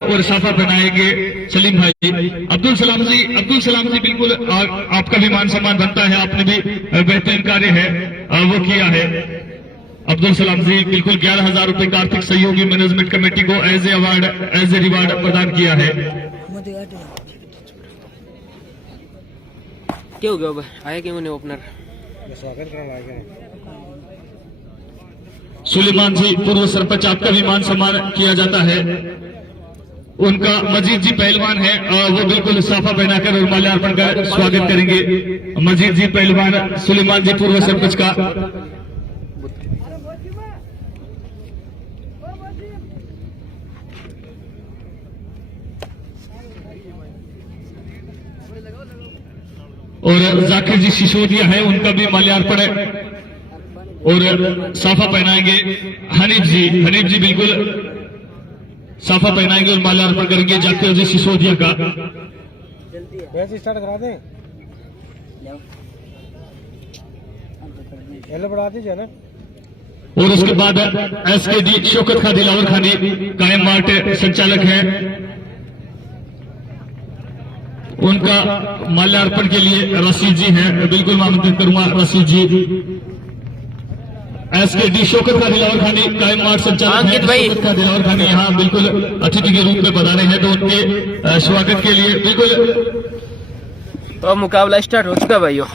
और साफा पहनाएंगे सलीम भाई। अब्दुल सलाम जी बिल्कुल आपका भी मान सम्मान बनता है, आपने भी बेहतरीन कार्य है वो किया है। अब्दुल सलाम जी बिल्कुल 11,000 रुपए का आर्थिक सहयोगी मैनेजमेंट कमेटी को एज ए रिवार्ड प्रदान किया है। क्या हो गया आया क्यों नहीं ओपनर? सुलेमान जी पूर्व सरपंच, आपका भी मान सम्मान किया जाता है। उनका मजीद जी पहलवान है, वो बिल्कुल साफा पहनाकर और माल्यार्पण का स्वागत करेंगे। मजीद जी पहलवान सुलेमान जी पूर्व सरपंच का। और जाकिर जी सिसोदिया है, उनका भी माल्यार्पण है और साफा पहनाएंगे। हनीफ जी बिल्कुल साफा पहनाएंगे और माल्यार्पण करेंगे जाकिर जी सिसोदिया का। स्टार्ट करा दें, बढ़ा दीजिए ना। और उसके बाद SKD शौकत खान दिलावर खानी कायम मार्ट संचालक है, उनका माल्यार्पण के लिए रशीद जी है, बिल्कुल मैं आमंत्रित करूंगा रशीद जी। SKD शौकत का दिलावर खानी कायम मार्ट संचालक है, शौकत का दिलावर खानी यहाँ बिल्कुल अतिथि के रूप में पधारे हैं, तो उनके स्वागत के लिए बिल्कुल तो मुकाबला स्टार्ट हो चुका भाइयों।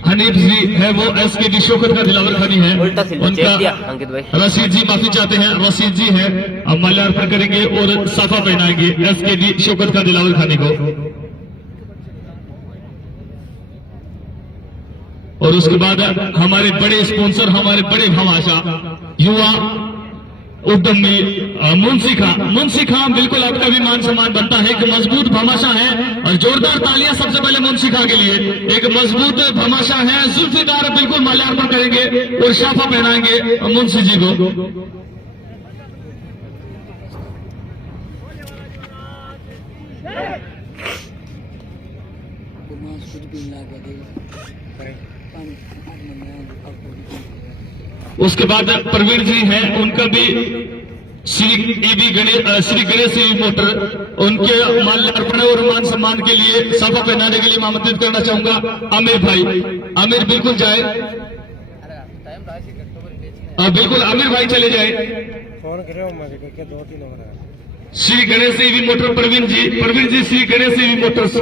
हनीफ जी है वो SKD शौकत का दिलावर खानी है, उनका अंकित भाई। रशीद जी माफी चाहते हैं, रशीद जी है माल्यार्पण करेंगे और साफा पहनाएंगे SKD शौकत का दिलावर खानी को। और उसके बाद हमारे बड़े स्पॉन्सर, हमारे बड़े भामाशा युवा उद्यमी मुंशी खां बिल्कुल आपका भी मान सम्मान बनता है। एक मजबूत भामाशा है और जोरदार तालियां सबसे पहले मुंशी खां के लिए। एक मजबूत भामाशा है, जुल्फिकार बिल्कुल माल्यार्पण करेंगे और शाफा पहनाएंगे मुंशी जी को। उसके बाद प्रवीण जी हैं, उनका भी श्री गणेश मोटर, उनके माल्यार्पण और मान सम्मान के लिए साफा पहनाने के लिए मैं आमंत्रित करना चाहूंगा आमिर बिल्कुल जाए, बिल्कुल आमिर भाई चले जाए। श्री गणेश मोटर प्रवीण जी श्री गणेश मोटर्स।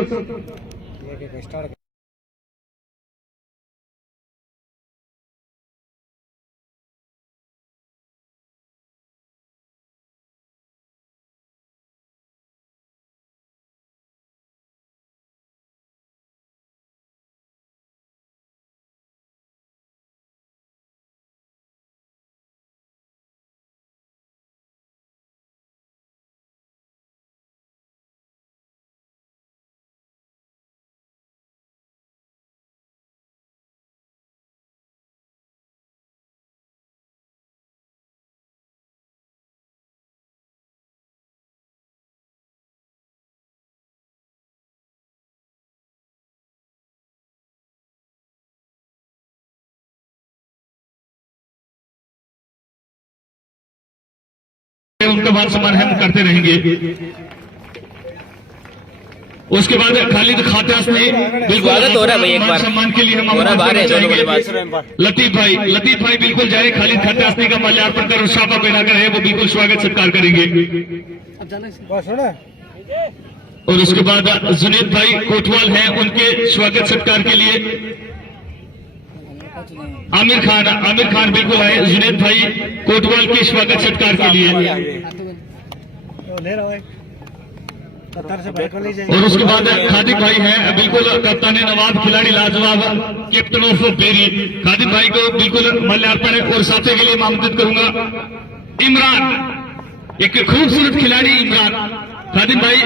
उनका मान सम्मान हम करते रहेंगे। उसके बाद खालिद खातास ने बिल्कुल मान सम्मान के लिए हम लतीफ भाई बिल्कुल जाए, खालिद खातासनी का माल्यार्पण कर साफा पहनाकर है वो बिल्कुल स्वागत सत्कार करेंगे। और उसके बाद जुनेद भाई कोतवाल हैं, उनके स्वागत सत्कार के लिए आमिर खान बिल्कुल आए जुनेद भाई कोतवाल के स्वागत सत्कार के लिए। और उसके बाद खादिक भाई हैं, बिल्कुल कप्तान नवाब, खिलाड़ी लाजवाब, कैप्टन ऑफ बेरी, खादिक भाई को बिल्कुल माल्यार्पण और साफे के लिए आमंत्रित करूंगा। इमरान, एक खूबसूरत खिलाड़ी इमरान, खादिक भाई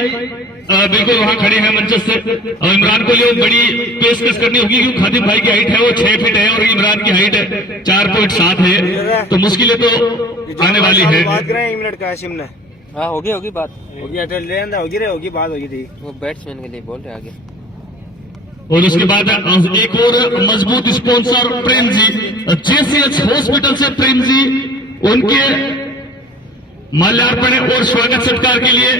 बिल्कुल वहां खड़े हैं मंच से। और इमरान को लिए बड़ी पेशकश करनी होगी क्योंकि खादिक भाई की हाइट है वो 6 फीट है और इमरान की हाइट 4.7 है, तो मुश्किलें तो आने वाली है। बात करें 1 मिनट का आशिम ने। हाँ होगी बात होगी बात होगी थी, वो बैट्समैन के लिए बोल रहे आगे। और उसके बाद एक और मजबूत sponsor Prem ji, JCH hospital से प्रेम जी, उनके माल्यार्पण और स्वागत सत्कार के लिए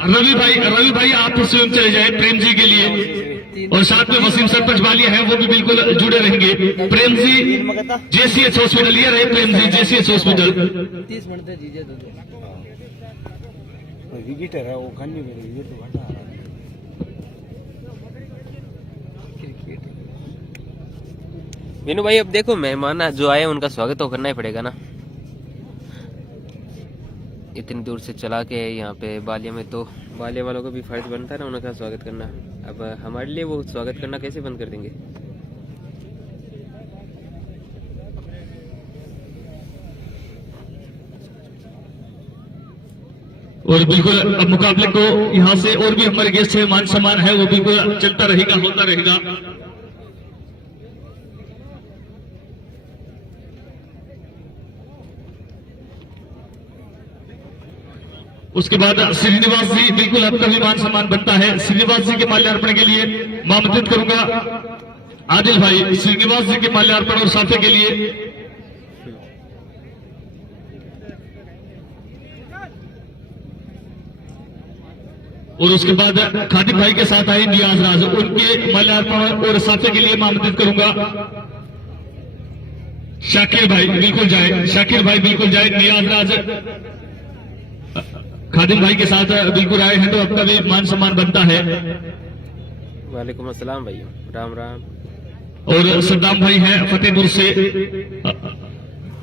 रवि भाई आप स्वयं चले जाए प्रेम जी के लिए, और साथ में वसीम सरपंच वालिया है वो भी बिल्कुल जुड़े रहेंगे। प्रेम जी JCH हॉस्पिटल, ये रहे Prem ji JCH hospital. 30 minute जीजे विकेटर है वो खानी मेरे ये तो घंटा विनू भाई, अब देखो मेहमान जो आए उनका स्वागत तो करना ही पड़ेगा ना। इतनी दूर से चला के यहाँ पे बालिया में, तो बालिया वालों का भी फर्ज बनता है ना उनका स्वागत करना। अब हमारे लिए वो स्वागत करना कैसे बंद कर देंगे। और बिल्कुल अब मुकाबले को यहाँ से और भी हमारे गेस्ट है, मान सम्मान है वो बिल्कुल चलता रहेगा, होता रहेगा। उसके बाद श्रीनिवास जी, बिल्कुल आपका भी मान सम्मान बनता है। श्रीनिवास जी के माल्यार्पण के लिए मैं आमंत्रित करूंगा आदिल भाई, श्रीनिवास जी के माल्यार्पण और साफे के लिए। और उसके बाद खातिब भाई के साथ आए नियाज राज, उनके माल्यार्पण और साफे के लिए मैं आमंत्रित करूंगा शाकिर भाई, बिल्कुल जाए शाकिर भाई, बिल्कुल जाए। नियाज राज खादिम भाई के साथ बिल्कुल आए हैं, तो आपका भी मान सम्मान बनता है। वालेकुम अस्सलाम भाई, राम राम। और सद्दाम भाई हैं फतेहपुर से।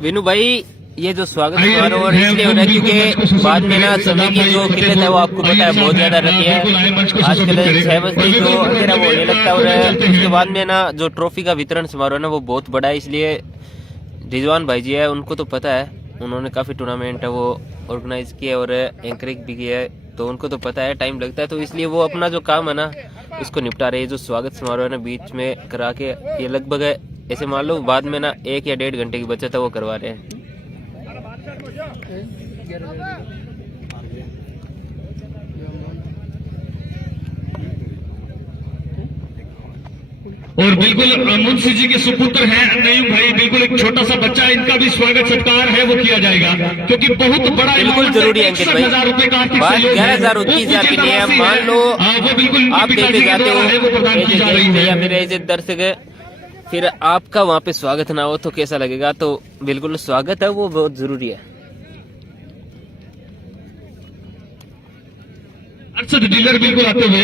विनू भाई, ये जो स्वागत समारोह और इसलिए हो रहा है क्योंकि बाद में ना समय की जो किल्लत है वो आपको पता है बहुत ज्यादा रहती है। आजकल 6 बजे जो अंधेरा वो होने लगता है, और उसके बाद में ना जो ट्रॉफी का वितरण समारोह है ना वो बहुत बड़ा है। इसलिए रिजवान भाई जी है, उनको तो पता है, उन्होंने काफी टूर्नामेंट है वो ऑर्गेनाइज किया और एंकरिंग भी किया है, तो उनको तो पता है टाइम लगता है, तो इसलिए वो अपना जो काम है ना उसको निपटा रहे हैं। जो स्वागत समारोह है ना बीच में करा के, ये लगभग ऐसे मान लो बाद में ना 1 या 1.5 घंटे की बचत है वो करवा रहे हैं। और बिल्कुल मुंशी जी के सुपुत्र हैं नईम भाई, बिल्कुल एक छोटा सा बच्चा, इनका भी स्वागत सत्कार है वो किया जाएगा, क्योंकि बहुत बड़ा बिल्कुल जरूरी है अंकित भाई। 61,000 का आर्थिक बात सहयोग 11,000 और 30,000 की नहीं है। मान लो वो बिल्कुल आप देते जाते हो वो प्रदान की जा रही है। या फिर ऐसे दर्शक, फिर आपका वहाँ पे स्वागत ना हो तो कैसा लगेगा। तो बिल्कुल स्वागत है वो बहुत जरूरी है। अरशद डीलर बिल्कुल आते हुए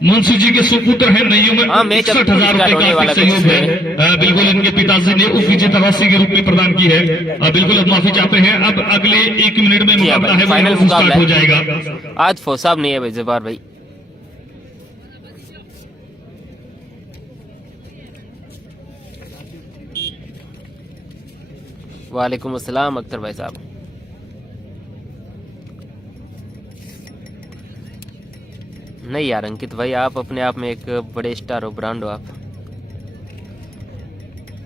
मुंशी जी के सुपुत्र है नईम में। हाँ, मैच 61,000 रुपए का सहयोग है, बिल्कुल इनके पिताजी ने उप विजेता राशि के रूप में प्रदान की है। बिल्कुल अब माफी चाहते हैं, अब अगले 1 मिनट में मुकाबला है फाइनल वो मुकाबला स्टार्ट हो जाएगा। आज फौसाब नहीं है भाई, जबार भाई। वालेकुम अस्सलाम अख्तर भाई साहब। नहीं यार अंकित भाई, आप अपने आप में एक बड़े स्टार हो, ब्रांड हो आप।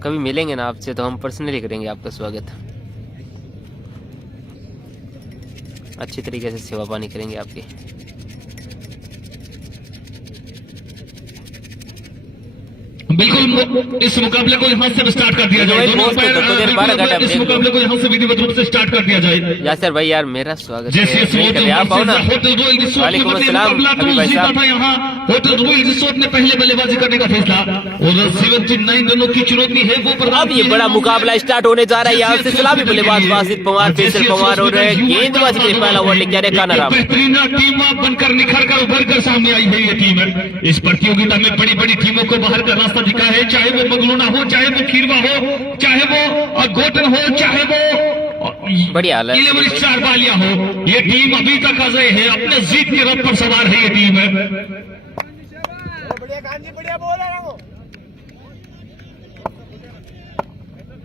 कभी मिलेंगे ना आपसे तो हम पर्सनली करेंगे आपका स्वागत, अच्छी तरीके से सेवा पानी करेंगे आपकी। बिल्कुल इस मुकाबले को यहाँ से स्टार्ट कर दिया जाए। दोनों पैर इस मुकाबले को यहाँ से विधिवत रूप से स्टार्ट कर दिया जाए। यासर भाई यार मेरा स्वागत जैसे है, आप आओ ना। वालेकुम अस्सलाम अभी भाई साहब। यहाँ होटल रॉयल रिसोर्ट ने पहले बल्लेबाजी करने का फैसला, और 79 दोनों की चुनौती है वो। अब ये बड़ा मुकाबला स्टार्ट होने जा रहा है। यहाँ से सलामी बल्लेबाज वासिद पवार, फैसल पवार और गेंदबाजी के लिए पहला ओवर लेके आ रहे काना राम। बेहतरीन टीम बनकर निखर कर उभर कर सामने आई है ये टीम। इस प्रतियोगिता में बड़ी बड़ी टीमों को बाहर का रास्ता दिखा है, चाहे वो मगलूना हो, चाहे वो खीरवा हो, चाहे वो गोटन हो, चाहे वो बढ़िया हाल है 11 स्टार बालिया हो। ये टीम अभी तक अजय है, अपने जीत के रथ पर सवार है ये टीम।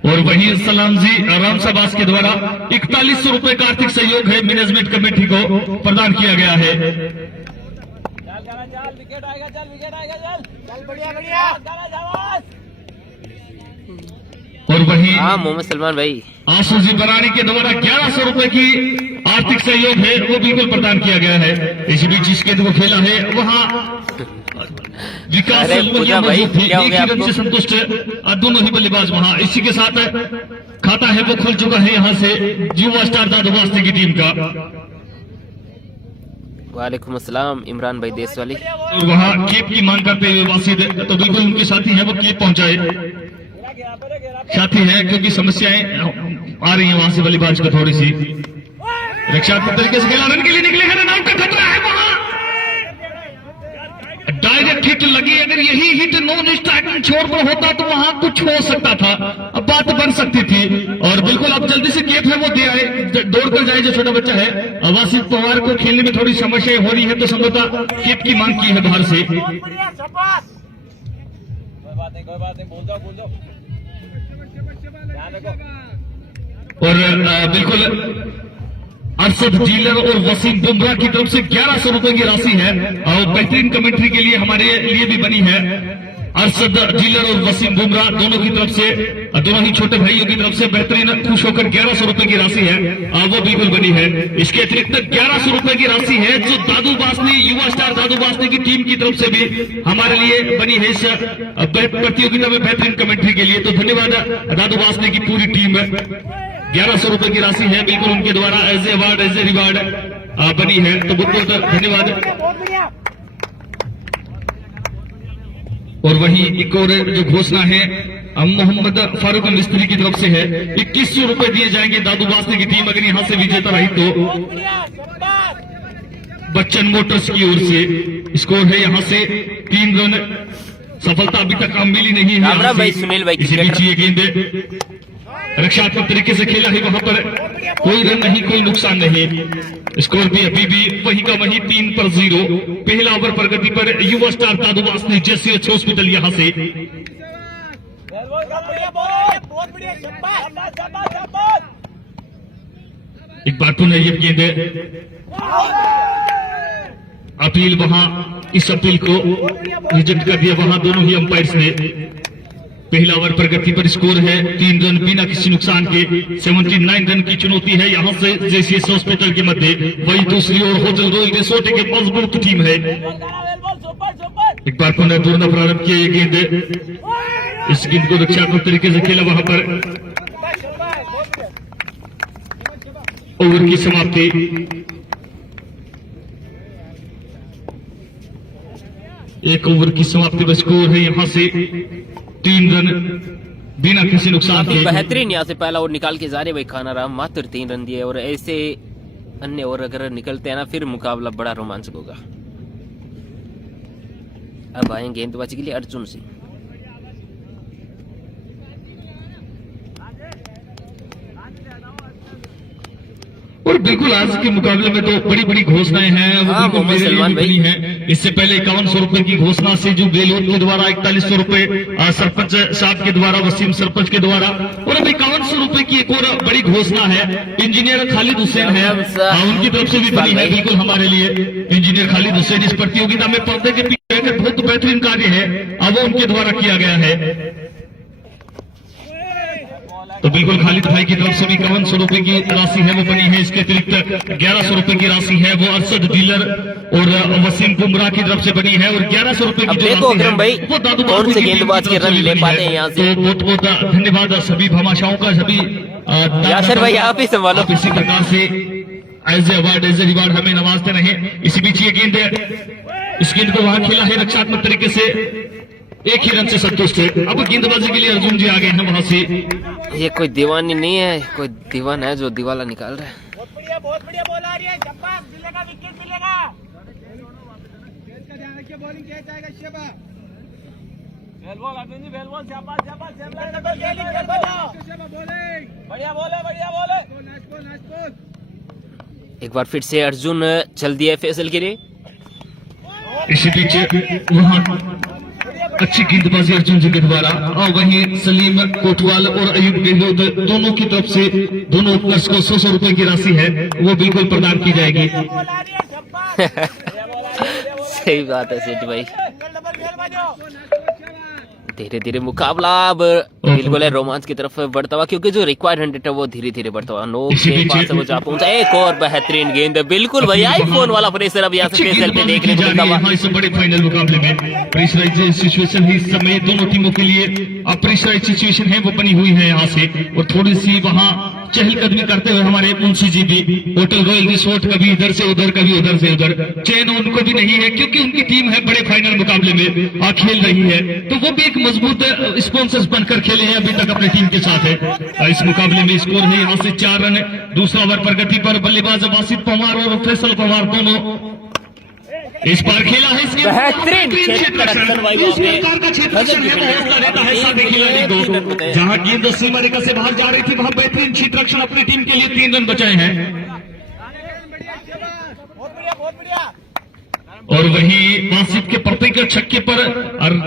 और वहीं सलाम जी राम सबास के द्वारा 4100 रुपए का आर्थिक सहयोग है मैनेजमेंट कमेटी को प्रदान किया गया है। और वहीं हाँ मोहम्मद सलमान भाई आंसू जी बराड़ी के द्वारा 1100 रुपए की आर्थिक सहयोग है वो बिल्कुल प्रदान किया गया है। इसी बीच जिसके वो खेला है वहाँ विकास अरे पूजा भाई, मौजूद थे, क्या हो एक गया ही रन से आपको? संतुष्ट दोनों ही बल्लेबाज वहां। इसी के साथ खाता है वो खुल चुका है यहाँ से युवा स्टार दादू वास्ते की टीम का। वालेकुम अस्सलाम इमरान भाई देश वाली। और वहाँ केप की मांग करते हुए वासिद, तो बिल्कुल उनके साथी हैं वो केप पहुंचाए, साथी है क्योंकि समस्याएं आ रही हैं वहां से बल्लेबाज को थोड़ी सी। रक्षात्मक तरीके से खेला, रन के लिए निकले हैं, रन आउट का खतरा है वहां। डायरेक्ट हिट लगी, अगर यही हिट नॉन स्ट्राइकिंग छोड़ पर होता तो वहां कुछ हो सकता था, अब बात बन सकती थी। और बिल्कुल अब जल्दी से केप है वो दे आए, दौड़ कर जाए जो छोटा बच्चा है। वासिफ पवार को खेलने में थोड़ी समस्या हो रही है, तो संभवतः केप की मांग की है बाहर से। कोई बात नहीं, बोल दो ध्यान रखो। और बिल्कुल अरशद डीलर और वसीम बुमराह की तरफ से 1100 रुपए की राशि है, और बेहतरीन कमेंट्री के लिए हमारे लिए भी बनी है। अरशद डीलर और वसीम बुमराह दोनों की तरफ से, दोनों ही छोटे भाइयों की तरफ से बेहतरीन खुश होकर 1100 रुपए की राशि है, वो बिल्कुल बनी है। इसके अतिरिक्त 1100 रुपए की राशि है जो दादू बासनी, युवा स्टार दादू बासनी की टीम की तरफ से भी हमारे लिए बनी है इस प्रतियोगिता में बेहतरीन कमेंट्री के लिए। तो धन्यवाद दादू बासनी की पूरी टीम। 1100 रुपए की राशि है बिल्कुल उनके द्वारा as a award, as a reward बनी है, तो बहुत बहुत धन्यवाद। और वहीं एक और जो घोषणा है मोहम्मद फारूक मिस्त्री की तरफ से है, 2100 रुपए दिए जाएंगे दादू बासनी की टीम अगर यहां से विजेता रही तो। बच्चन मोटर्स की ओर से स्कोर है यहाँ से 3 रन, सफलता अभी तक मिली नहीं है। राम राम भाई, सुनील भाई इसी बीच ये गेंद रक्षात्मक तरीके से खेला है, वहां पर कोई रन नहीं, कोई नुकसान नहीं। स्कोर भी अभी भी वही का वही 3 पर 0। पहला ओवर प्रगति पर युवा स्टार दादू बासनी जेसीएच हॉस्पिटल यहां से। एक बार पुनः ये गेंद अपील, वहां इस अपील को रिजेक्ट कर दिया वहां दोनों ही अंपायर्स ने। पहला ओवर प्रगति पर स्कोर है 3 रन बिना किसी नुकसान के। 79 रन की चुनौती है यहाँ से जेसीएस हॉस्पिटल के मध्य। वही दूसरी ओर होटल रॉयल रिसोर्ट की मजबूत टीम है। एक बार पुनः दौड़ना प्रारंभ किया ये गेंद, इस गेंद को रक्षात्मक तरीके से खेला वहां पर। ओवर की समाप्ति। एक ओवर की समाप्ति पर स्कोर है यहाँ से 3 रन बिना किसी नुकसान काफी के। बेहतरीन यहाँ से पहला ओवर निकाल के जा रहे भाई खाना राम, मात्र 3 रन दिए। और ऐसे अन्य ओवर अगर निकलते हैं ना, फिर मुकाबला बड़ा रोमांचक होगा। अब आए गेंदबाजी के लिए अर्जुन सिंह। और बिल्कुल आज के मुकाबले में तो बड़ी बड़ी घोषणाएं हैं, वो हाँ, बिल्कुल मोहम्मद मेरे लिए सलमान भी बनी हैं। इससे पहले 5100 रुपए की घोषणा से जो बेलोद के द्वारा 4100 रुपए सरपंच साहब के द्वारा, वसीम सरपंच के द्वारा, और अब 5100 रुपए की एक और बड़ी घोषणा है इंजीनियर खालिद हुसैन है, उनकी तरफ से भी बनी है बिल्कुल हमारे लिए। इंजीनियर खालिद हुसैन इस प्रतियोगिता में पर्दे के पीछे रहकर बहुत बेहतरीन कार्य है, अब वो उनके द्वारा किया गया है। तो बिल्कुल खालिद भाई की तरफ से भी 5100 रुपए की राशि है वो बनी है। इसके अतिरिक्त 1100 रुपए की राशि है वो अरशद डीलर और वसीम बुमराह की तरफ से बनी है। और 1100 रुपए की अब जो देखो राशि है अकरम भाई, वो दादू कौन बापू से की गेंदबाज टीम की के तरफ रन से ले बनी पाते है। हैं यहाँ से। तो बहुत बहुत धन्यवाद सभी भामाशाहों का, सभी यासर भाई आप ही संभालो। आप इसी प्रकार से as a award, as a reward हमें नवाजते रहे। इसी बीच ये गेंद, इस गेंद को वहां खेला है रक्षात्मक तरीके से, एक ही रन से संतुष्ट है। अब गेंदबाजी के लिए अर्जुन जी आ गए हैं वहां से। ये कोई दीवानी नहीं है, कोई दीवान है जो दीवाला निकाल रहा है। बहुत बढ़िया बॉल आ रही है, शाबाश, मिलेगा विकेट मिलेगा। ध्यान रखिए, बॉलिंग किया जाएगा शेबा। वेल बॉल अर्जुन जी, वेल बॉल, शाबाश शाबाश बढ़िया बॉल है, बढ़िया बॉल है। Nice ball. एक बार फिर से अर्जुन चल दिया है फैसल के लिए। इसी बीच वहां अच्छी गेंदबाजी अर्जुन जी के द्वारा, और वहीं सलीम कोटवाल और अयूब गहलोत दोनों की तरफ से दोनों ओपनर्स को 100 रुपए की राशि है वो बिल्कुल प्रदान की जाएगी। सही बात है सेठ भाई। धीरे धीरे मुकाबला अब बिल्कुल है रोमांच की तरफ बढ़ता हुआ, क्योंकि जो रिक्वायर्ड 100 है वो धीरे धीरे बढ़ता हुआ। नो के पास वो जा पहुंचा, एक और बेहतरीन गेंद, बिल्कुल भाई आईफोन वाला प्रेशर अब यहाँ से फेसल पे देखने को मिलता हुआ। इस बड़े फाइनल मुकाबले में प्रेशराइज सिचुएशन है इस समय दोनों टीमों के लिए। अब प्रेशराइज सिचुएशन है वो बनी हुई है यहाँ से, और थोड़ी सी वहाँ चहलकदमी करते हुए हमारे मुंशी जी भी होटल रॉयल रिसोर्ट कभी इधर से उधर कभी उधर से उधर, चैन उनको भी नहीं है क्योंकि उनकी टीम है बड़े फाइनल मुकाबले में खेल रही है, तो वो भी एक मजबूत स्पॉन्सर्स बनकर खेले हैं अभी तक अपनी टीम के साथ है। इस मुकाबले में स्कोर है यहाँ से 4 रन। दूसरा ओवर प्रगति पर बल्लेबाज वासिद पवार और फैसल पवार दोनों इस बार खेला है। इसके बेहतरीन क्षेत्र रक्षण भाई इस प्रकार का क्षेत्र रक्षण है वो हौसला देता है सामने खिलाड़ी को। जहां गेंद सीमा रेखा से बाहर जा रही थी वहां बेहतरीन क्षेत्र रक्षण अपनी टीम के लिए 3 रन बचाए हैं। और वही वासिद के प्रत्येक छक्के पर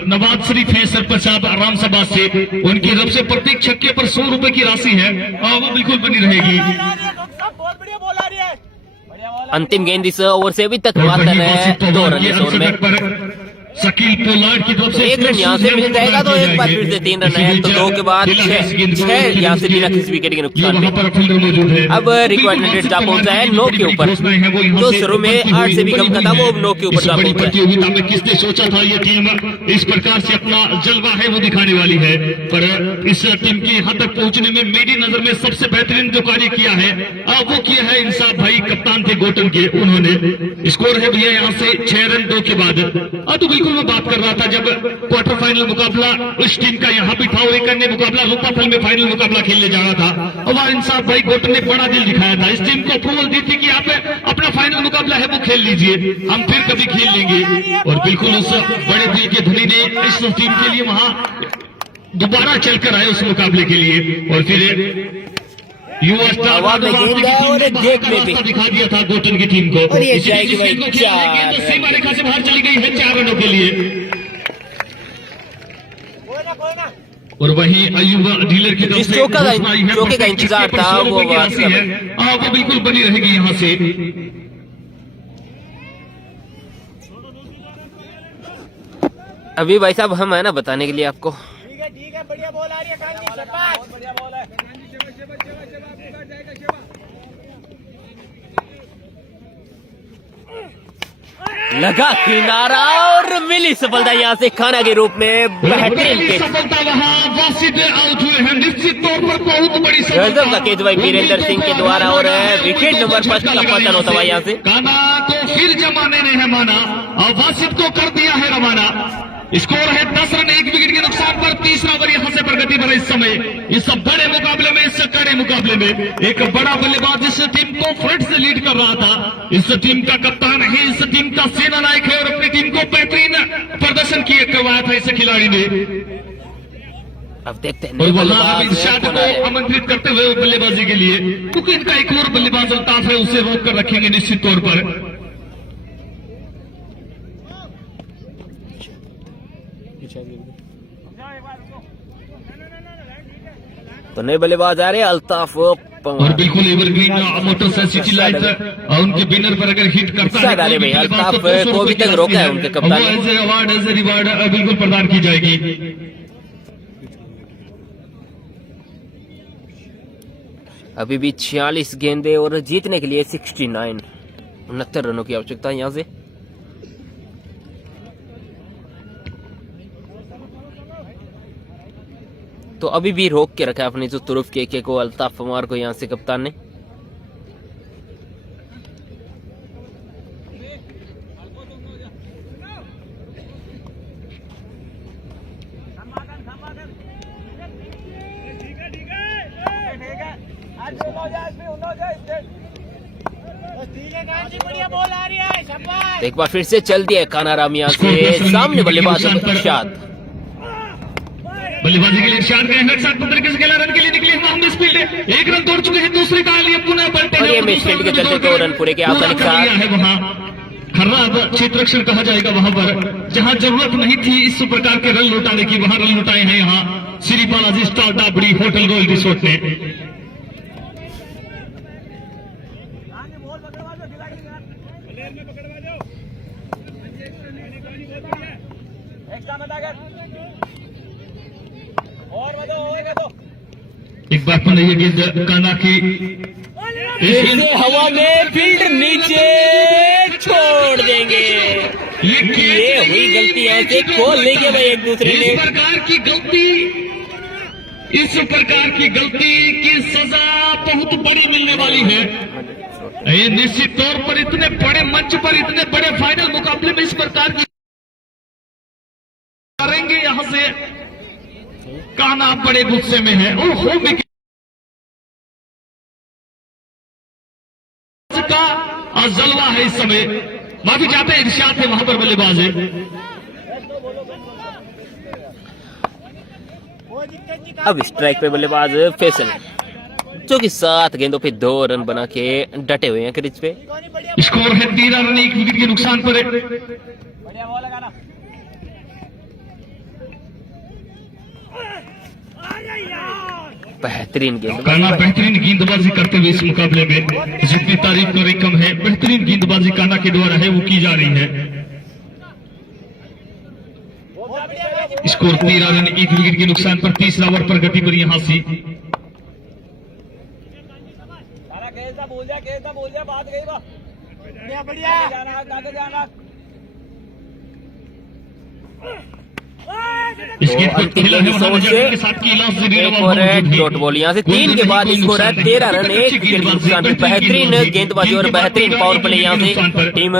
नवाज शरीफ है सरपंच साहब आराम सभा से, उनकी तरफ से प्रत्येक छक्के पर 100 रुपए की राशि है, वो बिल्कुल बनी रहेगी। अंतिम गेंद इस ओवर से अभी तक मात्र है 2 रन इस ओवर में। शकील पोलार्ड की तरफ से 1 रन यहाँ से मिल जाएगा तो एक बार फिर से 3 रन है, तो 2 के बाद 6 यहाँ से बिना किसी विकेट के नुकसान में। अब रिक्वायर्ड 100 जा पहुंचा है 9 के ऊपर, तो शुरू में 8 से भी कम का था वो 9 के ऊपर जा पहुंचा। प्रतियोगिता में किसने सोचा था ये टीम इस प्रकार से अपना जलवा है वो दिखाने वाली है, पर इस टीम की यहाँ तक पहुंचने में मेरी नजर में सबसे बेहतरीन जो कार्य किया है वो किया है इंसाफ भाई, कप्तान थे गोटन के, उन्होंने। स्कोर है भैया यहाँ से 6 रन 2 के बाद। तो बिल्कुल मैं बात कर रहा था जब क्वार्टर फाइनल मुकाबला उस टीम का यहाँ भी था और एक अन्य मुकाबला रूपाफल में फाइनल मुकाबला खेलने जा रहा था, और वहां इंसाफ भाई गोटन ने बड़ा दिल दिखाया था, इस टीम को अप्रूवल दी थी कि आप अपना फाइनल मुकाबला है वो खेल लीजिए, हम फिर कभी खेल लेंगे। और बिल्कुल उस बड़े दिल के धनी ने इस टीम के लिए वहां दोबारा चलकर आए उस मुकाबले के लिए, और फिर युवा स्टार दिखा दिया था गोटन की टीम को, और ये जाएगी भाई 4 सीमा रेखा से बाहर चली गई है 4 रनों के लिए। और वहीं अयुब डीलर की तरफ से चौके का इंतजार था वो है वो बिल्कुल बनी रहेगी यहाँ से। अभी भाई साहब हम है ना बताने के लिए आपको, ठीक है बढ़िया बॉल आ रही है, बढ़िया बॉल है। लगा किनारा और मिली सफलता यहाँ से खाना के रूप में। बेहतरीन सफलता वहाँ वासिद आउट हुए हैं, निश्चित तौर पर बहुत बड़ी गजब का कैच भाई वीरेंद्र सिंह के द्वारा, और विकेट नंबर 5 का पतन होता है यहाँ से। काना को फिर जमाने ने है माना और वासिद को कर दिया है रवाना। स्कोर है 10 रन 1 विकेट के नुकसान पर। तीसरा ओवर यहाँ से प्रगति पर इस समय इस बड़े मुकाबले में, इस कड़े मुकाबले में एक बड़ा बल्लेबाज इस टीम को फ्रंट से लीड कर रहा था, इस टीम का कप्तान है, इस टीम का सेना नायक है, और अपनी टीम को बेहतरीन प्रदर्शन किए करवाया था इस खिलाड़ी ने। अब देखते हैं और वहां इरशाद को आमंत्रित करते हुए बल्लेबाजी के लिए, क्योंकि इनका एक और बल्लेबाज अल्ताफ है, उसे रोक कर रखेंगे निश्चित तौर पर। तो नए बल्लेबाज आ रहे हैं अल्ताफ और बिल्कुल एवरग्रीन मोटर सिटी लाइट उनके बिनर पर अगर हिट करता है भाई अल्ताफ को अभी तक रोका है उनके कप्तान ने। As a award as a reward बिल्कुल प्रदान की जाएगी। अभी भी 46 गेंदे और जीतने के लिए 69 रनों की आवश्यकता है यहाँ से। तो अभी भी रोक के रखा है अपने जो तुरुफ के को अल्ताफ पवार को यहाँ से कप्तान ने। एक बार फिर से चल दिया कानाराम यहाँ से, सामने बल्लेबाज इरशाद, बल्लेबाजी के लिए इरशाद गए हैं, साथ तरीके से खेला, रन के लिए निकले हम स्पीड है, 1 रन तोड़ चुके हैं, दूसरे का लिए पुनः और ये मैच खेल के चलते 2 रन पूरे के आसानी के साथ है। वहाँ खराब क्षेत्र रक्षण कहा जाएगा, वहां पर जहां जरूरत नहीं थी इस प्रकार के रन लौटाने की, वहां रन लौटाए हैं यहाँ Shri Balaji star Dabri hotel royal resort ने। एक बार पुनः ये गेंद काना की इसे हवा में फील्डर नीचे छोड़ देंगे। ये हुई गलती है कि खोल लेंगे भाई एक दूसरे ने। इस प्रकार की गलती की सजा बहुत बड़ी मिलने वाली है। ये निश्चित तौर पर इतने बड़े मंच पर, इतने बड़े फाइनल मुकाबले में इस प्रकार की करेंगे, यहां से काना बड़े गुस्से में है और हो विकेट का जलवा है इस समय। माफी चाहते हैं, इरशाद है वहां पर बल्लेबाज है। अब स्ट्राइक पे बल्लेबाज फैसल, जो कि 7 गेंदों पे 2 रन बना के डटे हुए हैं क्रीज पे। स्कोर है 13 रन, 1 विकेट के नुकसान पर है। बेहतरीन गेंद, काना बेहतरीन गेंदबाजी करते हुए इस मुकाबले में जितनी तारीफ करें कम है। बेहतरीन गेंदबाजी काना के द्वारा है वो की जा रही है। स्कोर 13 रन, 1 विकेट के नुकसान पर। तीसरा ओवर पर गति पर यहां से इस गेंद को खेला है वहां के साथ कैलाश एक और डॉट बॉल यहाँ से 3 के बाद स्कोर है 13 रन, 1 विकेट के नुकसान पर। बेहतरीन गेंदबाजी और बेहतरीन पावर प्ले यहाँ से टीम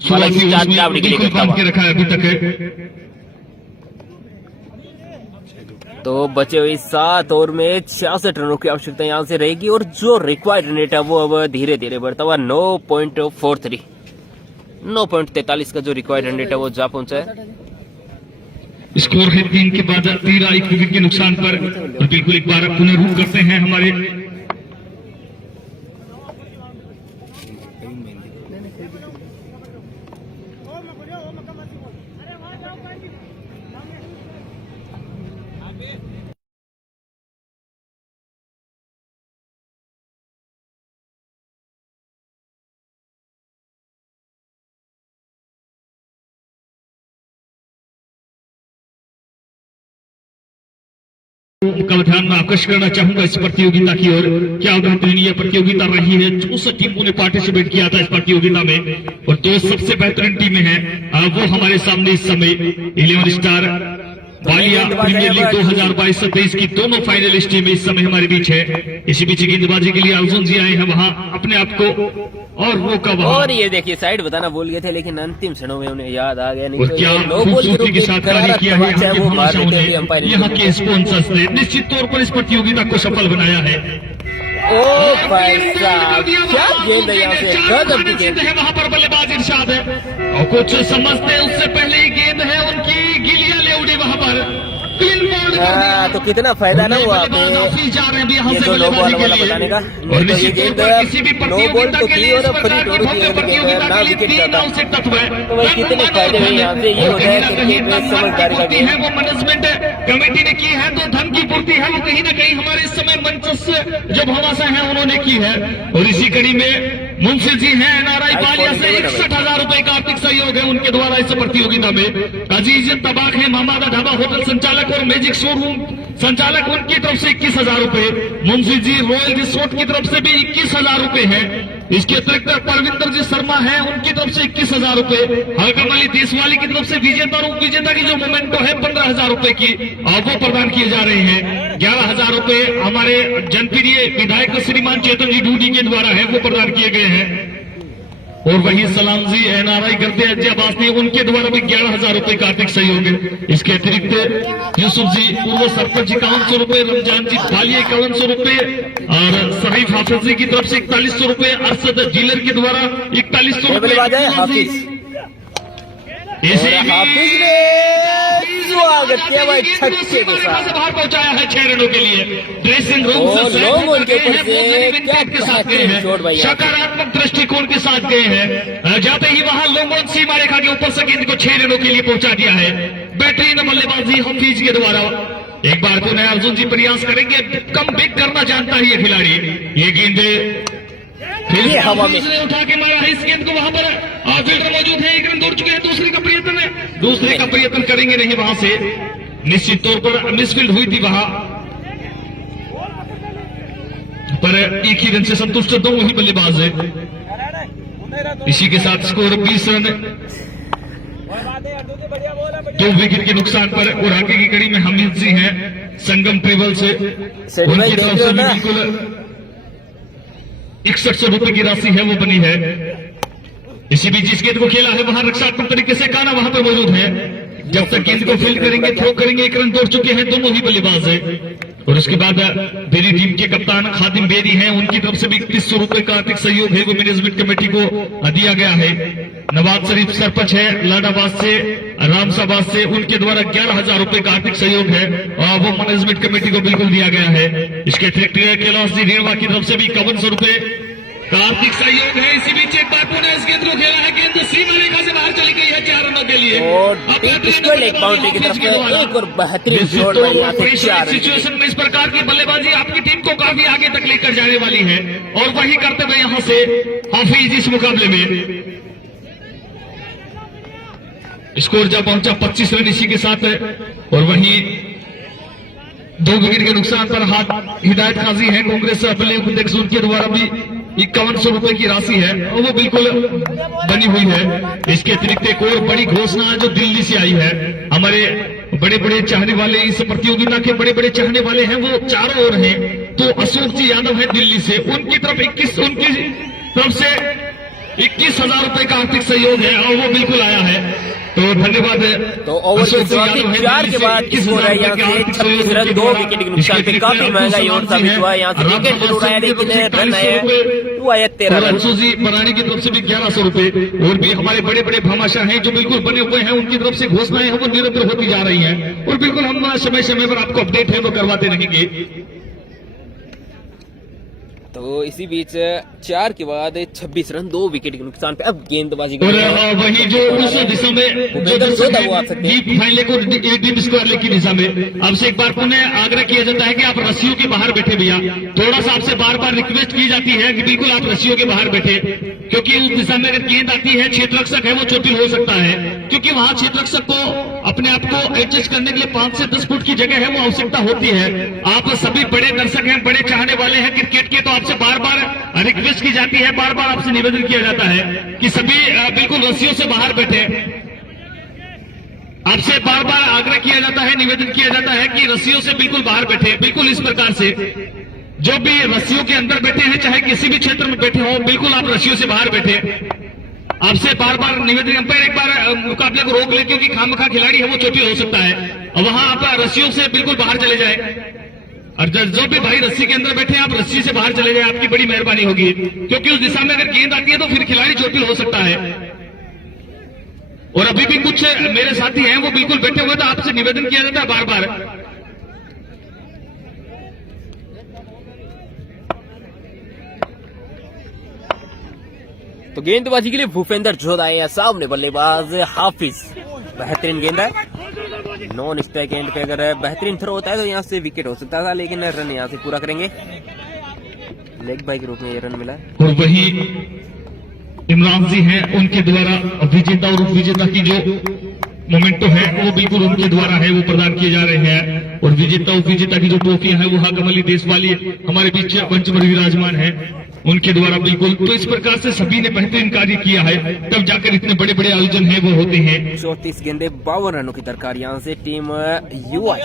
चावड़ी के लिए करता हुआ। रखा है अभी तक। तो बचे हुए 7 ओवर में 66 रनों की आवश्यकता यहाँ से रहेगी और जो रिक्वायर्ड रन रेट है वो अब धीरे धीरे बढ़ता हुआ 9.43 9.43 का जो रिक्वायर्ड रन रेट है वो जा पहुंचा है। स्कोर है 3 के बाद 13, 1 विकेट के नुकसान पर। और बिल्कुल एक बार पुनर्रूप करते हैं हमारे का ध्यान में आकर्षित करना चाहूंगा इस प्रतियोगिता की ओर। क्या बेहतरीन यह प्रतियोगिता रही है। 64 टीमों ने पार्टिसिपेट किया था इस प्रतियोगिता में और 2 सबसे बेहतरीन टीमें हैं वो हमारे सामने इस समय 11 स्टार वालिया प्रीमियर लीग 2022-23 की दोनों फाइनलिस्ट टीमें इस समय हमारे बीच है। इसी बीच गेंदबाजी के लिए अर्जुन जी आए हैं वहां अपने आप को और वो कब। और ये देखिए साइड बताना भूल गए थे, लेकिन अंतिम क्षणों में उन्हें याद आ गया। नहीं और तो क्या ये नो बॉल खूबसूरती के साथ कार्य किया है यहाँ के भाषाओं ने, यहाँ के स्पॉन्सर्स ने निश्चित तौर पर इस प्रतियोगिता को सफल बनाया है। ओ भाई साहब क्या गेंद है यहाँ से, गजब की गेंद है। वहां पर बल्लेबाज इरशाद है और कुछ समझते हैं उससे पहले ही गेंद है उनकी, गिलियां ले उड़ी वहां पर। तो कितना फायदा ना हुआ आपको ये तो नो बॉल वाला बताने का। नहीं तो ये गेंद नो बॉल तो थी और फ्री टोर की ना विकेट जाता तो भाई कितने फायदे हुए यहाँ से। ये होता है क्रिकेट में समझदारी का गेम। वो मैनेजमेंट कमेटी ने की है तो धन की पूर्ति है वो कहीं ना कहीं हमारे इस समय मंच से जो भामाशाह है उन्होंने की है। और इसी कड़ी में मुंशी जी हैं एनआरआई बालिया से 61,000 रुपए का आर्थिक सहयोग है उनके द्वारा इस प्रतियोगिता में। अजीज तबाक है मामादा ढाबा होटल संचालक और मैजिक शोरूम संचालक उनकी तरफ से 21,000 रुपए। मुंशी जी रॉयल रिसोर्ट की तरफ से भी 21,000 रुपए है। इसके अतिरिक्त परविंदर जी शर्मा है उनकी तरफ से 21,000 रुपए। हल्का वाली देशवाली की तरफ से विजेता और उप विजेता की जो मोमेंटो है 15,000 रुपए की वो प्रदान किए जा रहे हैं। 11,000 रुपए हमारे जनप्रिय विधायक श्रीमान चेतन जी डूडी के द्वारा है वो प्रदान किए गए हैं। और वही सलाम जी एनआरआई करते हैं अजय अब्बास ने उनके द्वारा भी 11,000 रुपए का आर्थिक सहयोग है। इसके अतिरिक्त यूसुफ जी पूर्व सरपंच 5100 रुपए, रमजान जी बालिया 5100 रुपए और शरीफ हाफिज जी की तरफ से 4100 रुपए, अरशद डीलर के द्वारा 4100 रुपए। स्वागत किया भाई छक्के के साथ बाहर पहुंचाया है 6 रनों के लिए। ड्रेसिंग रूम से लोग उनके ऊपर से क्या बेहतरीन सकारात्मक दृष्टिकोण के साथ गए हैं। जाते ही वहां लोगों सीमा रेखा के ऊपर से गेंद को 6 रनों के लिए पहुंचा दिया है बेहतरीन बल्लेबाजी हफीज के द्वारा। एक बार तो नया अर्जुन जी प्रयास करेंगे, कम बैक करना जानता है ये खिलाड़ी। ये गेंद ये हवा में उठा के मारा है इस गेंद को, वहां पर फील्डर मौजूद है, 1 रन दूर चुके हैं। दूसरे का प्रयत्न करेंगे नहीं वहां से। निश्चित तौर पर मिसफील्ड हुई थी वहां, पर एक ही रन से संतुष्ट दोनों ही बल्लेबाज है। इसी के साथ स्कोर 20 रन 2 विकेट के नुकसान पर। और आगे की कड़ी में हमीद जी हैं संगम ट्रेवल से, उनकी तरफ से भी बिल्कुल 6100 रुपए की राशि है वो बनी है। इसी बीच जिस गेंद को खेला है वहां रक्षात्मक तरीके से काना वहां पर मौजूद है। जब तक गेंद को फील्ड करेंगे, थ्रो करेंगे, 1 रन दौड़ चुके हैं दोनों ही बल्लेबाज है। और उसके बाद मेरी टीम के कप्तान खादिम बेरी हैं, उनकी तरफ से भी 3100 रुपए का आर्थिक सहयोग है वो मैनेजमेंट कमेटी को दिया गया है। नवाज शरीफ सरपंच है लाडाबाद से, रामसाबाद से, उनके द्वारा 11,000 रुपए का आर्थिक सहयोग है और वो मैनेजमेंट कमेटी को बिल्कुल दिया गया है। इसके अतिरिक्त कैलाश जी रेणवा की तरफ से भी 5100 रुपए का आर्थिक सहयोग है। इसी बीच एक बार पुनः इस गेंद को खेला है, गेंद सीमा रेखा से बाहर चली गई है 4 रनों के लिए। और एक बाउंड्री की तरफ से एक और बेहतरीन शॉट यहाँ से 4 रन। सिचुएशन में इस प्रकार की बल्लेबाजी आपकी टीम को काफी आगे तक लेकर जाने वाली है और वही करते हुए यहाँ से हाफिज इस मुकाबले में स्कोर जब पहुंचा 25 रन इसी के साथ। और वहीं 2 विकेट के नुकसान पर हाथ हिदायत काजी है कांग्रेस अपने अध्यक्ष, उनके द्वारा भी 5100 रुपए की राशि है और वो बिल्कुल बनी हुई है। इसके अतिरिक्त एक और बड़ी घोषणा जो दिल्ली से आई है, हमारे बड़े बड़े चाहने वाले, इस प्रतियोगिता के बड़े बड़े चाहने वाले हैं वो चारों ओर हैं। तो अशोक जी यादव है दिल्ली से, उनकी तरफ उनकी तरफ से 21,000 रुपए का आर्थिक सहयोग है और वो बिल्कुल आया है। तो धन्यवाद। तो ओवर की शुरुआती 4 के बाद स्कोर है यहाँ से 26 रन 2 विकेट के नुकसान से। काफी महंगा ये ओवर साबित हुआ। यहाँ से विकेट जरूर आया लेकिन रन आया 13 रन। जी परानी की तरफ से भी 1100 रुपए। और भी हमारे बड़े बड़े भामाशाह हैं जो बिल्कुल बने हुए हैं, उनकी तरफ से घोषणाएं हैं वो निरंतर होती जा रही हैं और बिल्कुल हम समय समय पर आपको अपडेट है वो करवाते रहेंगे। तो इसी बीच 4 के बाद 26 रन 2 विकेट के नुकसान पे अब गेंदबाजी और वही जो उस दिशा में डीप फाइनल को डीप स्क्वायर लेग की दिशा में आपसे एक बार पुनः आग्रह किया जाता है कि आप रस्सियों के बाहर बैठे भैया। थोड़ा सा आपसे बार बार रिक्वेस्ट की जाती है कि बिल्कुल आप रस्सियों के बाहर बैठे, क्योंकि उस दिशा में अगर गेंद आती है क्षेत्र रक्षक है वो चोटिल हो सकता है, क्योंकि वहां क्षेत्र रक्षक को अपने आप को एडजस्ट करने के लिए 5 से 10 फुट की जगह है वो आवश्यकता होती है। आप सभी बड़े दर्शक हैं, बड़े चाहने वाले हैं क्रिकेट के, तो आपसे बार बार रिक्वेस्ट की जाती है, बार बार आपसे निवेदन किया जाता है कि सभी बिल्कुल रस्सियों से बाहर बैठे। आपसे बार बार आग्रह किया जाता है, निवेदन किया जाता है कि रस्सियों से बिल्कुल बाहर बैठे। बिल्कुल इस प्रकार से जो भी रस्सियों के अंदर बैठे हैं, चाहे किसी भी क्षेत्र में बैठे हो, बिल्कुल आप रस्सियों से बाहर बैठे। आपसे बार बार निवेदन, अंपायर एक बार मुकाबले को रोक ले क्योंकि खामखा खिलाड़ी है वो चोटिल हो सकता है, और वहां आप रस्सियों से बिल्कुल बाहर चले जाए। और जो भी भाई रस्सी के अंदर बैठे हैं आप रस्सी से बाहर चले जाए, आपकी बड़ी मेहरबानी होगी, क्योंकि उस दिशा में अगर गेंद आती है तो फिर खिलाड़ी चोटिल हो सकता है। और अभी भी कुछ मेरे साथी हैं वो बिल्कुल बैठे हुए, तो आपसे निवेदन किया जाता है बार बार। तो गेंदबाजी के लिए भूपेंद्र जोधा है सामने, बल्लेबाज हाफिज। बेहतरीन गेंद है, नॉन स्ट्राइक गेंद पे अगर बेहतरीन थ्रो होता है तो यहाँ से विकेट हो सकता था, लेकिन रन यहाँ से पूरा करेंगे। लेग बाय के रूप में ये रन मिला। और वही इमरान जी हैं, उनके द्वारा विजेता और उप विजेता की जो मोमेंटो है वो बिल्कुल उनके द्वारा है वो प्रदान किए जा रहे हैं। और विजेता उप विजेता की जो ट्रॉफियां है वो हाकम अली देश वाली हमारे बीच मंच पर विराजमान है, उनके द्वारा बिल्कुल। तो इस प्रकार से सभी ने बेहतरीन कार्य किया है, तब जाकर इतने बड़े बड़े आयोजन है वो होते हैं। 34 गेंदे 52 रनों की दरकार यहाँ से टीम युवा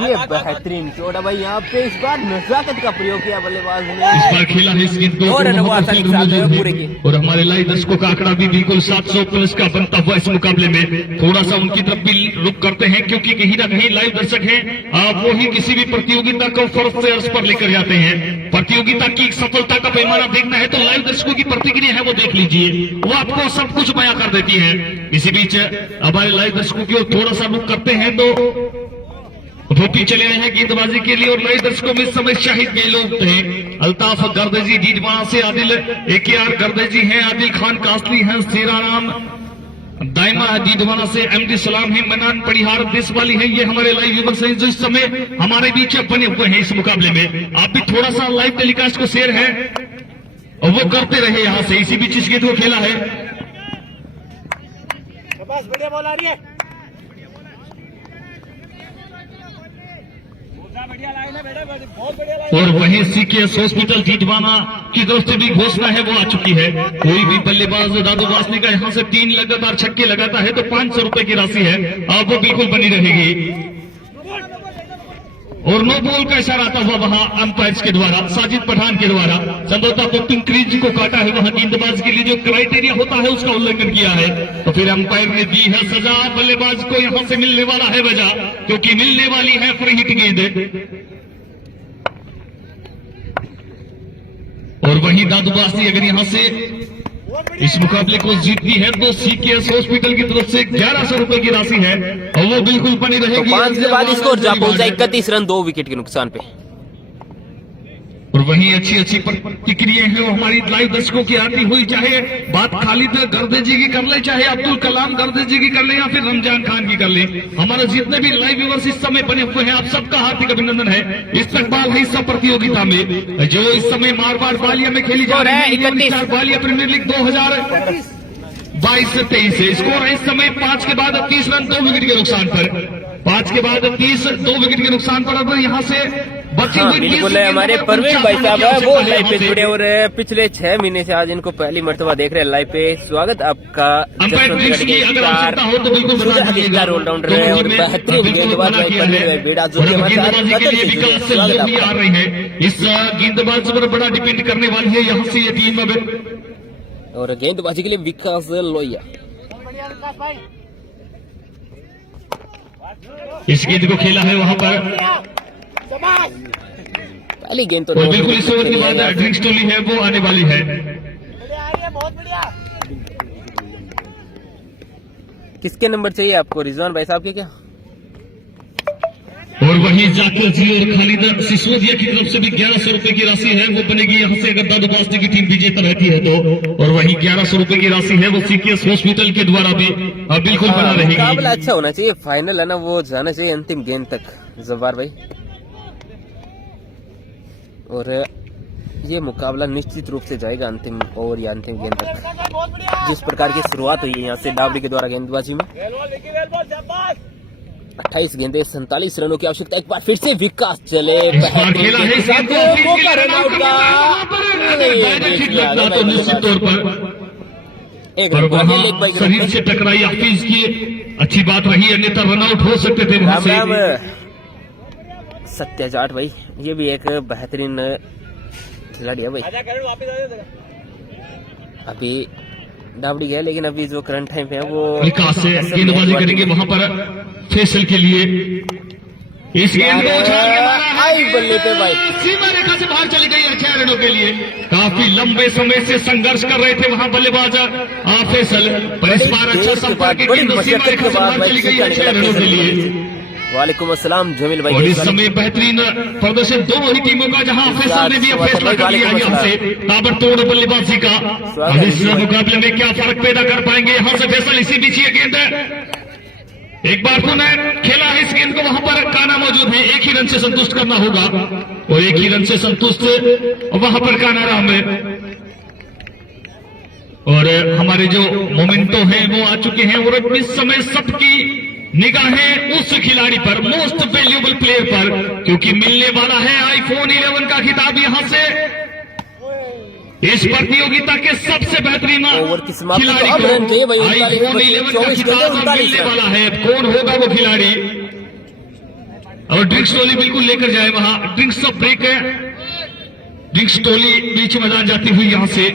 ये बेहतरीन शॉट है भाई। यहाँ पे इस बार नजाकत का प्रयोग किया बल्लेबाज ने, इस बार खेला है इस गेंद को और हमारे लाइव दर्शकों का आंकड़ा भी बिल्कुल 700 प्लस का बनता हुआ इस मुकाबले में। थोड़ा सा उनकी तरफ भी रुक करते हैं, क्योंकि कहीं ना कहीं लाइव दर्शक हैं वो ही किसी भी प्रतियोगिता को फर्स्ट से अर्श पर लेकर जाते हैं। प्रतियोगिता की सफलता का पैमाना देखना है तो लाइव दर्शकों की प्रतिक्रिया है वो देख लीजिए, वो आपको सब कुछ बयां कर देती है। इसी बीच हमारे लाइव दर्शकों की ओर थोड़ा सा रुक करते हैं तो धोपी चले आए हैं गेंदबाजी के लिए। और नए दर्शकों में इस समय शाहिद गहलोत हैं, अल्ताफ गर्देजी डीडवाना से आदिल AKR गर्देजी हैं, आदिल खान कासली हैं, सेराराम दाइमा डीडवाना से MD सलाम है, मनान परिहार देश वाली है। ये हमारे लाइव व्यूअर्स हैं जो इस समय हमारे बीच बने हुए हैं इस मुकाबले में। आप भी थोड़ा सा लाइव टेलीकास्ट को शेयर है और वो करते रहे यहाँ से। इसी बीच इस गेंद को खेला है, बस बढ़िया बॉल आ रही है, बढ़िया लाइन है बेटा, बहुत बढ़िया लाइन। और वहीं सीकेएस हॉस्पिटल डीडवाना की तरफ से भी घोषणा है वो आ चुकी है। कोई भी बल्लेबाज दादू वासनी का यहाँ से 3 लगातार छक्के लगाता है तो 500 रुपए की राशि है, अब वो बिल्कुल बनी रहेगी। और नो बॉल का इशारा आता हुआ वहां अंपायर्स के द्वारा, साजिद पठान के द्वारा संभवतः पोपिंग क्रीज को काटा है, वहां गेंदबाज के लिए जो क्राइटेरिया होता है उसका उल्लंघन किया है, तो फिर अंपायर ने दी है सजा। बल्लेबाज को यहां से मिलने वाला है वजह, क्योंकि मिलने वाली है फ्री हिट गेंद। और वहीं दादू वासनी अगर यहां से इस मुकाबले को जीतती है तो सीकेएस हॉस्पिटल की तरफ से 1100 रुपए की राशि है और वो बिल्कुल बनी तो रहेगी। 5 के बाद स्कोर जा पहुंचा 31 रन 2 विकेट के नुकसान पे। और वहीं अच्छी प्रतिक्रिया है वो हमारी लाइव दर्शकों की आती हुई, चाहे बात खालिद गर्दे जी की कर ले, चाहे अब्दुल कलाम गर्दे जी की कर ले, या फिर रमजान खान की कर ले। हमारे जितने भी लाइव व्यूअर्स इस समय बने हुए हैं, आप सबका हार्दिक अभिनंदन है। इस्तकबाल है इस सब प्रतियोगिता में जो इस समय मारवाड़ बालिया में खेली जा रही है, 31 बालिया प्रीमियर लीग 2022 से 23 है। स्कोर है इस समय 5 के बाद 30 रन 2 विकेट के नुकसान पर, 5 के बाद 30 2 विकेट के नुकसान पर। अब यहाँ से बची हुई बिल्कुल हमारे परवीन भाई साहब है वो लाइव पे जुड़े और पिछले 6 महीने से आज इनको पहली मर्तबा देख रहे हैं लाइव पे। स्वागत आपका। ऑलराउंडर है और बेहतरीन गेंदबाज भाई परवीन भाई बेड़ा जो हमारे साथ कतर से जुड़े, स्वागत आपका। आ रही है इस गेंदबाज पर बड़ा डिपेंड करने वाली है यहाँ से ये टीम। अब और गेंदबाजी के लिए विकास लोहिया, इस गेंद को खेला है वहां पर, पहली गेंद तो और बिल्कुल इस ओवर के बाद ड्रिंक्स टोली है वो आने वाली है। बहुत बढ़िया। किसके नंबर चाहिए आपको, रिजवान भाई साहब के क्या? और वहीं जाकिर जी और खालिद सिसोदिया की तरफ से भी 1100 रुपए की राशि है वो बनेगी यहाँ से अगर दादू वासनी की टीम विजेता रहती है तो। और वहीं 1100 रुपए की राशि है वो सीकेएस हॉस्पिटल के द्वारा भी बिल्कुल बना रहेगी। मुकाबला अच्छा होना चाहिए, फाइनल है ना वो जाना चाहिए अंतिम गेंद तक जब्बार भाई। और ये मुकाबला निश्चित रूप से जाएगा अंतिम ओवर या अंतिम गेंद तक। जिस प्रकार की शुरुआत हुई है यहाँ से डावड़ी के द्वारा गेंदबाजी में, 28 गेंदें 47 रनों की आवश्यकता। एक बार फिर से विकास चले, खेला है इस गेंद को, मौका रन आउट का तो निश्चित तौर पर एक और वहाँ रन शरीर से टकराई हफीज की अच्छी बात रही, अन्यथा रन आउट हो सकते थे वहां से। सत्या जाट भाई ये भी एक बेहतरीन खिलाड़ी है भाई। अभी डाबड़ी है लेकिन अभी जो करंट टाइम पे है वो विकास से गेंदबाजी करेंगे वहां पर फैसल के लिए। इस गेंद को उछाल के मारा है, आई बल्ले पे भाई, सीमा रेखा से बाहर चली गई है 6 रनों के लिए। काफी लंबे समय से संघर्ष कर रहे थे वहां बल्लेबाज फैसल, पर इस बार अच्छा संपर्क की गेंद सीमा रेखा से बाहर चली गई है 6 रनों के लिए। वालेकुम अस्सलाम जमील भाई। और इस समय बेहतरीन प्रदर्शन दोनों ही टीमों का, जहां फैसल ने भी फैसला कर लिया यहाँ से ताबड़तोड़ बल्लेबाजी का। अब इस मुकाबले में क्या फर्क पैदा कर पाएंगे यहाँ से फैसल। इसी बीच ये गेंद एक बार पुनः खेला है इस गेंद को, वहां पर काना मौजूद है, एक ही रन से संतुष्ट करना होगा और एक ही रन से संतुष्ट वहां पर काना राम है। और हमारे जो मोमेंटो हैं वो आ चुके हैं और इस समय सबकी निगाहें उस खिलाड़ी पर, मोस्ट वैल्यूएबल प्लेयर पर, क्योंकि मिलने वाला है आईफोन 11 का खिताब यहाँ से इस प्रतियोगिता के सबसे बेहतरीन खिलाड़ी को आईफोन 11 का खिताब मिलने वाला है। कौन होगा वो खिलाड़ी? और ड्रिंक्स टोली बिल्कुल लेकर जाए वहां, ड्रिंक्स का ब्रेक है, ड्रिंक्स टोली बीच मैदान जाती हुई यहां से।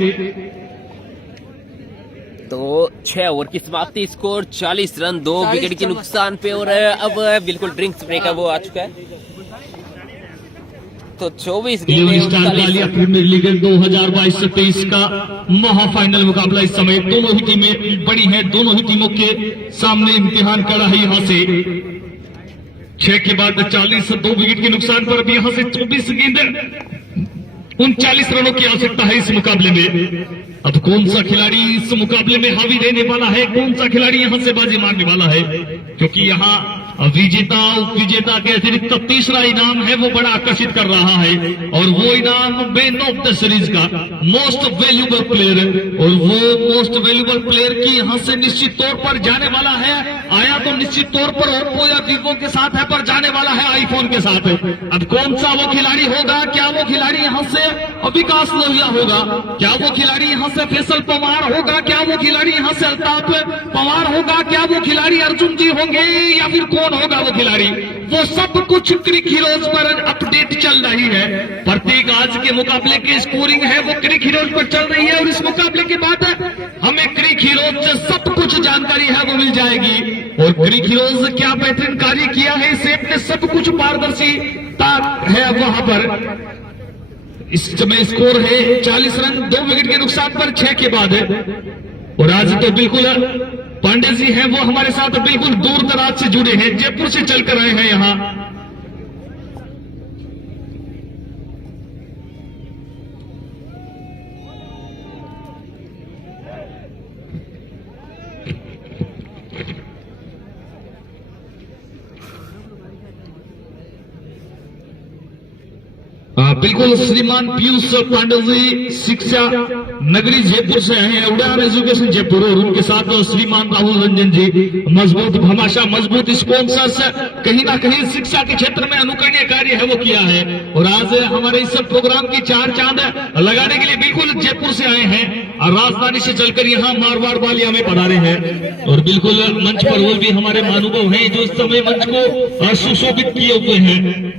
तो 6 ओवर की समाप्ति, स्कोर 40 रन 2 विकेट के नुकसान पे। और अब बिल्कुल ड्रिंक्स ब्रेक है वो आ चुका है। तो 24 प्रीमियर लीग 2022-23 का महाफाइनल मुकाबला इस समय दोनों ही टीमें बड़ी हैं, दोनों ही टीमों के सामने इम्तिहान कड़ा है यहाँ से। 6 के बाद 40 2 विकेट के नुकसान पर अब यहाँ से 24 गेंद 39 रनों की आवश्यकता है इस मुकाबले में। अब कौन सा खिलाड़ी इस मुकाबले में हावी रहने वाला है, कौन सा खिलाड़ी यहाँ से बाजी मारने वाला है, क्योंकि यहाँ विजेता उपविजेता के अतिरिक्त तीसरा इनाम है वो बड़ा आकर्षित कर रहा है, और वो इनाम मैन ऑफ द सीरीज का मोस्ट वैल्यूबल प्लेयर, और वो मोस्ट वैल्यूबल प्लेयर की यहाँ से निश्चित तौर पर जाने वाला है। आया तो निश्चित तौर पर ओप्पो या वीवो के साथ है, पर जाने वाला है आईफोन के साथ। अब कौन सा वो खिलाड़ी होगा? क्या वो खिलाड़ी यहाँ से विकास लोहिया होगा? क्या वो खिलाड़ी यहाँ से फैसल पवार होगा? क्या वो खिलाड़ी यहाँ से अल्ताफ पवार होगा? क्या वो खिलाड़ी अर्जुन जी होंगे, या फिर कौन होगा वो खिलाड़ी? वो सब कुछ क्रिक हीरोज पर अपडेट चल रही है। प्रत्येक आज के मुकाबले की स्कोरिंग है वो क्रिक हीरोज पर चल रही है, और इस मुकाबले के बाद हमें क्रिक हीरोज से सब कुछ जानकारी है वो मिल जाएगी। और क्रिक हीरोज क्या बेहतरीन कार्य किया है, इसे अपने सब कुछ पारदर्शिता है वहां पर। इस समय स्कोर है 40 रन, 2 विकेट के नुकसान पर 6 के बाद। और आज तो बिल्कुल पांडे जी हैं वो हमारे साथ बिल्कुल दूर दराज से जुड़े हैं, जयपुर से चलकर आए हैं यहाँ। बिल्कुल श्रीमान पीयूष पांडे जी शिक्षा नगरी जयपुर से आए हैं, उड़ान एजुकेशन जयपुर, और उनके साथ श्रीमान राहुल रंजन जी मजबूत भामाशाह, मजबूत स्पॉन्सर्स, कहीं ना कहीं शिक्षा के क्षेत्र में अनुकरणीय कार्य है वो किया है। और आज हमारे इस प्रोग्राम की 4 चांद लगाने के लिए बिल्कुल जयपुर से आए हैं, और राजधानी से चलकर यहाँ मारवाड़ वालिया में पधारे हैं। और बिल्कुल मंच पर वो भी हमारे महानुभव हैं जो इस समय मंच को सुशोभित किए हुए हैं।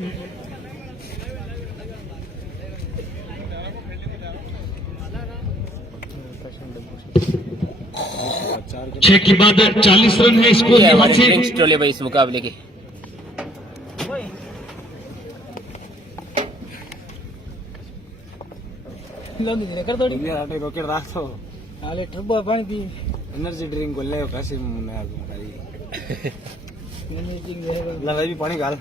6 के बाद 40 रन है स्कोर यहाँ से। चले भाई इस मुकाबले के रोकेट राखो ट्रिप पानी पी एनर्जी ड्रिंक को ले कैसे भी पानी गाल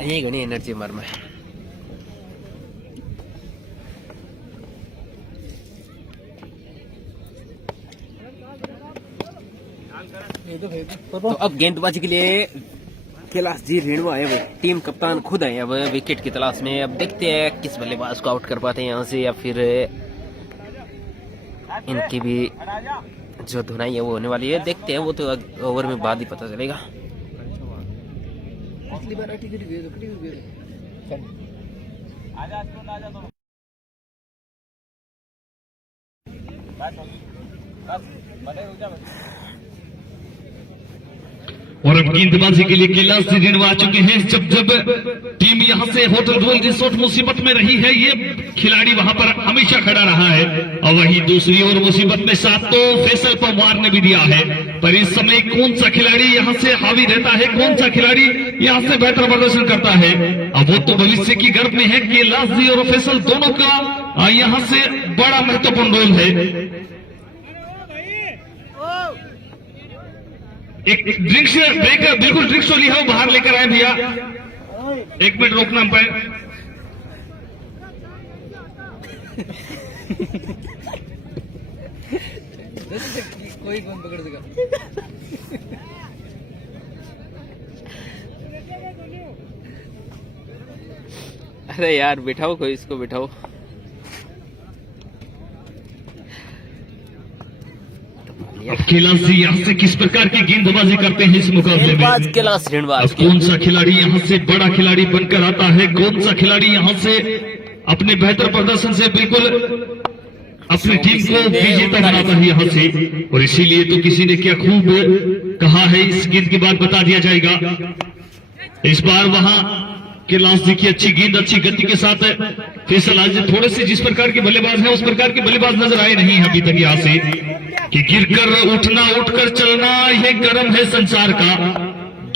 यही घनी एनर्जी मार में तो अब गेंदबाजी के लिए कैलाश जी रेणुआ है वो टीम कप्तान खुद है अब विकेट की तलाश में। अब देखते हैं किस बल्लेबाज को आउट कर पाते हैं यहाँ से, या फिर इनकी भी जो धुनाई है वो होने वाली है। देखते हैं, वो तो ओवर में बाद ही पता चलेगा। और अब गेंदबाजी के लिए कैलाश जी रेणुआ आ चुके हैं। जब जब टीम यहां से होटल रोयल रिसोर्ट मुसीबत में रही है, ये खिलाड़ी वहां पर हमेशा खड़ा रहा है। और वहीं दूसरी ओर मुसीबत में साथ तो फैसल पवार ने भी दिया है, पर इस समय कौन सा खिलाड़ी यहां से हावी रहता है, कौन सा खिलाड़ी यहां से बेहतर प्रदर्शन करता है, अब वो तो भविष्य की गर्भ में है। कैलाश जी और फैसल दोनों का यहां से बड़ा महत्वपूर्ण रोल है। एक ड्रिंक्स ब्रेक, बिल्कुल ड्रिंक्स तो लिया हो, बाहर लेकर आए भैया, 1 मिनट रोकना पाए। कोई कौन पकड़ देगा। अरे यार बिठाओ, कोई इसको बिठाओ। कैलाश जी यहाँ से किस प्रकार की गेंदबाजी करते हैं इस मुकाबले में? कैलाश रेणुआ कौन सा खिलाड़ी यहाँ से बड़ा खिलाड़ी बनकर आता है, कौन सा खिलाड़ी यहाँ से अपने बेहतर प्रदर्शन से बिल्कुल अपनी टीम को विजेता बनाता है यहाँ से। और इसीलिए तो किसी ने क्या खूब कहा है, इस गेंद के बाद बता दिया जाएगा। इस बार वहां कैलाश जी की अच्छी गेंद, अच्छी गति के साथ फैसल आज थोड़े से जिस प्रकार के बल्लेबाज हैं उस प्रकार के बल्लेबाज नजर आए नहीं अभी तक यहाँ से, कि गिरकर उठना उठकर चलना ये कर्म है संसार का,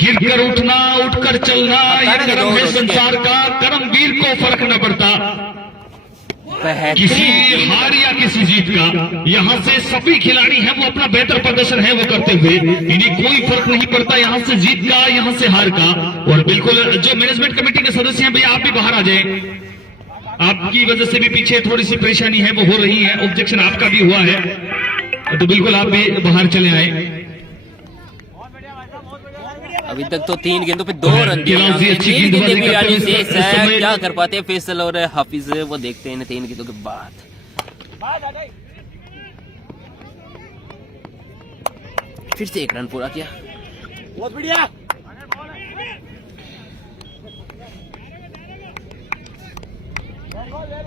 गिरकर उठना उठकर चलना ये कर्म है संसार का, कर्मवीर को फर्क न पड़ता किसी हार या किसी जीत का। यहाँ से सभी खिलाड़ी हैं वो अपना बेहतर प्रदर्शन है वो करते हुए, इन्हें कोई फर्क नहीं पड़ता यहाँ से जीत का, यहाँ से हार का। और बिल्कुल जो मैनेजमेंट कमेटी के सदस्य हैं भैया, आप भी बाहर आ जाएं, आपकी वजह से भी पीछे थोड़ी सी परेशानी है वो हो रही है, ऑब्जेक्शन आपका भी हुआ है, तो बिल्कुल आप भी बाहर चले आए। अभी तक तो 3 गेंदों पे 2 रन दिए हैं। 3 गेंदें भी आने से शायद क्या कर पाते हैं फैसल और हाफिज, वो देखते हैं 3 गेंदों के बाद। फिर से 1 रन पूरा किया। बहुत बढ़िया।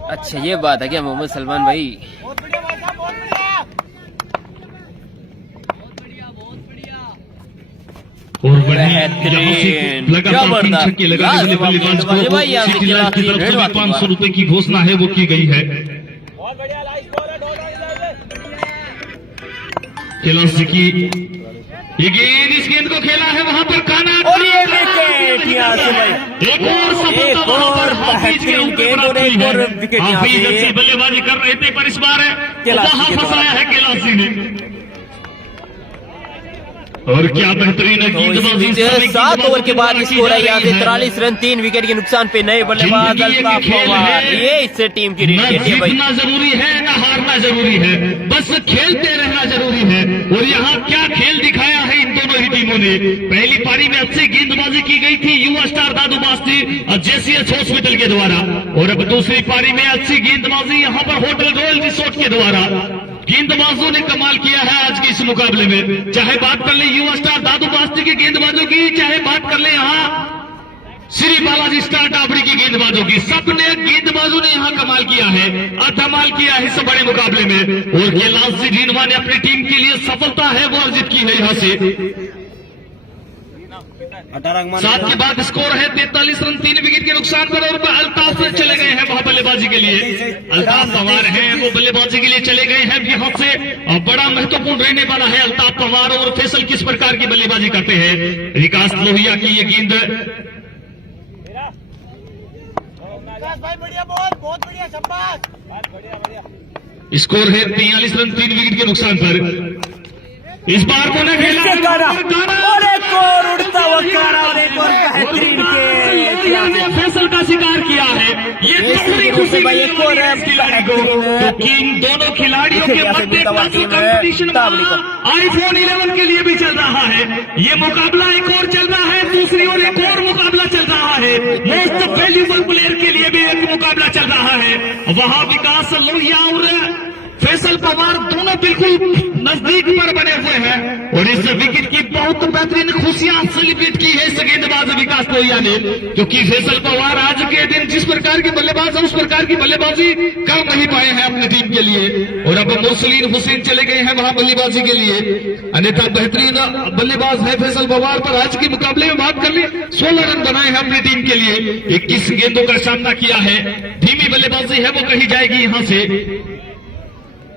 अच्छा ये बात है क्या मोहम्मद सलमान भाई? बहुत बढ़िया भाई साहब, बहुत बढ़िया। और बेहतरीन, जबरदस्त, ₹500 की घोषणा है वो की गई है। बहुत बढ़िया लाइट बॉल है, 2 रन। खिलाड़ी की ये गेंद, इस गेंद को खेला है वहां पर काना, और ये विकेट यहाँ से भाई। एक और सफलता वहां पर हाफिज के ऊपर प्राप्त हुई है। हाफिज अच्छी बल्लेबाजी कर रहे थे पर इस बार वहां फंसाया है खिलाड़ी ने। और क्या बेहतरीन है गेंदबाजी। 7 ओवर के बाद स्कोर है यहाँ से 43 रन, 3 विकेट के नुकसान पे नए बल्लेबाज अल्ताफ पवार। ये इससे टीम की रीड है भाई। जीतना जरूरी है न हारना जरूरी है, बस खेलते रहना जरूरी है। और यहाँ क्या खेल दिखाया है इन दोनों ही टीमों ने। पहली पारी में अच्छी गेंदबाजी की गई थी युवा स्टार दादू बास्ती और जेसीएच हॉस्पिटल के द्वारा, और अब दूसरी पारी में अच्छी गेंदबाजी यहाँ पर होटल रॉयल रिसोर्ट के द्वारा। गेंदबाजों ने कमाल किया है आज के इस मुकाबले में। चाहे बात कर ले युवा स्टार दादू बास्ती के गेंदबाजों की, चाहे बात कर ले यहाँ श्री बालाजी स्टार टाबड़ी की गेंदबाजों की, सबने गेंदबाजों ने यहाँ कमाल किया है, अधमाल किया है इस बड़े मुकाबले में। और कैलाश जी ढींडवा ने अपनी टीम के लिए सफलता है वो अर्जित की है यहाँ से। 7 के बाद स्कोर है 43 रन, 3 विकेट के नुकसान पर। और अल्ताफ चले गए हैं वहां बल्लेबाजी के लिए। अल्ताफ पवार हैं वो बल्लेबाजी के लिए चले गए हैं यहाँ से। और बड़ा महत्वपूर्ण रहने वाला है अल्ताफ पवार और फैसल किस प्रकार की बल्लेबाजी करते हैं। विकास लोहिया की ये गेंद, भाई बढ़िया बॉल, बहुत बढ़िया, शाबाश। बढ़िया बढ़िया। स्कोर है 43 रन, 3 विकेट के नुकसान पर। इस बार को और एक और उड़ता हुआ कारा और एक और बेहतरीन के फैसल का शिकार किया है। ये पूरी खुशी भाई एक और इन दोनों खिलाड़ियों के मध्य कंपटीशन आईफोन 11 के लिए भी चल रहा है। ये मुकाबला एक और चल रहा है, दूसरी ओर एक और मुकाबला चल रहा है। मोस्ट वैल्यूबल प्लेयर के लिए भी एक मुकाबला चल रहा है। वहां विकास लोहिया और फैसल पवार दोनों बिल्कुल नजदीक पर बने हुए हैं। और इस विकेट की बहुत बेहतरीन खुशियां सेलिब्रेट की है इस गेंदबाज विकास लोहिया ने, क्योंकि फैसल पवार आज के दिन जिस प्रकार की बल्लेबाज है उस प्रकार की बल्लेबाजी कर नहीं पाए हैं अपनी टीम के लिए। और अब मुरसलीन हुसैन चले गए हैं वहां बल्लेबाजी के लिए। अन्यथा बेहतरीन बल्लेबाज है फैसल पवार, पर आज के मुकाबले में बात कर ले 16 रन बनाए हैं अपनी टीम के लिए। 21 गेंदों का सामना किया है। धीमी बल्लेबाजी है वो कही जाएगी यहाँ से।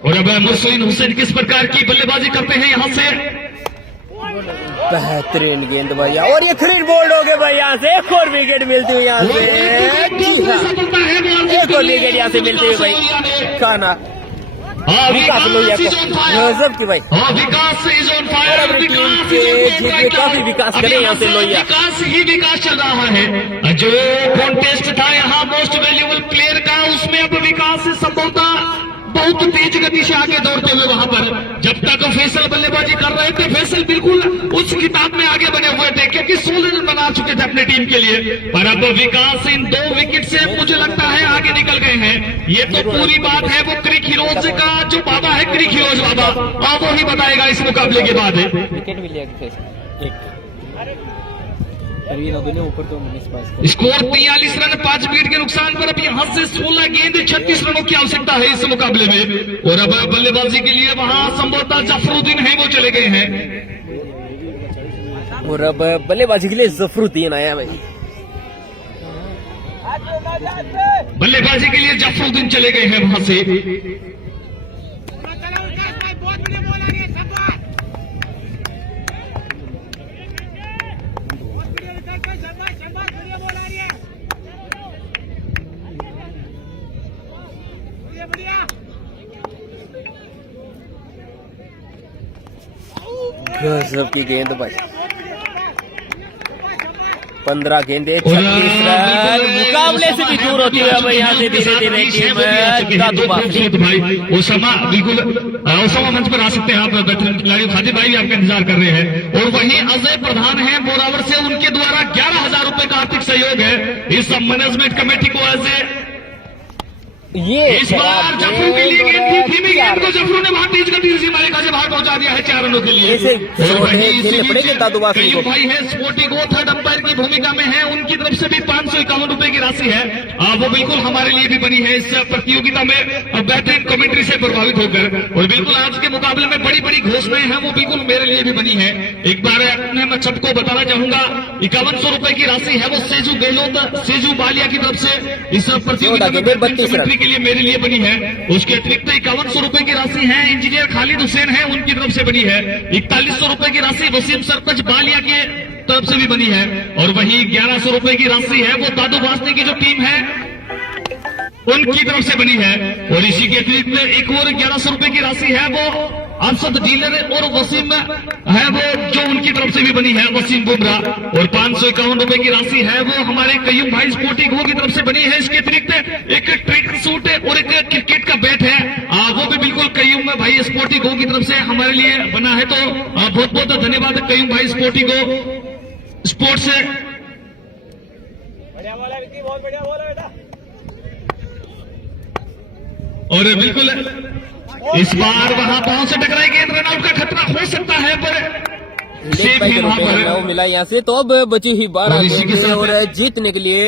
और अब मुरसलीन हुसैन किस प्रकार की बल्लेबाजी करते हैं यहाँ से। बेहतरीन गेंद भैया, और ये खरीद बोल्ड हो गए भाई। यहाँ से एक और विकेट मिलती हुई यहाँ से, एक और विकेट यहाँ से मिलती हुई भाई। खाना विकास लोहिया को गजब की भाई। विकास इज ऑन फायर। अपनी टीम के जीत में काफी विकास करे यहाँ से लोहिया। विकास ही विकास चल रहा है। जो कॉन्टेस्ट था यहाँ मोस्ट वैल्यूबल प्लेयर का, उसमें अब विकास से संभवतः बहुत तेज गति से आगे दौड़ते हुए वहां पर। जब तक फैसल बल्लेबाजी कर रहे थे, फैसल बिल्कुल उस किताब में आगे बने हुए थे क्योंकि 16 रन बना चुके थे अपनी टीम के लिए। पर अब विकास इन 2 विकेट से मुझे लगता है आगे निकल गए हैं। ये तो पूरी बात है वो क्रिक हीरोज का जो बाबा है, क्रिक हीरोज बाबा, अब वो ही बताएगा इस मुकाबले के बाद। विकेट भी लिया ऊपर तो स्कोर 43 रन, 5 विकेट के नुकसान पर। अब यहाँ से 16 गेंद 36 रनों की आवश्यकता है इस मुकाबले में। और अब बल्लेबाजी के लिए वहाँ संभवतः जफरुद्दीन है वो चले गए हैं। और अब बल्लेबाजी के लिए जफरुद्दीन आया भाई। बल्लेबाजी के लिए जफरुद्दीन चले गए हैं वहां से। बहुत बढ़िया बॉल आ रही है, शाबाश। गजब की गेंद भाई। 15 गेंदे 36 रन, मुकाबले से भी दूर होती है। अब यहाँ से धीरे धीरे टीम दादू बाफली। भाई ओसामा बिल्कुल ओसामा मंच पर आ सकते हैं आप, बेहतरीन खिलाड़ी खादिर भाई भी आपका इंतजार कर रहे हैं। और वहीं अजय प्रधान है बोरावर से, उनके द्वारा 11,000 रुपए का आर्थिक सहयोग है इस मैनेजमेंट कमेटी को। ऐसे ये इस बार जफरू के लिए गेंद थी, धीमी गेंद को जफरू ने वहां तेज गति से मालिका से बाहर पहुंचा दिया है 4 रनों के लिए। ऐसे और वहीं खेलने पड़ेंगे दादू बाफली को। भाई है स्पोर्टिंग वो थर्ड अंपायर की भूमिका में है, उनकी तरफ से भी 551 रुपए की राशि है। वो बिल्कुल हमारे लिए भी बनी है इस प्रतियोगिता में बेहतरीन कमेंट्री से प्रभावित होकर। और बिल्कुल आज के मुकाबले में बड़ी बड़ी घोषणाएं हैं, वो बिल्कुल मेरे लिए भी बनी है। एक बार मैं सबको बताना चाहूंगा 5100 रुपए की राशि है वो सेजू गहलोत सेजू बालिया की तरफ से इस प्रतियोगिता में कमेंट्री के लिए मेरे लिए बनी है। उसके अतिरिक्त 5100 रुपए की राशि है इंजीनियर खालिद हुसैन है उनकी तरफ से बनी है। 4100 रुपए की राशि वसीम सरपंच बालिया के तरफ से भी बनी है। और वहीं 1100 रुपए की राशि है वो दादू वासनी की जो टीम है उनकी तरफ से बनी है। और इसी के अतिरिक्त एक और 1100 रुपए की राशि है वो अरशद डीलर और वसीम है वो जो उनकी तरफ से भी बनी है, वसीम बुमराह। और 551 रुपए की राशि है वो हमारे कयूम भाई स्पोर्टिंग की तरफ से बनी है। इसके अतिरिक्त एक ट्रैक सूट और एक क्रिकेट का बैट है वो भी बिल्कुल कयूम भाई स्पोर्टिंग की तरफ से हमारे लिए बना है। तो बहुत बहुत धन्यवाद कयूम भाई स्पोर्टिंग स्पोर्ट्स से। बढ़िया बोला विक्की, बहुत बढ़िया बोला बेटा। और बिल्कुल इस बार वहां पांव से टकराई गेंद, रनआउट का खतरा हो सकता है पर सेफ ही वहां पर मिला यहाँ से। तो अब बची हुई 12 गेंदें और जीतने के लिए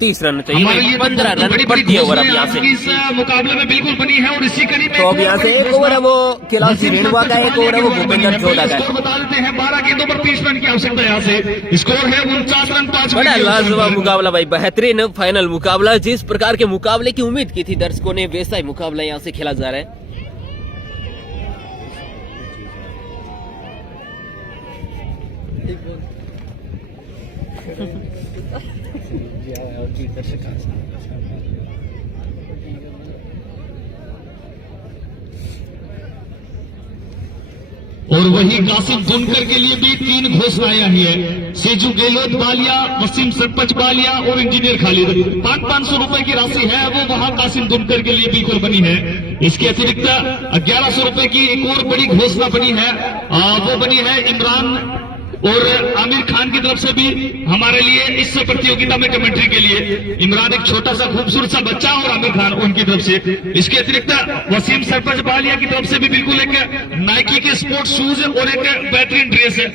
30 रन चाहिए। 15 रन बढ़ती है ओवर अब यहाँ से इस मुकाबले में बिल्कुल बनी है। और इसी कड़ी में तो अब यहाँ से एक ओवर है वो कैलाश रेणुवा का, एक ओवर है वो भूपेंद्र जोधा का। बता देते हैं 12 गेंदों पर 30 रन की आवश्यकता है। यहाँ से स्कोर है 49 रन 5 बड़ा लाजवाब मुकाबला भाई, बेहतरीन फाइनल मुकाबला। जिस प्रकार के मुकाबले की उम्मीद की थी दर्शकों ने वैसा ही मुकाबला यहाँ से खेला जा रहा है। और वही कासिम धुनकर के लिए भी 3 घोषणाएं आई है। सेजू गहलोत बालिया, वसीम सरपंच बालिया और इंजीनियर खालिद। 500 रुपए की राशि है वो वहां कासिम धुनकर के लिए बिल्कुल बनी है। इसके अतिरिक्त 1100 रुपए की एक और बड़ी घोषणा बनी है वो बनी है इमरान और आमिर खान की तरफ से भी हमारे लिए इस प्रतियोगिता में कमेंट्री के लिए। इमरान एक छोटा सा खूबसूरत सा बच्चा और आमिर खान उनकी तरफ से। इसके अतिरिक्त वसीम सरपंच बालिया की तरफ से भी बिल्कुल एक नाइकी के स्पोर्ट्स शूज और एक बेहतरीन ड्रेस है।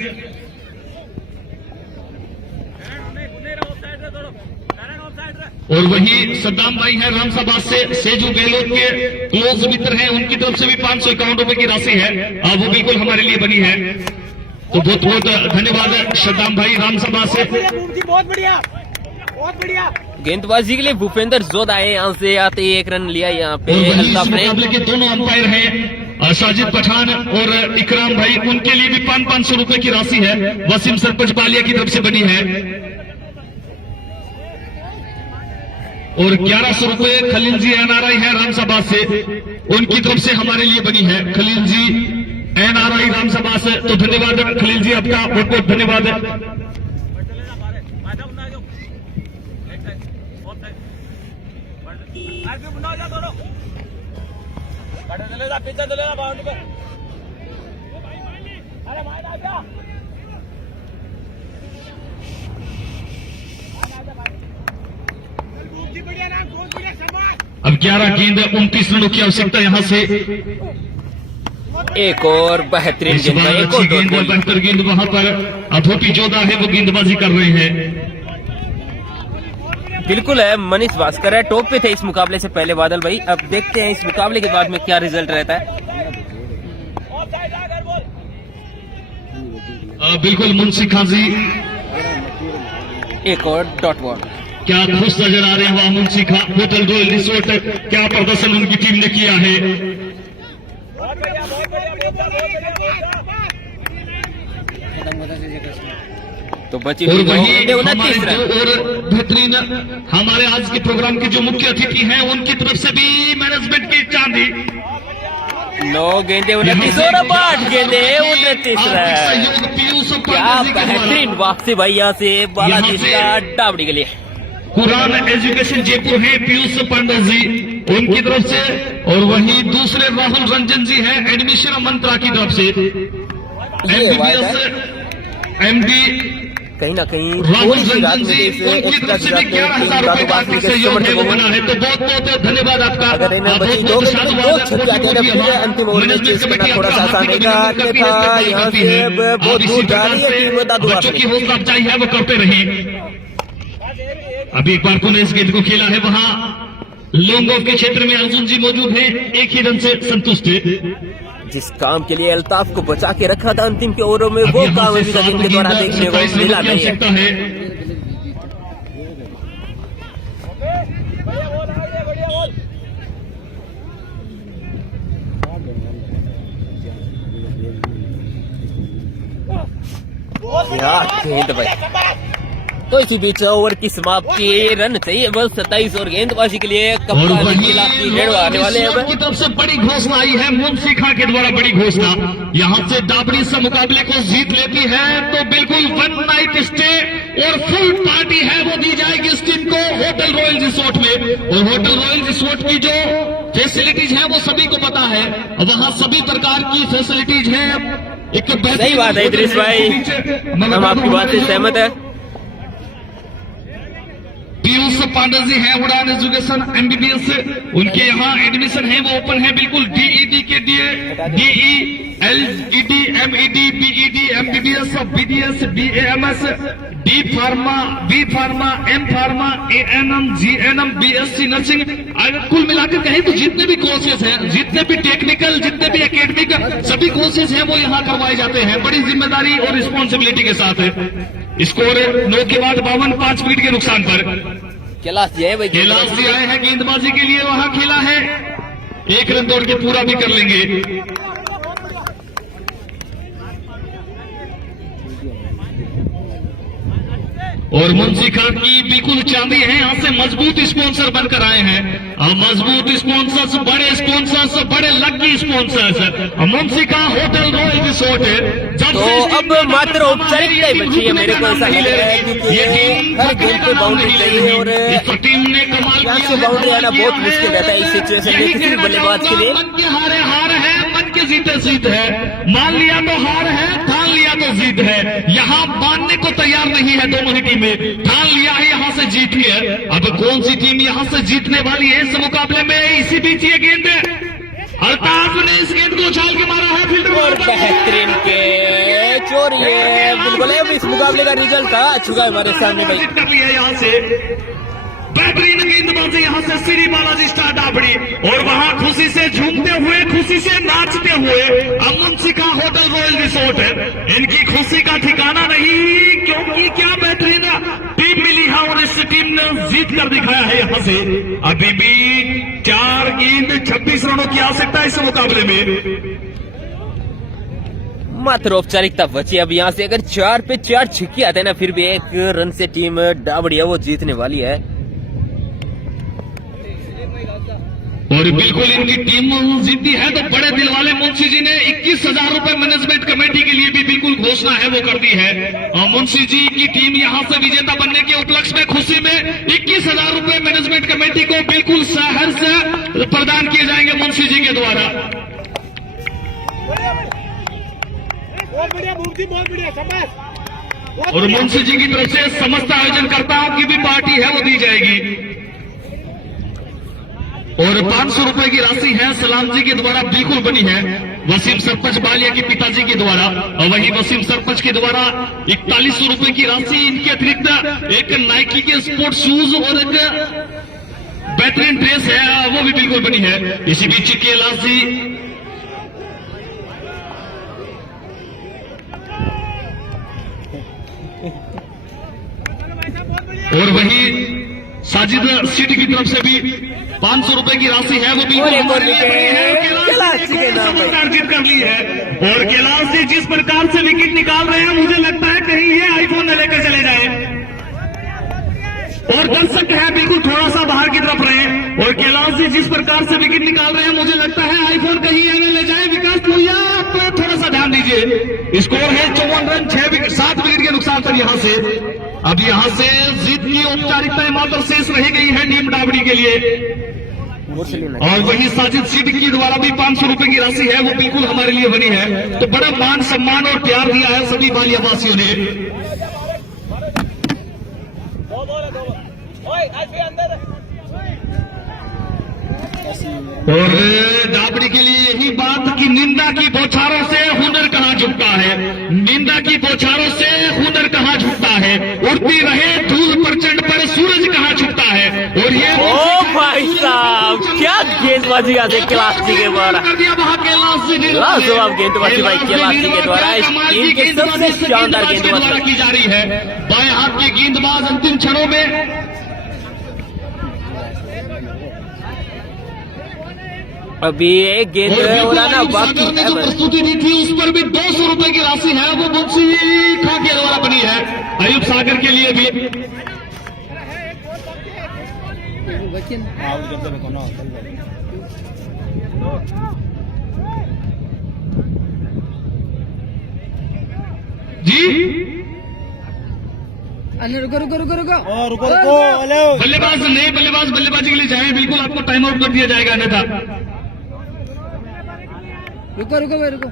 और वही सद्दाम भाई है रामसाबाद से, सेजू गहलोत के क्लोज मित्र हैं, उनकी तरफ से भी 551 रुपए की राशि है वो बिल्कुल हमारे लिए बनी है। तो बहुत बहुत धन्यवाद सद्दाम भाई रामसभा से। बहुत बढ़िया बहुत बढ़िया। गेंदबाजी के लिए भूपेंद्र जोधा आए, यहाँ से आते ही 1 रन लिया यहाँ पे अल्ताफ ने। मुकाबले के दोनों अंपायर हैं साजिद पठान और इकराम भाई, उनके लिए भी 500 रुपए की राशि है वसीम सरपंच बालिया की तरफ से बनी है। और 1100 रुपए खलील जी NRI है रामसभा से, उनकी तरफ से हमारे लिए बनी है। खलील जी NRI रामसभा से, तो धन्यवाद खलील जी, आपका बहुत बहुत धन्यवाद है। अब 11 गेंद 29 रनों की आवश्यकता यहाँ से। एक और बेहतरीन गेंद, एक और गेंद बेहतर गेंद वहां पर अधोपी जोधा है वो गेंदबाजी कर रहे हैं। बिल्कुल है, मनीष भास्कर है टॉप पे थे इस मुकाबले से पहले बादल भाई। अब देखते हैं इस मुकाबले के बाद में क्या रिजल्ट रहता है। बिल्कुल मुंशी खाजी एक और डॉट बॉल। क्या खुश नजर आ रहे हैं वहां मुंशी खा होटल रॉयल रिसोर्ट, क्या प्रदर्शन उनकी टीम ने किया है। तो बची और हुई वही 29 रन। और बेहतरीन हमारे आज के प्रोग्राम के जो मुख्य अतिथि हैं उनकी तरफ से भी मैनेजमेंट की चांदी 9 गेंदे 29 और 8 गेंदे 29 रन। क्या बेहतरीन वापसी भाई यहाँ से बालाजी का डाबड़ी के लिए। कुरान एजुकेशन जयपुर है पीयूष पांडे जी उनकी तरफ से, और वहीं दूसरे राहुल रंजन जी हैं एडमिशन मंत्रा की तरफ से। एमडी कहीं ना कहीं राहुल रंजन जी उनकी तरफ से भी 11,000 रुपए का आर्थिक सहयोग है वो बना है, तो बहुत बहुत धन्यवाद आपका। अगर इन्हें बची 2 छक्के आते हैं फिर अंतिम ओवर में चेस करना थोड़ा सा आसान रहेगा। अन्यथा यहाँ से बहुत दूर जा रही है टीम दादुआ। बच्चों की हौसला अफजाई है वो करते रहे। अभी एक बार पुनः इस गेंद को खेला है, वहां लॉन्ग ऑफ के क्षेत्र में अर्जुन जी मौजूद हैं, एक ही रन से संतुष्ट है। जिस काम के लिए अल्ताफ को बचा के रखा था अंतिम के ओवरों में, वो काम अभी तक इनके द्वारा देखने को मिला नहीं है। क्या गेंद भाई। तो इसी बीच ओवर की समाप्ति, रन चाहिए बस 27 और गेंदबाजी के लिए कप्तान की रेड आने वाले हैं। की तरफ से बड़ी घोषणा आई है मुंसिखा के द्वारा, बड़ी घोषणा। यहाँ से डाबड़ी से मुकाबले को जीत लेती है तो बिल्कुल 1 नाइट स्टे और फुल पार्टी है वो दी जाएगी इस टीम को होटल रॉयल रिसोर्ट में। और होटल रॉयल रिसोर्ट की जो फैसिलिटीज है वो सभी को पता है, वहाँ सभी प्रकार की फैसिलिटीज है। एक सही बात है इद्रिस भाई, हम आपकी बात से सहमत है। पीयूष पांडे जी हैं उड़ान एजुकेशन एमबीबीएस, उनके यहाँ एडमिशन है वो ओपन है बिल्कुल। डीईडी के लिए DElEd MEd BEd MBBS BDS BAMS D pharma B pharma M pharma ANM GNM BSc nursing, अगर कुल मिलाकर कहें तो जितने भी कोर्सेज हैं, जितने भी टेक्निकल, जितने भी एकेडमिक सभी कोर्सेज हैं वो यहाँ करवाए जाते हैं बड़ी जिम्मेदारी और रिस्पॉन्सिबिलिटी के साथ। स्कोर 9 के बाद 52 5 विकेट के नुकसान पर। कैलाश जी है भाई, कैलाश जी आए हैं गेंदबाजी के लिए, वहां खेला है 1 रन दौड़ के पूरा भी कर लेंगे। और मुंशी खान की बिल्कुल चांदी है, यहाँ से मजबूत स्पॉन्सर बनकर आए हैं। मजबूत स्पॉन्सर्स, बड़े स्पॉन्सर्स, बड़े लकी स्पॉन्सर्स मुंशी का होटल रॉयल रिसोर्ट है। जब तो अब मात्र औपचारिकता ही बची है, मेरे को ऐसा लग रहा है क्योंकि हर गेंद पे बाउंड्री चाहिए और टीम ने कमाल यहाँ से बाउंड्री आना बहुत मुश्किल रहता है इस सिचुएशन में किसी भी बल्लेबाज के लिए। मन के हारे हार है, मन के जीते जीत है। मान लिया तो हार है, ठान लिया तो जीत है। यहाँ मानने को तैयार नहीं है दोनों ही टीमें, ठान लिया है यहाँ से जीत ही है। अब कौन सी टीम यहाँ से जीतने वाली है इस मुकाबले में? इसी बीच ये गेंद अल्ताफ ने इस गेंद को उछाल के मारा है फील्डर और बेहतरीन कैच, और ये बिल्कुल इस मुकाबले का रिजल्ट था आ चुका है हमारे सामने भाई। कर लिया यहाँ से बेहतरीन गेंदबाजी यहाँ से श्री बालाजी स्टार डाबड़ी, और वहाँ खुशी से झूमते हुए, खुशी से नाचते हुए मुंशी का होटल रॉयल रिसोर्ट है। इनकी खुशी का ठिकाना नहीं, क्योंकि क्या बेहतरीन टीम मिली है और इस टीम ने जीत कर दिखाया है। यहाँ से अभी भी 4 गेंद 26 रनों की आवश्यकता है इस मुकाबले में। मात्र औपचारिकता बची। अब यहाँ से अगर 4 पे 4 छक्के आते हैं ना, फिर भी 1 रन से टीम डाबड़िया वो जीतने वाली है। और बिल्कुल इनकी टीम जीती है तो बड़े दिल वाले मुंशी जी ने 21,000 रुपए मैनेजमेंट कमेटी के लिए भी बिल्कुल घोषणा है वो कर दी है। और मुंशी जी की टीम यहां से विजेता बनने के उपलक्ष्य में खुशी में 21,000 रुपए मैनेजमेंट कमेटी को बिल्कुल सहर्ष प्रदान किए जाएंगे मुंशी जी के द्वारा। बहुत बढ़िया मूर्ति, बहुत बढ़िया, शाबाश। और मुंशी जी की तरफ से समस्त आयोजनकर्ताओं की भी पार्टी है वो दी जाएगी। और 500 रुपए की राशि है सलाम जी के द्वारा बिल्कुल बनी है, वसीम सरपंच बालिया के पिताजी के द्वारा। और वही वसीम सरपंच के द्वारा 4100 रुपए की राशि, इनके अतिरिक्त एक नाइकी के स्पोर्ट्स शूज और एक बेहतरीन ड्रेस है वो भी बिल्कुल बनी है। इसी बीच कैलाश जी और वही साजिद सिटी की तरफ से भी 500 रुपए की राशि है वो बिल्कुल अर्जित कर ली है। और कैलाश जी जिस प्रकार से विकेट निकाल रहे हैं, मुझे लगता है कहीं ये आईफोन न लेकर चले जाए। और दर्शक है बिल्कुल थोड़ा सा बाहर की तरफ रहे और कैलाश जी जिस प्रकार से विकेट निकाल रहे हैं, मुझे लगता है आईफोन कहीं आगे ले जाए। विकास लोहिया, आप थोड़ा सा ध्यान दीजिए। स्कोर है 54 रन, 7 विकेट के नुकसान पर यहाँ से। अब यहाँ से जीत की औपचारिकताएं मात्र शेष रह गई है टीम डाबड़ी के लिए। और वही साजिद सिद्दीकी के द्वारा भी 500 रुपए की राशि है, वो बिल्कुल हमारे लिए बनी है। तो बड़ा मान सम्मान और प्यार दिया है सभी बालिया वासियों ने। और डाबड़ी के लिए यही बात कि निंदा की बौछारों से हुनर कहाँ झुकता है, निंदा की बौछारों से हुनर कहाँ झुकता है। उड़ती रहे धूल प्रचंड पर सूरज कहाँ छुपता है। और ये ओ भाई साहब, क्या गेंदबाजी आज कैलाश जी के द्वारा, लाजवाब गेंदबाजी भाई कैलाश जी के द्वारा। इस टीम के सबसे शानदार गेंदबाजी की जा रही है। बाएं हाथ के गेंदबाज अंतिम क्षणों में अभी एक गेंद उड़ाना बाकी है। जो प्रस्तुति दी थी उस पर भी 200 रुपए की राशि है, वो मुंशी खां के द्वारा बनी है। अयूब सागर के लिए भी जी रुको रुको रुको रुको रुको बल्लेबाज नए बल्लेबाज बल्लेबाजी के लिए जाए, बिल्कुल आपको टाइम आउट कर दिया जाएगा अन्यथा। रुको रुको भाई रुको।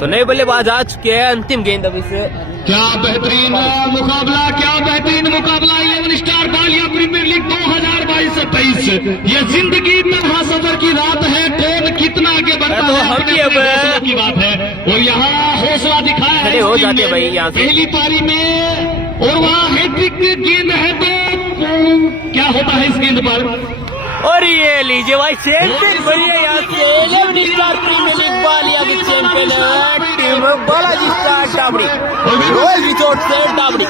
तो नए बल्लेबाज आ चुके हैं, अंतिम गेंद अभी से। क्या बेहतरीन मुकाबला, क्या बेहतरीन मुकाबला। 11 स्टार बालिया प्रीमियर लीग 2022-23। ये जिंदगी तनहा सफर की रात है, कौन कितना आगे बढ़ता तो है हम अपने भी अब हौसले की बात है। और यहाँ हौसला दिखाया है खड़े हो इस टीम जाते हैं ने भाई यहाँ से। पहली पारी में। और वहाँ हैट्रिक गेंद है, तो क्या होता है इस गेंद पर। और ये लीजिए भाई चैंपियन बनिए यहाँ से 11 स्टार प्रीमियर लीग बालिया की champion team Balaji star Dabri, royal resort से Dabri.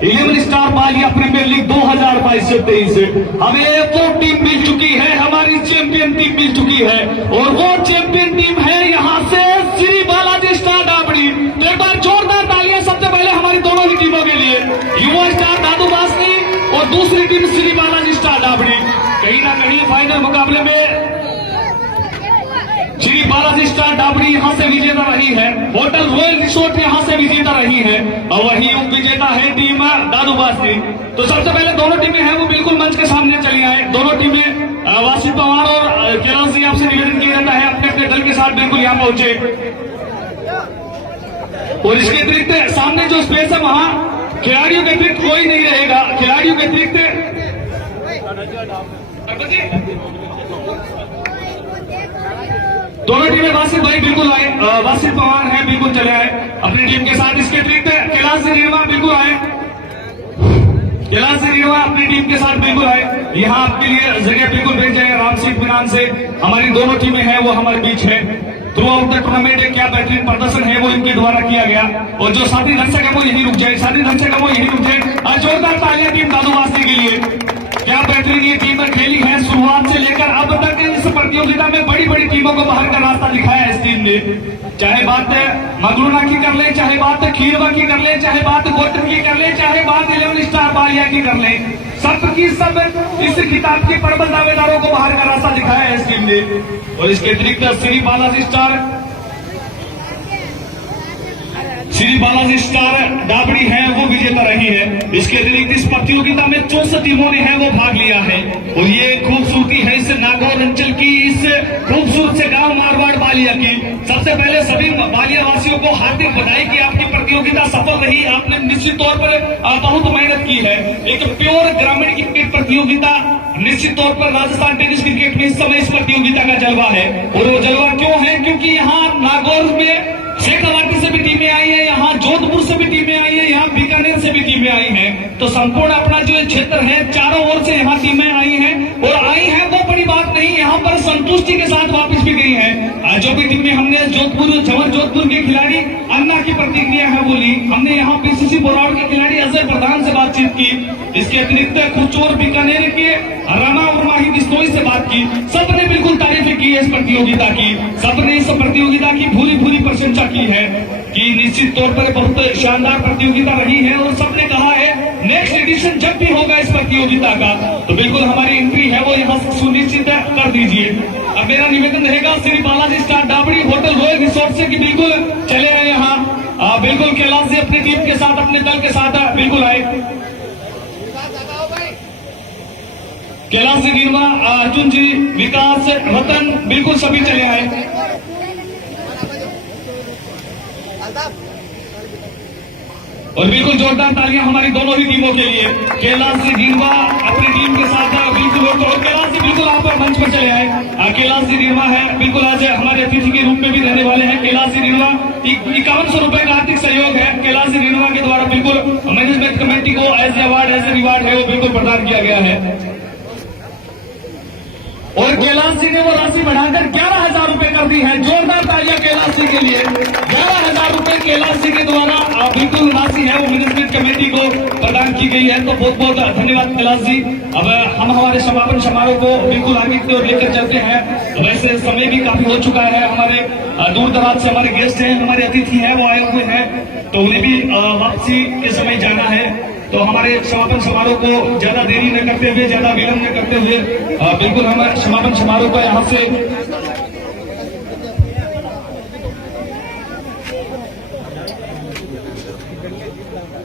11 star Ballia premiere league 2022-23 हमें वो टीम मिल चुकी है, हमारी चैंपियन टीम मिल चुकी है और वो चैंपियन टीम है यहाँ से श्री बालाजी स्टार डाबड़ी। तो एक बार जोरदार तालियां सबसे पहले हमारी दोनों ही टीमों के लिए, युवा स्टार दादू बासनी और दूसरी टीम श्री बालाजी स्टार डाबड़ी। कहीं ना कहीं फाइनल मुकाबले में श्री बालाजी स्टार डाबड़ी यहां से विजेता रही है, होटल रॉयल रिसोर्ट यहां से विजेता रही है और वही उप विजेता है टीम दादू बासनी। तो सबसे पहले दोनों टीमें हैं वो बिल्कुल मंच के सामने चली आए। दोनों टीमें वासिफ पवार और कैलाश जी आपसे निवेदन किया जाता है अपने अपने दल के साथ बिल्कुल यहाँ पहुंचे। और इसके अतिरिक्त सामने जो स्पेस है वहां खिलाड़ियों के अतिरिक्त कोई नहीं रहेगा, खिलाड़ियों के अतिरिक्त दोनों टीमें वासिफ भाई बिल्कुल आए, वासिफ पवार है बिल्कुल चले आए अपनी टीम के साथ। इसके अतिरिक्त कैलाश जी रीवा बिल्कुल आए, कैलाश जी रीवा अपनी टीम के साथ बिल्कुल आए। यहाँ आपके लिए जगह बिल्कुल भेज जाए राम सिंह बिनान से। हमारी दोनों टीमें हैं वो हमारे बीच है। थ्रू आउट द टूर्नामेंट क्या बेहतरीन प्रदर्शन है वो इनके द्वारा किया गया और जो साथी दर्शक है वो यही रुक जाए, साथी दर्शक है वो यही रुक जाए। और जोरदार तालियां टीम दादू बासनी के लिए, क्या बेहतरीन ये टीम खेली है शुरुआत से लेकर अब तक। इस प्रतियोगिता में बड़ी बड़ी टीमों को बाहर का रास्ता दिखाया है इस टीम ने, चाहे बात मगरूना की कर ले, चाहे बात खीरवा की कर ले, चाहे बात गोत्र की कर ले, चाहे बात 11 स्टार बालिया की कर ले, सबकी सब इस खिताब के प्रबल दावेदारों को बाहर का रास्ता दिखाया है इस टीम ने। और इसके अतिरिक्त श्री बालाजी स्टार डाबड़ी है वो विजेता रही है। इसके अतिरिक्त इस प्रतियोगिता में 64 टीमों ने है वो भाग लिया है और ये खूबसूरती है इस नागौर अंचल की, इस खूबसूरत से गांव मारवाड़ बालिया की। सबसे पहले सभी बालिया वासियों को हार्दिक बधाई कि आपकी प्रतियोगिता सफल रही। आपने निश्चित तौर पर बहुत मेहनत की है। एक प्योर ग्रामीण क्रिकेट प्रतियोगिता निश्चित तौर पर राजस्थान टेनिस क्रिकेट में इस समय इस प्रतियोगिता का जलवा है। और वो जलवा क्यों है? क्योंकि यहाँ नागौर में शेखावाटी से भी टीमें आई है, यहाँ जोधपुर से भी टीमें आई है, यहाँ बीकानेर से भी टीमें आई हैं। तो संपूर्ण अपना जो क्षेत्र है चारों ओर से यहाँ टीमें आई हैं और आई हैं वो बड़ी बात नहीं, यहाँ पर संतुष्टि के साथ वापस भी गई हैं। जो भी टीमें हमने जोधपुर जवन जोधपुर के खिलाड़ी अन्ना की प्रतिक्रिया है बोली, हमने यहाँ पीसीसी बोराड़ के खिलाड़ी अजय प्रधान से बातचीत की। इसके अतिरिक्त खुचोर बीकानेर के रमा वर्मा ही बिस्नोई से बात की। सबने बिल्कुल तारीफ की है इस प्रतियोगिता की, सबने इस प्रतियोगिता की भूरी भूरी प्रशंसा की है कि निश्चित तौर पर बहुत शानदार प्रतियोगिता रही है। और सबने कहा है नेक्स्ट एडिशन जब भी होगा इस प्रतियोगिता का तो बिल्कुल हमारी एंट्री है वो यहाँ सुनिश्चित कर दीजिए। अब मेरा निवेदन रहेगा Shri Balaji star Dabri hotel royal resort से कि बिल्कुल चले आए यहाँ, बिल्कुल कैलाश जी अपनी टीम के साथ अपने दल के साथ बिल्कुल आए। कैलाश जी गिरवा, अर्जुन जी, विकास, रतन बिल्कुल सभी चले आए। और बिल्कुल जोरदार तालियां हमारी दोनों ही टीमों के लिए। कैलाश जी गिरवा अपनी टीम के साथ बिल्कुल, और कैलाश जी बिल्कुल आप मंच पर चले आए। कैलाश जी गिरवा है बिल्कुल आज हमारे अतिथि के रूप में भी रहने वाले हैं। कैलाश जी गिरवा 5100 रुपए का आर्थिक सहयोग है कैलाश जी गिरवा के द्वारा बिल्कुल मैनेजमेंट कमेटी को as award as a reward है वो बिल्कुल प्रदान किया गया है। और कैलाश जी ने वो राशि बढ़ाकर 11,000 रुपए कर दी है। जोरदार तालियां कैलाश जी के लिए। 11,000 रुपए कैलाश जी के द्वारा बिल्कुल राशि है वो मैनेजमेंट कमेटी को प्रदान की गई है। तो बहुत बहुत धन्यवाद कैलाश जी। अब हम हमारे समापन समारोह को बिल्कुल आगे की ओर लेकर चलते हैं। वैसे समय भी काफी हो चुका है, हमारे दूर दराज से हमारे गेस्ट हैं, हमारे अतिथि हैं वो आए हुए हैं, तो उन्हें भी वापसी के समय जाना है। तो हमारे समापन समारोह को ज्यादा देरी न करते हुए, ज्यादा विलंब न करते हुए बिल्कुल हम समापन समारोह को यहाँ से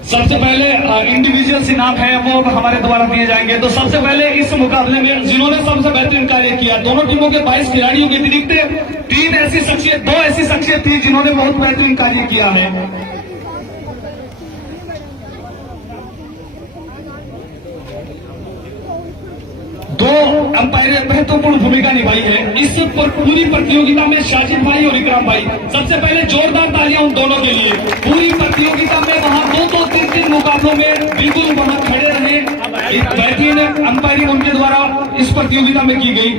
सबसे पहले इंडिविजुअल्स इनाम है वो हमारे द्वारा दिए जाएंगे। तो सबसे पहले इस मुकाबले में जिन्होंने सबसे बेहतरीन कार्य किया, दोनों टीमों के 22 खिलाड़ियों के अतिरिक्त 3 ऐसी शख्सियत, 2 ऐसी शख्सियत थी जिन्होंने बहुत बेहतरीन कार्य किया है। दो अंपायर महत्वपूर्ण भूमिका निभाई है इस पूरी प्रतियोगिता में, साजिद भाई और इकराम भाई। सबसे पहले जोरदार तालियां उन दोनों के लिए। पूरी प्रतियोगिता में वहां 2-2, 3-3 मुकाबलों में बिल्कुल वहां खड़े रहे। बेहतरीन अंपायरिंग उनके द्वारा इस प्रतियोगिता में की गई।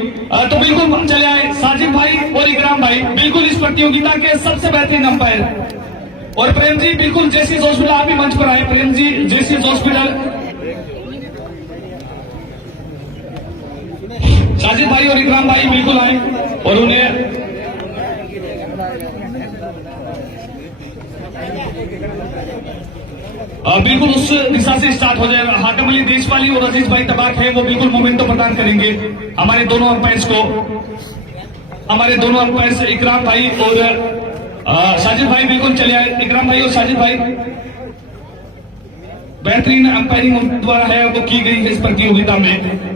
तो बिल्कुल चले आए साजिद भाई और इकराम भाई, बिल्कुल इस प्रतियोगिता के सबसे बेहतरीन अंपायर। और प्रेम जी बिल्कुल जेसीज हॉस्पिटल, आप भी मंच पर आए। प्रेम जी जेसीज हॉस्पिटल, साजिद भाई और इकराम भाई बिल्कुल आए और उन्हें बिल्कुल उस दिशा से स्टार्ट हो जाएगा। हाटम अली देशपाली और अजीज भाई तबाक है, वो बिल्कुल मोमेंटो प्रदान करेंगे हमारे दोनों अंपायर्स को। हमारे दोनों अंपायर्स इकराम भाई और साजिद भाई बिल्कुल चले आए। इकराम भाई और साजिद भाई, बेहतरीन अंपायरिंग द्वारा है वो की गई है इस प्रतियोगिता में।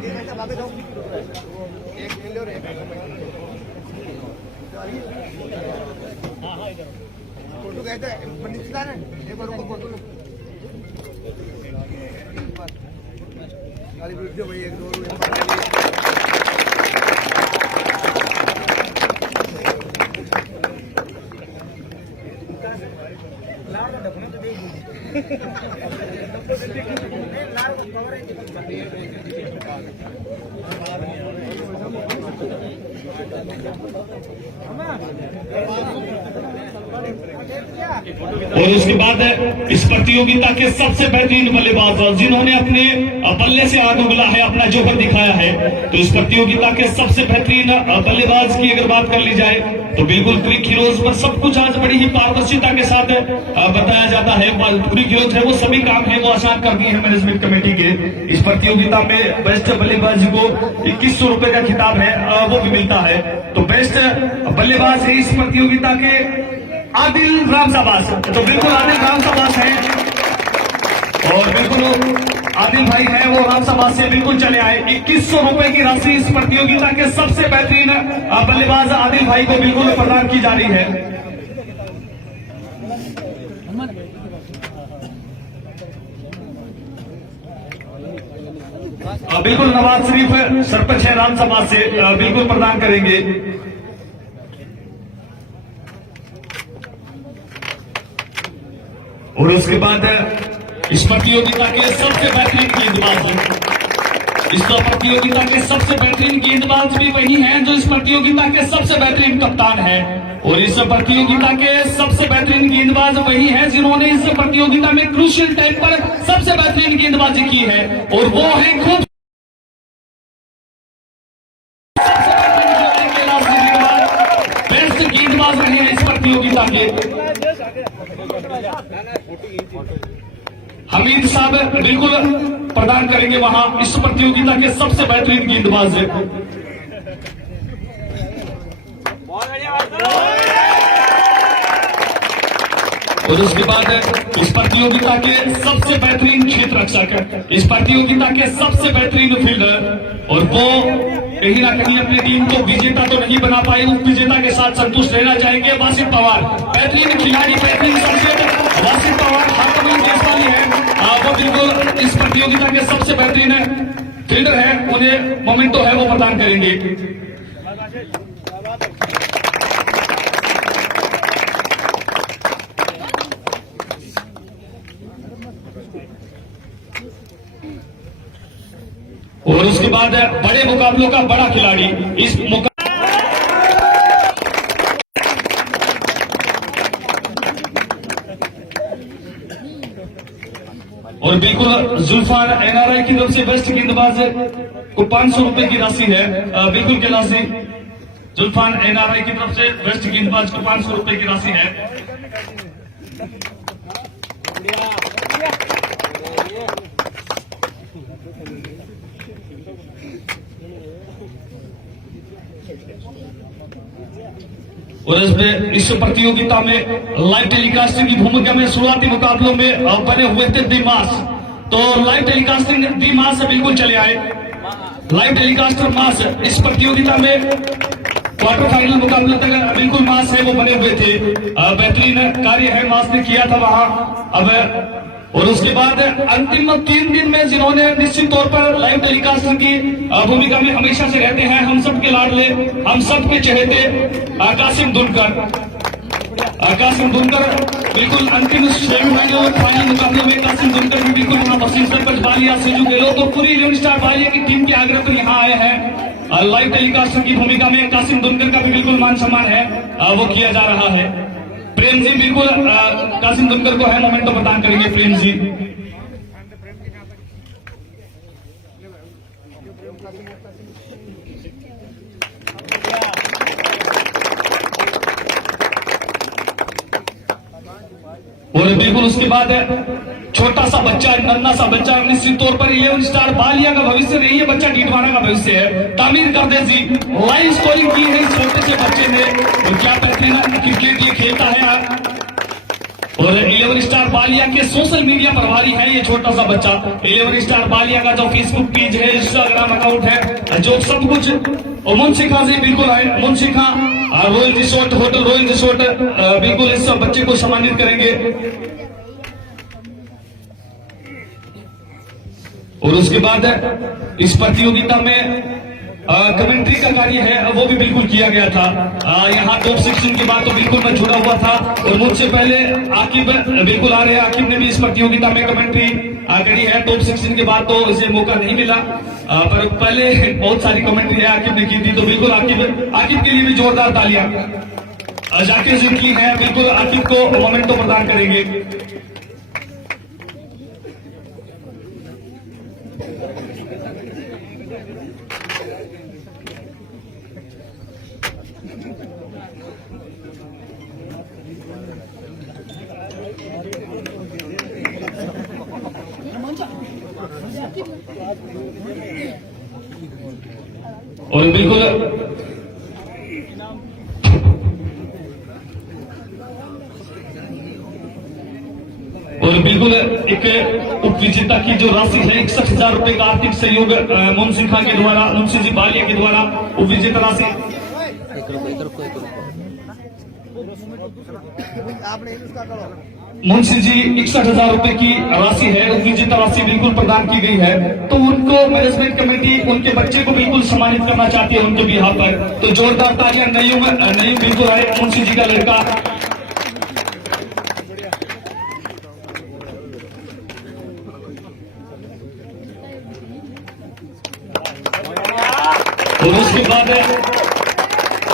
और उसके बाद इस प्रतियोगिता के सबसे बेहतरीन बल्लेबाज जिन्होंने अपने बल्ले से आग उगला है, अपना जोहर दिखाया है, तो इस प्रतियोगिता के सबसे बेहतरीन बल्लेबाज की अगर बात कर ली जाए तो बिल्कुल क्रिक हीरोज पर सब कुछ आज बड़ी ही पारदर्शिता के साथ बताया जाता है। क्रिक हीरोज है वो सभी काम है वो आसान कर दिए हैं मैनेजमेंट कमेटी के। इस प्रतियोगिता में बेस्ट बल्लेबाज को 2100 रुपए का खिताब है वो भी मिलता है। तो बेस्ट बल्लेबाज है इस प्रतियोगिता के आदिल राम साबास, तो बिल्कुल आदिल राम साबास है और बिल्कुल आदिल भाई है वो राम साबास से बिल्कुल चले आए। 2100 रुपए की राशि इस प्रतियोगिता के सबसे बेहतरीन बल्लेबाज आदिल भाई को बिल्कुल प्रदान की जा रही है। बिल्कुल नवाज शरीफ सरपंच है राम समाज से बिल्कुल प्रदान करेंगे। और उसके बाद इस प्रतियोगिता के सबसे बेहतरीन गेंदबाज, इस प्रतियोगिता के सबसे बेहतरीन गेंदबाज भी वही हैं जो इस प्रतियोगिता के सबसे बेहतरीन कप्तान है। और इस प्रतियोगिता के सबसे बेहतरीन गेंदबाज वही हैं जिन्होंने इस प्रतियोगिता में क्रूशियल टाइम पर सबसे बेहतरीन गेंदबाजी की है और वो है खूब बेस्ट गेंदबाज रहे हैं इस प्रतियोगिता के। हमीद साहब बिल्कुल प्रदान करेंगे वहां इस प्रतियोगिता के सबसे बेहतरीन गेंदबाज है। और उसके बाद इस प्रतियोगिता के सबसे बेहतरीन क्षेत्र रक्षक, इस प्रतियोगिता के सबसे बेहतरीन फील्डर, और वो कहीं ना कहीं अपनी टीम को विजेता तो नहीं बना पाए, उस विजेता के साथ संतुष्ट रहना चाहेंगे वासिफ पवार। बेहतरीन खिलाड़ी, बेहतरीन शख्सियत वासिफ पवार हाटम अली देशपाली है, वो बिल्कुल इस प्रतियोगिता के सबसे बेहतरीन फील्डर है, उन्हें मोमेंटो है वो प्रदान करेंगे। और उसके बाद बड़े मुकाबलों का बड़ा खिलाड़ी इस और बिल्कुल जुल्फार एनआरआई की तरफ से बेस्ट गेंदबाज को 500 रुपए की राशि है, बिल्कुल की राशि जुल्फार एनआरआई की तरफ से बेस्ट गेंदबाज को 500 रुपए की राशि है। और इस प्रतियोगिता में लाइव टेलीकास्टिंग की भूमिका में शुरुआती मुकाबलों में बने हुए थे दिमास, तो लाइव टेलीकास्टिंग दिमास बिल्कुल चले आए। लाइव टेलीकास्टर मास इस प्रतियोगिता में क्वार्टर फाइनल मुकाबले तक बिल्कुल मास है वो बने हुए थे, बेहतरीन कार्य है मास ने किया था वहां। अब और उसके बाद अंतिम 3 दिन में जिन्होंने निश्चित तौर पर लाइव टेलीकास्टिंग की भूमिका में हमेशा से रहते हैं, हम सबके लाडले, हम सबके चहेते कासिम दुनकर। कासिम दुनकर बिल्कुल अंतिम सेमीफाइनल फाइनल मुकाबले में कासिम दुनकर भी बिल्कुल यहाँ वसीम सरपंच बालिया सेजू गहलोत तो पूरी 11 स्टार बालिया की टीम के आग्रह पर यहाँ आए हैं। लाइव टेलीकास्टिंग की भूमिका में कासिम दुनकर का भी बिल्कुल मान सम्मान है वो किया जा रहा है। प्रेम जी बिल्कुल कासिम दुनकर को है मोमेंटो प्रदान करेंगे प्रेम जी। और बिल्कुल उसके बाद छोटा सा बच्चा, नन्ना सा बच्चा, निश्चित तौर पर 11 स्टार बालिया का भविष्य नहीं है, बच्चा डीडवाना का भविष्य है। तामीर करदे जी लाइव स्कोरिंग की है इस छोटे से बच्चे ने, और क्या कहते हैं ना, क्रिकेट ये खेलता है। और 11 स्टार बालिया के सोशल मीडिया प्रभारी है ये छोटा सा बच्चा। 11 स्टार बालिया का जो फेसबुक पेज है, इंस्टाग्राम अकाउंट है, जो सब कुछ मुंशिखा से बिल्कुल आए। Munshikha royal resort, hotel royal resort बिल्कुल इस बच्चे को सम्मानित करेंगे। और उसके बाद इस प्रतियोगिता में कमेंट्री का कार्य है वो भी बिल्कुल किया गया था। यहाँ टॉप 16 के बाद तो बिल्कुल मैं जुड़ा हुआ था, और मुझसे पहले आकिब बिल्कुल आ रहे हैं। आकिब ने भी इस प्रतियोगिता में कमेंट्री करी है। टॉप 16 के बाद तो इसे मौका नहीं मिला, पर पहले बहुत सारी कमेंट्री आकिब ने की थी, तो बिल्कुल आकिब के लिए भी जोरदार तालियां जाकिर जी की है। बिल्कुल आकिब को मोमेंटो प्रदान करेंगे। और बिल्कुल एक उप विजेता की जो राशि है 61,000 रुपए का आर्थिक सहयोग मुंशिखा के द्वारा, मुंशी जी बालिया के द्वारा उप विजेता राशि। मुंशी जी 61,000 रुपए की राशि है, उप विजेता राशि बिल्कुल प्रदान की गई है। तो उनको मैनेजमेंट कमेटी उनके बच्चे को बिल्कुल सम्मानित करना चाहती है उनके बिहाफ पर, तो जोरदार तालियां नईम बिल्कुल आए, मुंशी जी का लड़का। और उसके बाद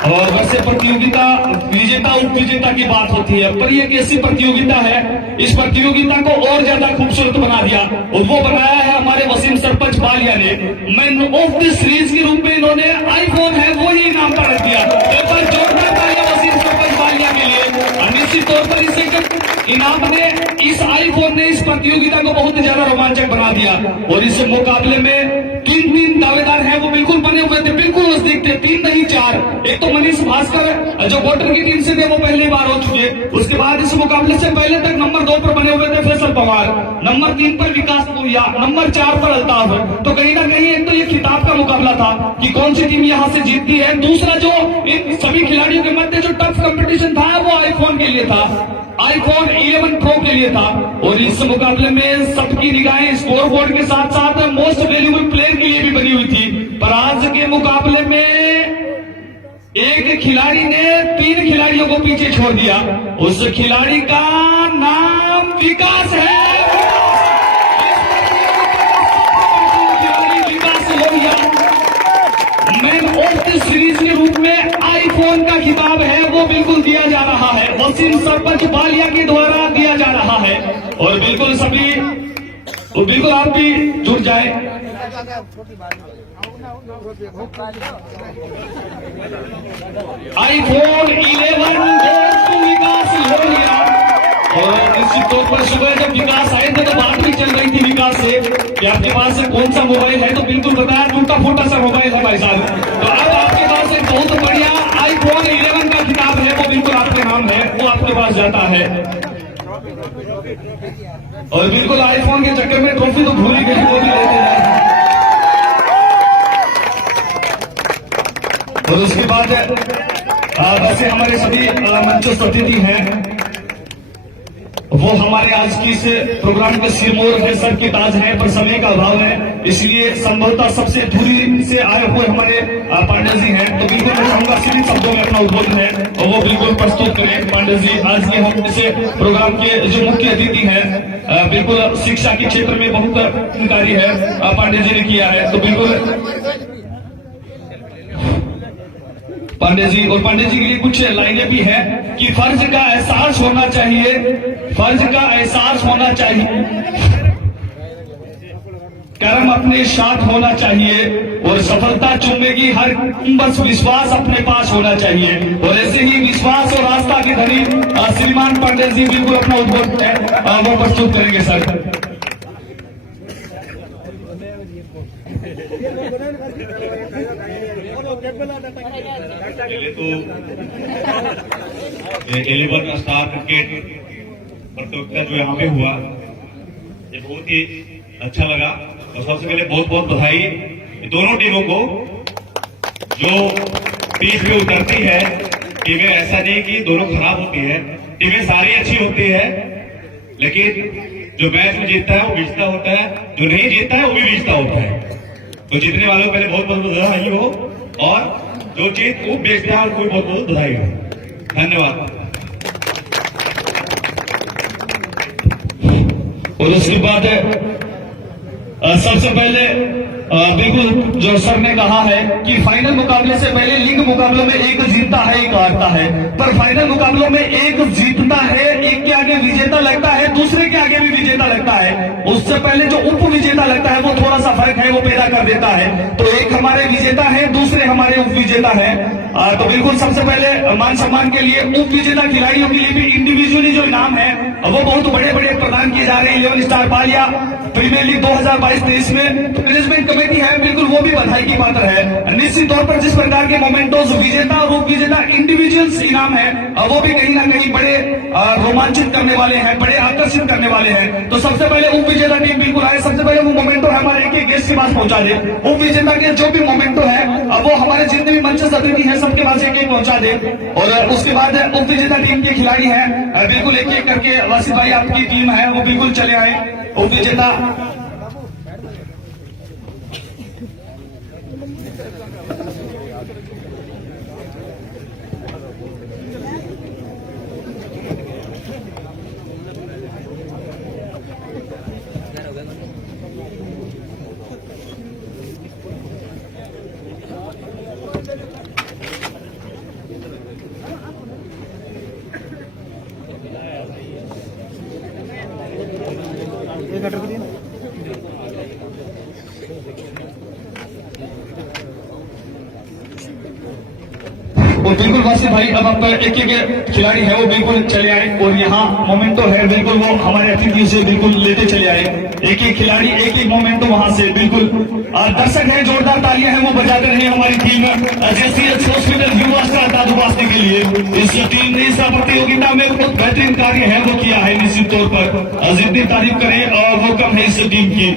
और वैसे प्रतियोगिता विजेता उप विजेता की बात होती है, पर ये एक ऐसी प्रतियोगिता है, इस प्रतियोगिता को और ज्यादा खूबसूरत बना दिया, और वो बनाया है हमारे वसीम सरपंच बालिया ने। मैन ऑफ द सीरीज के रूप में इन्होंने आईफोन है वो ही इनाम पर रख दिया। पर जोरदार तालियां वसीम सरपंच बालिया के लिए। निश्चित तौर पर इसे इनाम ने, इस आईफोन ने इस प्रतियोगिता को बहुत ज्यादा रोमांचक बना दिया। और इस मुकाबले में तीन दावेदार हैं, वो बिल्कुल बने हुए थे, बिल्कुल नजदीक थे, 3 नहीं 4। एक तो मनीष भास्कर जो वोटर की टीम से थे, वो पहली बार हो चुके। उसके बाद इस मुकाबले से पहले तक नंबर 2 पर बने हुए थे फैसल पवार, नंबर 3 पर विकास पुरिया, नंबर 4 पर अल्ताफ। तो कहीं ना कहीं एक तो ये खिताब का मुकाबला था कि कौन सी टीम यहाँ से जीतती है। दूसरा जो इन सभी खिलाड़ियों के मध्य जो टफ कंपटीशन था वो आईफोन के लिए था, आईफोन 11 प्रो के लिए था। और इस मुकाबले में सबकी निगाहें स्कोर बोर्ड के साथ साथ मोस्ट वैल्यूएबल प्लेयर के लिए भी बनी हुई थी। पर आज के मुकाबले में एक खिलाड़ी ने 3 खिलाड़ियों को पीछे छोड़ दिया। उस खिलाड़ी का नाम विकास है। खिलाड़ी Vikas Lohia man of the series के रूप में आईफोन का खिताब है वो बिल्कुल दिया जा रहा है, वसीम सरपंच बालिया के द्वारा दिया जा रहा है। और बिल्कुल सभी बिल्कुल आप भी जुड़ जाए। आईफोन 11 विकास लोहिया। और निश्चित तौर पर सुबह जब विकास आए थे तो बात भी चल रही थी विकास से कि आपके पास कौन सा मोबाइल है, तो बिल्कुल बताया टूटा फूटा सा मोबाइल है भाई साहब। तो अब आपके पास एक बहुत बढ़िया आईफोन 11 का खिताब है, वो बिल्कुल आपके नाम है, वो आपके पास जाता है। और बिल्कुल आईफोन के चक्कर में ट्रॉफी तो भूल ही गई, वो भी लेते हैं। और उसके बाद वैसे हमारे सभी मंचस्थ अतिथि हैं, वो हमारे आज की इस प्रोग्राम के सिरमौर है, सर के ताज है, पर समय का अभाव है, इसलिए संभवतः सबसे दूरी से आए हुए हमारे पांडे जी हैं। तो बिल्कुल मैं चाहूंगा सीमित शब्दों में अपना उद्बोधन है और वो बिल्कुल प्रस्तुत करें। पांडे जी आज के हम इसे प्रोग्राम के जो मुख्य अतिथि हैं, बिल्कुल शिक्षा के क्षेत्र में बहुत कार्य है पांडे जी ने किया है। तो बिल्कुल पांडे जी, और पांडे जी के लिए कुछ लाइनें भी है कि फर्ज का एहसास होना चाहिए, फर्ज का एहसास होना चाहिए, कर्म अपने साथ होना चाहिए और सफलता चुमेगी हर, बस विश्वास अपने पास होना चाहिए। और ऐसे ही विश्वास और आस्था के धनी श्रीमान पंडित जी बिल्कुल अपना उद्बोधन वो प्रस्तुत करेंगे सर। पहले तो 11 स्टार क्रिकेट प्रतियोगिता जो यहाँ पे हुआ, ये बहुत ही अच्छा लगा। और सबसे पहले बहुत बहुत बधाई दोनों टीमों को जो पिच पे उतरती है। टीमें ऐसा नहीं कि दोनों खराब होती है, टीमें सारी अच्छी होती है, लेकिन जो मैच में जीतता है वो विजेता होता है, जो नहीं जीतता है वो भी विजेता होता है। तो जीतने वालों को पहले बहुत बहुत बधाई हो, और जो जीत वो बेचता है उसको बहुत बहुत बधाई हो। धन्यवाद। और उसके बाद सबसे पहले बिल्कुल जो सर ने कहा है कि फाइनल मुकाबले से पहले लीग मुकाबलों में एक जीतता है एक हारता है, पर फाइनल मुकाबलों में एक जीतता है, एक के आगे विजेता लगता है, दूसरे के आगे भी विजेता लगता है। उससे पहले जो उप विजेता लगता है वो थोड़ा सा फर्क है वो पैदा कर देता है। तो एक हमारे विजेता है, दूसरे हमारे उप विजेता है। तो बिल्कुल सबसे पहले मान सम्मान के लिए उप विजेता खिलाड़ियों के लिए भी इंडिविजुअली जो इनाम है वो बहुत बड़े बड़े प्रदान किए जा रहे हैं। 11 स्टार पालिया प्रीमियर लीग 2022-23 में मैनेजमेंट कमेटी है, बिल्कुल वो भी बधाई की पात्र है। निश्चित तौर पर जिस प्रकार के मोमेंटोज विजेता और उप विजेता इंडिविजुअल्स इनाम है वो भी कहीं ना कहीं बड़े रोमांचित करने वाले हैं, बड़े आकर्षित करने वाले हैं। तो सबसे पहले उप विजेता टीम बिल्कुल आए, सबसे पहले वो मोमेंटो है हमारे एक गेस्ट के पास पहुंचा दे। उप विजेता के जो भी मोमेंटो है वो हमारे जितने भी मंचस्थ अतिथि हैं सबके पास एक एक पहुंचा दे। और उसके बाद उप विजेता टीम के खिलाड़ी हैं, बिल्कुल एक एक करके वासिफ भाई आपकी टीम है वो बिल्कुल चले आए। उप विजेता और बिल्कुल वासिफ भाई अब आप एक एक खिलाड़ी है वो बिल्कुल चले आए और यहाँ मोमेंटो है बिल्कुल वो हमारे अतिथियों से बिल्कुल लेते चले आए। एक एक खिलाड़ी एक एक मोमेंटो वहां से बिल्कुल दर्शक है, जोरदार तालियां हैं वो बजाते रहे हमारी टीम जेसीएच हॉस्पिटल युवा स्टार दादुबास्ती के लिए। इस टीम ने इस प्रतियोगिता में बहुत बेहतरीन कार्य है वो किया है। निश्चित तौर पर जितनी तारीफ करें और वो कम है इस टीम की।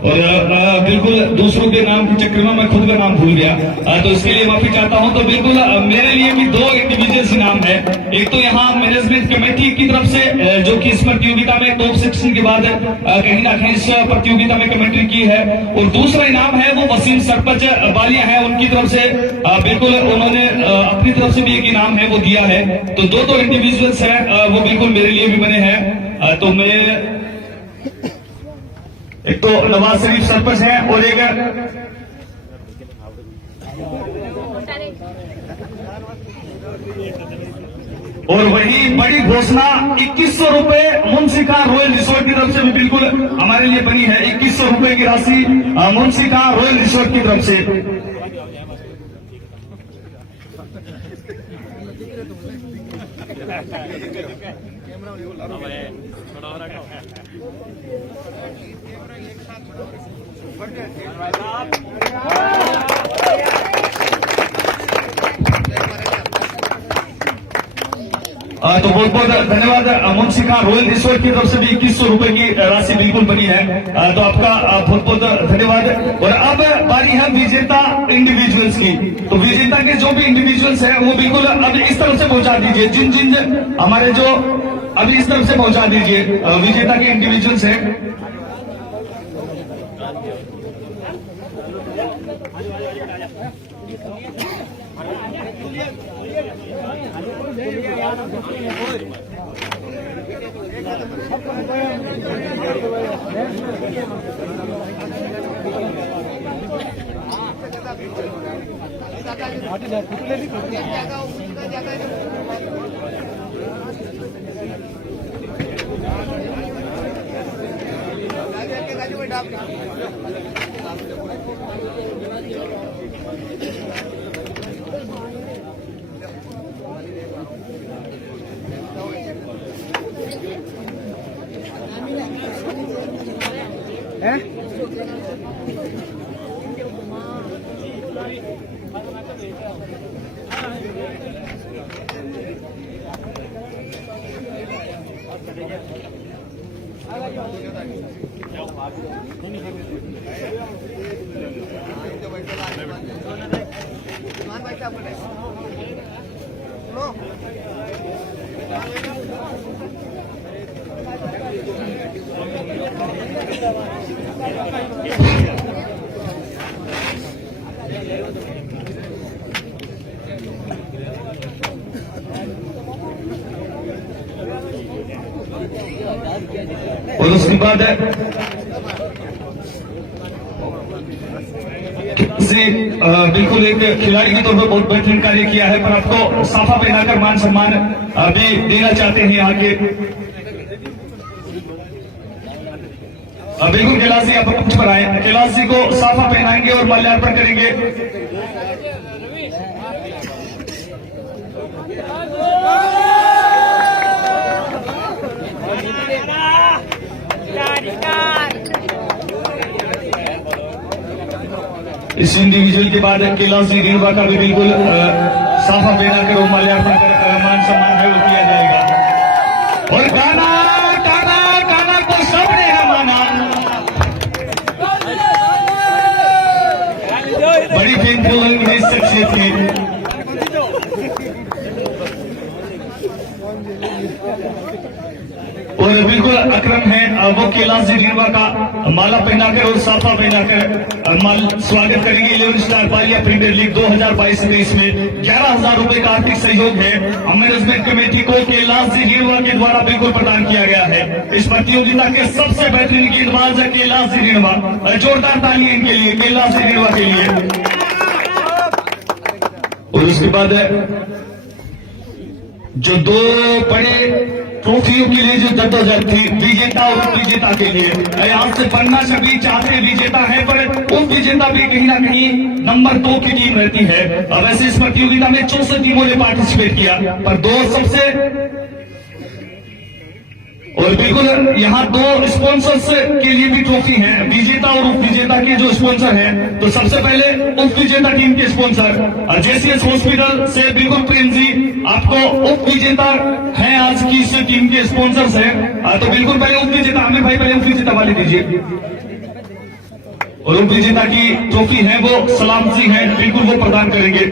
और बिल्कुल दूसरों के नाम के चक्कर में मैं खुद का नाम भूल गया, तो इसके लिए माफी चाहता हूं। तो बिल्कुल मेरे लिए भी दो इंडिविजुअल्स इनाम है। एक तो यहाँ मैनेजमेंट कमेटी की तरफ से जो कि इस प्रतियोगिता में टॉप 16 के बाद कहीं ना कहीं इस प्रतियोगिता में कमेंट्री की है, और दूसरा इनाम है वो वसीम सरपंच बालिया है उनकी तरफ से बिल्कुल उन्होंने अपनी तरफ से भी एक इनाम है वो दिया है। तो दो इंडिविजुअल्स है वो बिल्कुल मेरे लिए भी बने हैं। तो मैं एक तो नवाज शरीफ सरपंच है और एक और वही बड़ी घोषणा 2100 रुपए मुंशिका रॉयल रिसोर्ट की तरफ से भी बिल्कुल हमारे लिए बनी है। 2100 रुपए की राशि मुंशिका रॉयल रिसोर्ट की तरफ से। तो बहुत बहुत धन्यवाद मुंशी खान रॉयल रिसोर्ट की तरफ से भी 2100 रुपए की राशि बिल्कुल बनी है। तो आपका बहुत बहुत धन्यवाद। और अब बारी है विजेता इंडिविजुअल्स की। तो विजेता के जो भी इंडिविजुअल्स हैं वो बिल्कुल अब इस तरफ से पहुंचा दीजिए। जिन जिन हमारे जो अभी इस तरफ से पहुंचा दीजिए विजेता के इंडिविजुअल्स हैं। और उसके बाद बिल्कुल एक खिलाड़ी के तौर पर बहुत बेहतरीन कार्य किया है, पर आपको साफा पहनाकर मान सम्मान भी देना चाहते हैं आगे। बिल्कुल कैलाश जी आप मंच पर आए, कैलाश जी को साफा पहनाएंगे और माल्यार्पण करेंगे। इस इंडिविजुअल के बाद कैलाश जी रीणवा का भी बिल्कुल साफा पहना कर माल्यार्पण कर मान सम्मान है वो किया जाएगा। और गाना गाना गाना को सबने है माना, बड़ी फेमफुल शख्सियत थी। और बिल्कुल अक्रम है वो कैलाश जी रीणवा का माला पहनाकर और साफा पहनाकर स्वागत करेंगे। 11 स्टार बालिया प्रीमियर लीग 2022-23 में 11,000 रुपए का आर्थिक सहयोग है मैनेजमेंट कमेटी को कैलाश जी रीणवा के द्वारा बिल्कुल प्रदान किया गया है। इस प्रतियोगिता के सबसे बेहतरीन गेंदबाज है कैलाश जी रीणवा। जोरदार तालियां इनके लिए, कैलाश जी रीणवा के लिए। और उसके बाद जो दो बड़े ट्रॉफियों के लिए जो जद्दोजहद थी विजेता और उप विजेता के लिए, आज से बनना सभी चाहते विजेता है, पर उप विजेता भी कहीं ना कहीं नंबर 2 की टीम रहती है। अब वैसे इस प्रतियोगिता में 64 टीमों ने पार्टिसिपेट किया, पर दो सबसे और बिल्कुल यहाँ 2 स्पॉन्सर्स के लिए भी ट्रॉफी है, विजेता और उप विजेता के जो स्पॉन्सर हैं। तो सबसे पहले उप विजेता टीम के स्पॉन्सर जेसीएस हॉस्पिटल से बिल्कुल प्रेम जी आपको उप विजेता है आज की इस टीम के स्पॉन्सर्स हैं। तो बिल्कुल पहले उप विजेता, हमें भाई पहले उप विजेता वाले दीजिए। और उप विजेता की ट्रॉफी है वो सलाम जी है, बिल्कुल वो प्रदान करेंगे।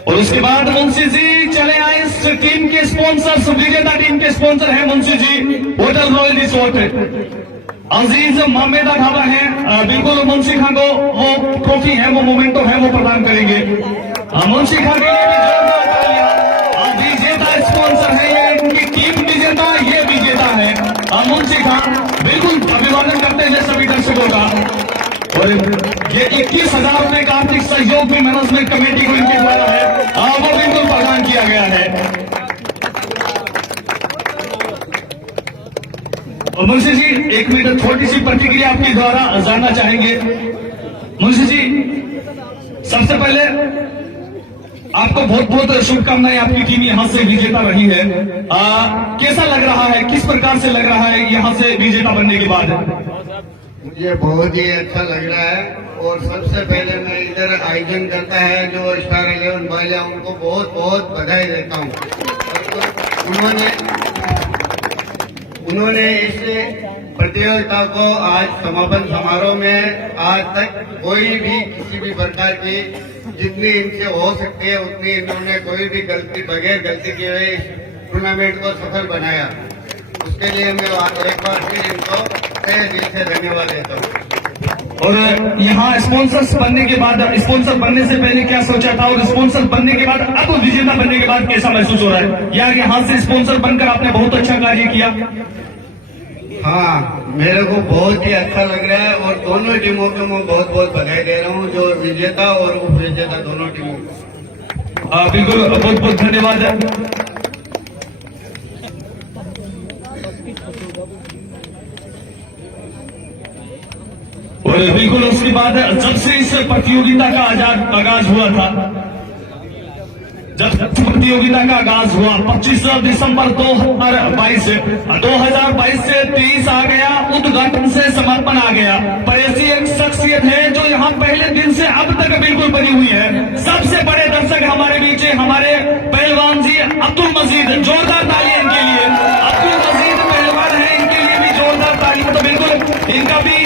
और उसके बाद मुंशी जी चले आए इस टीम के स्पॉन्सर्स, विजेता टीम के स्पॉन्सर हैं Munshi ji, hotel royal resort अजीज मामेदा ढाबा है। बिल्कुल मुंशी खान को वो ट्रॉफी है, वो मोमेंटो है, वो प्रदान करेंगे। मुंशी खान के लिए भी जोरदार तालियां। विजेता स्पॉन्सर है ये, इनकी टीम विजेता, ये विजेता है मुंशी खान। बिल्कुल अभिवादन करते हैं सभी दर्शकों का। और ये 21,000 रुपए का आर्थिक सहयोग भी मैनेजमेंट कमेटी को इनके द्वारा है, वो बिल्कुल प्रदान किया गया है। और मुंशी जी 1 मिनट छोटी सी प्रतिक्रिया आपके द्वारा जानना चाहेंगे। मुंशी जी सबसे पहले आपको बहुत बहुत शुभकामनाएं। आपकी टीम यहाँ से विजेता रही है। कैसा लग रहा है, किस प्रकार से लग रहा है यहाँ से विजेता बनने के बाद? मुझे बहुत ही अच्छा लग रहा है। और सबसे पहले मैं इधर आयोजन करता है जो स्टार 11 वाले, उनको बहुत बहुत बधाई देता हूँ। उन्होंने इस प्रतियोगिता को आज समापन समारोह में आज तक कोई भी किसी भी प्रकार की जितनी इनसे हो सकती है उतनी इन्होंने कोई भी गलती बगैर गलती किए हुए इस टूर्नामेंट को सफल बनाया। उसके लिए मैं एक बार फिर इनको तहे दिल से धन्यवाद देता हूँ। और यहाँ स्पॉन्सर्स बनने के बाद, स्पॉन्सर बनने से पहले क्या सोचा था और स्पॉन्सर बनने के बाद, अब विजेता बनने के बाद कैसा महसूस हो रहा है? यार यहाँ से स्पॉन्सर बनकर आपने बहुत अच्छा कार्य किया। हाँ, मेरे को बहुत ही अच्छा लग रहा है और दोनों टीमों को मैं बहुत बहुत बधाई दे रहा हूँ, जो विजेता और उप विजेता दोनों टीमों को। बिल्कुल, बहुत बहुत धन्यवाद। और बिल्कुल उसके बाद जब से इस प्रतियोगिता का आगाज हुआ था, जब प्रतियोगिता का आगाज हुआ 25 दिसंबर 2022 से 23 आ गया, उद्घाटन से समापन आ गया। पर ऐसी एक शख्सियत है जो यहाँ पहले दिन से अब तक बिल्कुल बनी हुई है। सबसे बड़े दर्शक हमारे बीच हमारे पहलवान जी अब्दुल मजीद, जोरदार ताली इनके लिए। अब्दुल मजीद पहलवान है, इनके लिए भी जोरदार ताली। तो बिल्कुल इनका भी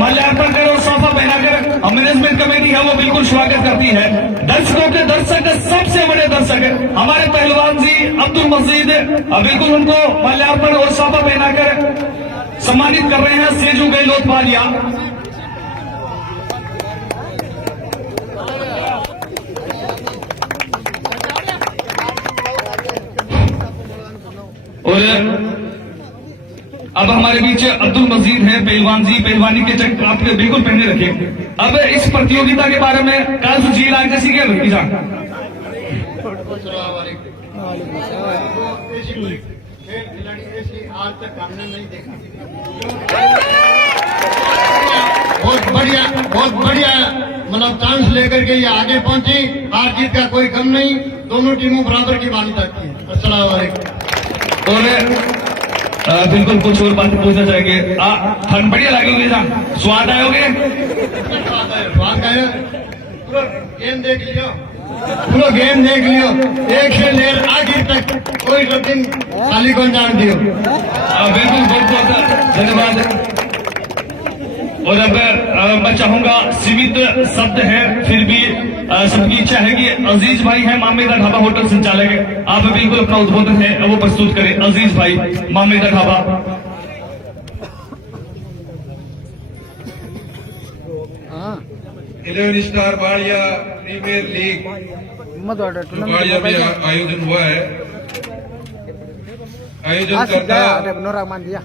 माल्यार्पण कर और सोफा पहनाकर मैनेजमेंट कमेटी है वो बिल्कुल स्वागत करती है। दर्शकों के दर्शक, सबसे बड़े दर्शक हमारे पहलवान जी अब्दुल मजीद, बिल्कुल उनको माल्यार्पण और सोफा पहनाकर सम्मानित कर रहे हैं सेजू गहलोत वालिया। और अब हमारे बीच अब्दुल मजीद है पहलवान जी, पहलवानी के चक्र आपके बिल्कुल पहने रखे। अब इस प्रतियोगिता के बारे में काल जी लाग जैसी क्या भक्ति जा आज तक हमने नहीं देखा। बहुत बढ़िया मतलब चांस लेकर के ये आगे पहुंची। हार जीत का कोई गम नहीं, दोनों टीमों बराबर की मान्यता की है। अस्सलाम वालेकुम। और बिल्कुल कुछ और बातें पूछना चाहेंगे। ठंड बढ़िया लगेगी ना, स्वाद आयोगे? स्वाद का पूरा गेम देख लियो, पूरा गेम देख लियो, एक से लेकर आखिर तक कोई दिन खाली को जान दियो। बिल्कुल, बहुत बहुत धन्यवाद। और अब मैं चाहूंगा, सीमित शब्द है फिर भी सबकी इच्छा है कि अजीज भाई है मामेदा ढाबा होटल संचालक, आप बिल्कुल अपना उद्बोधन है वो प्रस्तुत करें। अजीज भाई, मामेदा ढाबा। 11 स्टार बाड़िया प्रीमियर लीग बाड़िया में आयोजन हुआ है। आयोजन करता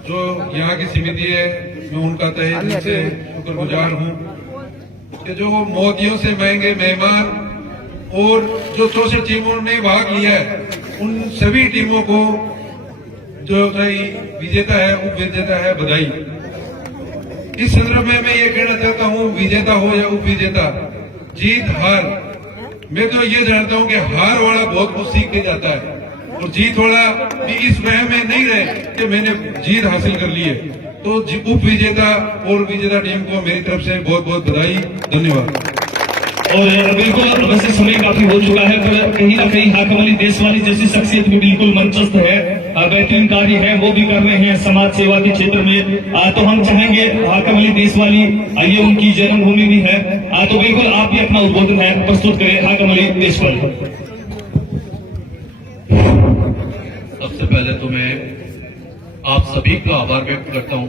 जो यहाँ की समिति है, मैं उनका तहे दिल से शुक्रगुजार हूँ कि जो मोदियों से महंगे मेहमान और जो 64 टीमों ने भाग लिया है, उन सभी टीमों को जो विजेता है उप विजेता है बधाई। इस संदर्भ में मैं ये कहना चाहता हूँ, विजेता हो या उप विजेता, जीत हार, मैं तो ये जानता हूँ कि हार वाला बहुत कुछ सीख के जाता है और जीत वाला भी इस वहम में नहीं रहे कि मैंने जीत हासिल कर ली है। तो उप विजेता और विजेता टीम को मेरी तरफ से बहुत बहुत बधाई, धन्यवाद। और बिल्कुल वैसे समय काफी हो चुका है, पर कहीं ना कहीं हाकम अली देशवाली जैसी शख्सियत भी बिल्कुल मंचस्थ है, बेहतरीन कार्य है वो भी कर रहे हैं समाज सेवा के क्षेत्र में। तो हम चाहेंगे हाकम अली देशवाली, ये उनकी जन्मभूमि भी है, तो बिल्कुल आप भी अपना उद्बोधन है प्रस्तुत करें। हाकम अली देशवाली। सबसे पहले तो मैं आप सभी का आभार व्यक्त करता हूं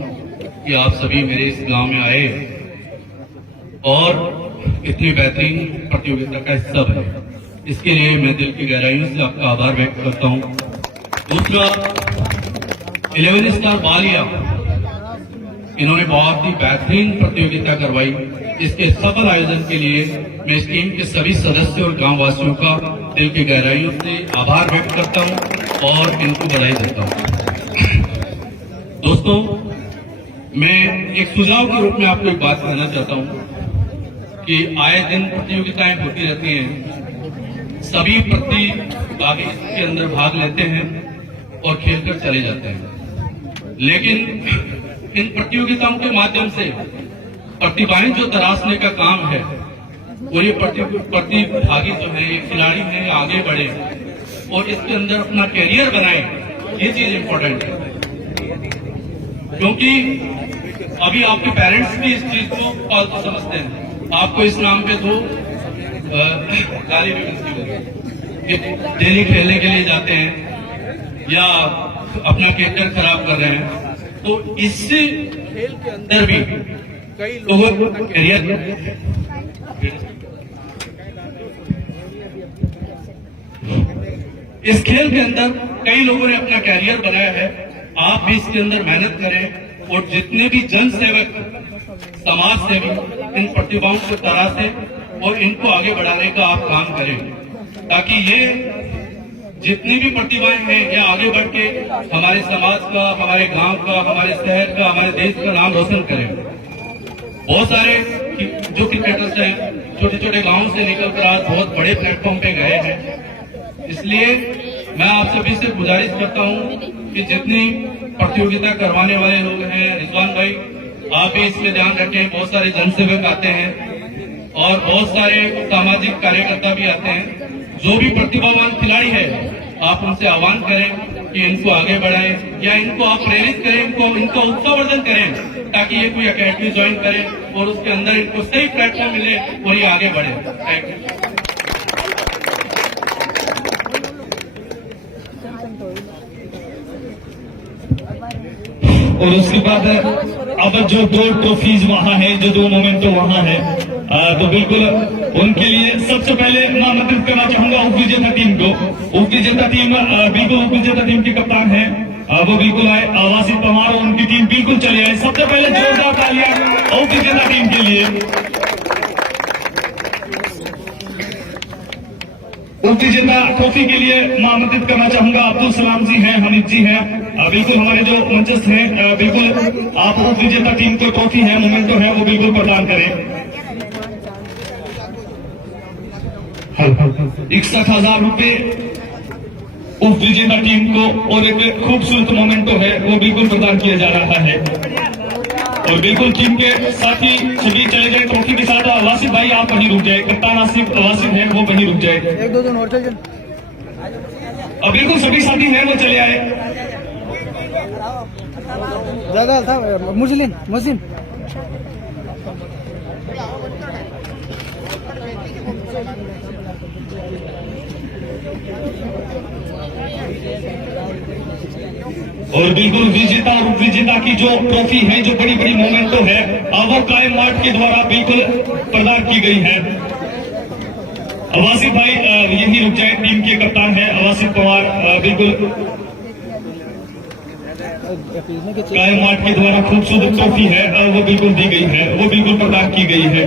कि आप सभी मेरे इस गांव में आए और इतनी बेहतरीन प्रतियोगिता का हिस्सा बने। इसके लिए मैं दिल की गहराइयों से आपका आभार व्यक्त करता हूं। दूसरा, 11 स्टार बालिया, इन्होंने बहुत ही बेहतरीन प्रतियोगिता करवाई। इसके सफल आयोजन के लिए मैं इस टीम के सभी सदस्य और गांव वासियों का दिल की गहराइयों से आभार व्यक्त करता हूं और इनको बधाई देता हूं। दोस्तों, मैं एक सुझाव के रूप में आपको एक बात कहना चाहता हूं कि आए दिन प्रतियोगिताएं होती रहती हैं, सभी प्रतिभागी इसके अंदर भाग लेते हैं और खेलकर चले जाते हैं। लेकिन इन प्रतियोगिताओं के माध्यम से प्रतिभाएं जो तराशने का काम है, वो ये प्रतिभागी जो है, ये खिलाड़ी हैं, आगे बढ़े और इसके अंदर अपना कैरियर बनाए, ये चीज इंपॉर्टेंट है। क्योंकि अभी आपके पेरेंट्स भी इस चीज को फालतू समझते हैं। आपको इस नाम पे तो गाली भी मिलती होगी कि डेली खेलने के लिए जाते हैं या अपना कैरियर खराब कर रहे हैं। तो इससे खेल के अंदर भी कई लोगों का कैरियर, इस खेल के अंदर कई लोगों ने अपना कैरियर बनाया है। आप भी इसके अंदर मेहनत करें और जितने भी जन सेवक, समाज सेवी इन प्रतिभाओं को तराशें और इनको आगे बढ़ाने का आप काम करें, ताकि ये जितनी भी प्रतिभाएं हैं ये आगे बढ़ के हमारे समाज का, हमारे गांव का, हमारे शहर का, हमारे देश का नाम रोशन करें। बहुत सारे जो क्रिकेटर्स हैं छोटे छोटे गांवों से निकलकर आज बहुत बड़े प्लेटफॉर्म पे गए हैं। इसलिए मैं आप सभी से गुजारिश करता हूं कि जितनी प्रतियोगिता करवाने वाले लोग हैं, रिजवान भाई आप भी इसमें ध्यान रखें। बहुत सारे जनसेवक आते हैं और बहुत सारे सामाजिक कार्यकर्ता भी आते हैं। जो भी प्रतिभावान खिलाड़ी है आप उनसे आह्वान करें कि इनको आगे बढ़ाएं या इनको आप प्रेरित करें, इनको उत्साहवर्धन करें, ताकि ये कोई अकेडमी ज्वाइन करें और उसके अंदर इनको सही प्लेटफॉर्म मिले और ये आगे बढ़े। Thank you. और उसके बाद अब जो दो ट्रॉफीज वहां है, जो दो मोमेंटो वहां है, तो बिल्कुल उनके लिए सबसे पहले मैं आमंत्रित करना चाहूंगा उप विजेता टीम को। उप विजेता टीम बिल्कुल उप विजेता टीम के कप्तान है, वो बिल्कुल आए। आवासी पवार और उनकी टीम बिल्कुल चले आए। सबसे पहले जोरदार तालियां उप विजेता टीम के लिए। उप विजेता ट्रॉफी के लिए मैं आमंत्रित करना चाहूंगा अब्दुल सलाम जी हैं, हमीद जी हैं, बिल्कुल हमारे जो मंचस्थ हैं, बिल्कुल आप उप विजेता टीम को ट्रॉफी है, मोमेंटो है, वो बिल्कुल प्रदान करें। 61,000 रुपए उप विजेता टीम को और एक खूबसूरत मोमेंटो है, वो बिल्कुल प्रदान किया जा रहा है। और बिल्कुल टीम के साथी सभी चले गए ट्रॉफी के साथ। वासिफ भाई आप वहीं रुक जाए, कप्तान वासिफ है वो वहीं रुक जाए। एक दो जन और चल। और बिल्कुल सभी साथी हैं वो चले आए। ज्यादा था मुस्लिम और बिल्कुल विजेता और उप विजेता की जो ट्रॉफी है, जो बड़ी बड़ी मोमेंटो है, वो कायम मार्ट के द्वारा बिल्कुल प्रदान की गई है। वासिफ भाई यही रुक जाए, टीम के कप्तान है वासिफ पवार, बिल्कुल कायम मार्ट के द्वारा खूबसूरत ट्रॉफी है, वो बिल्कुल दी गई है, वो बिल्कुल प्रदान की गई है।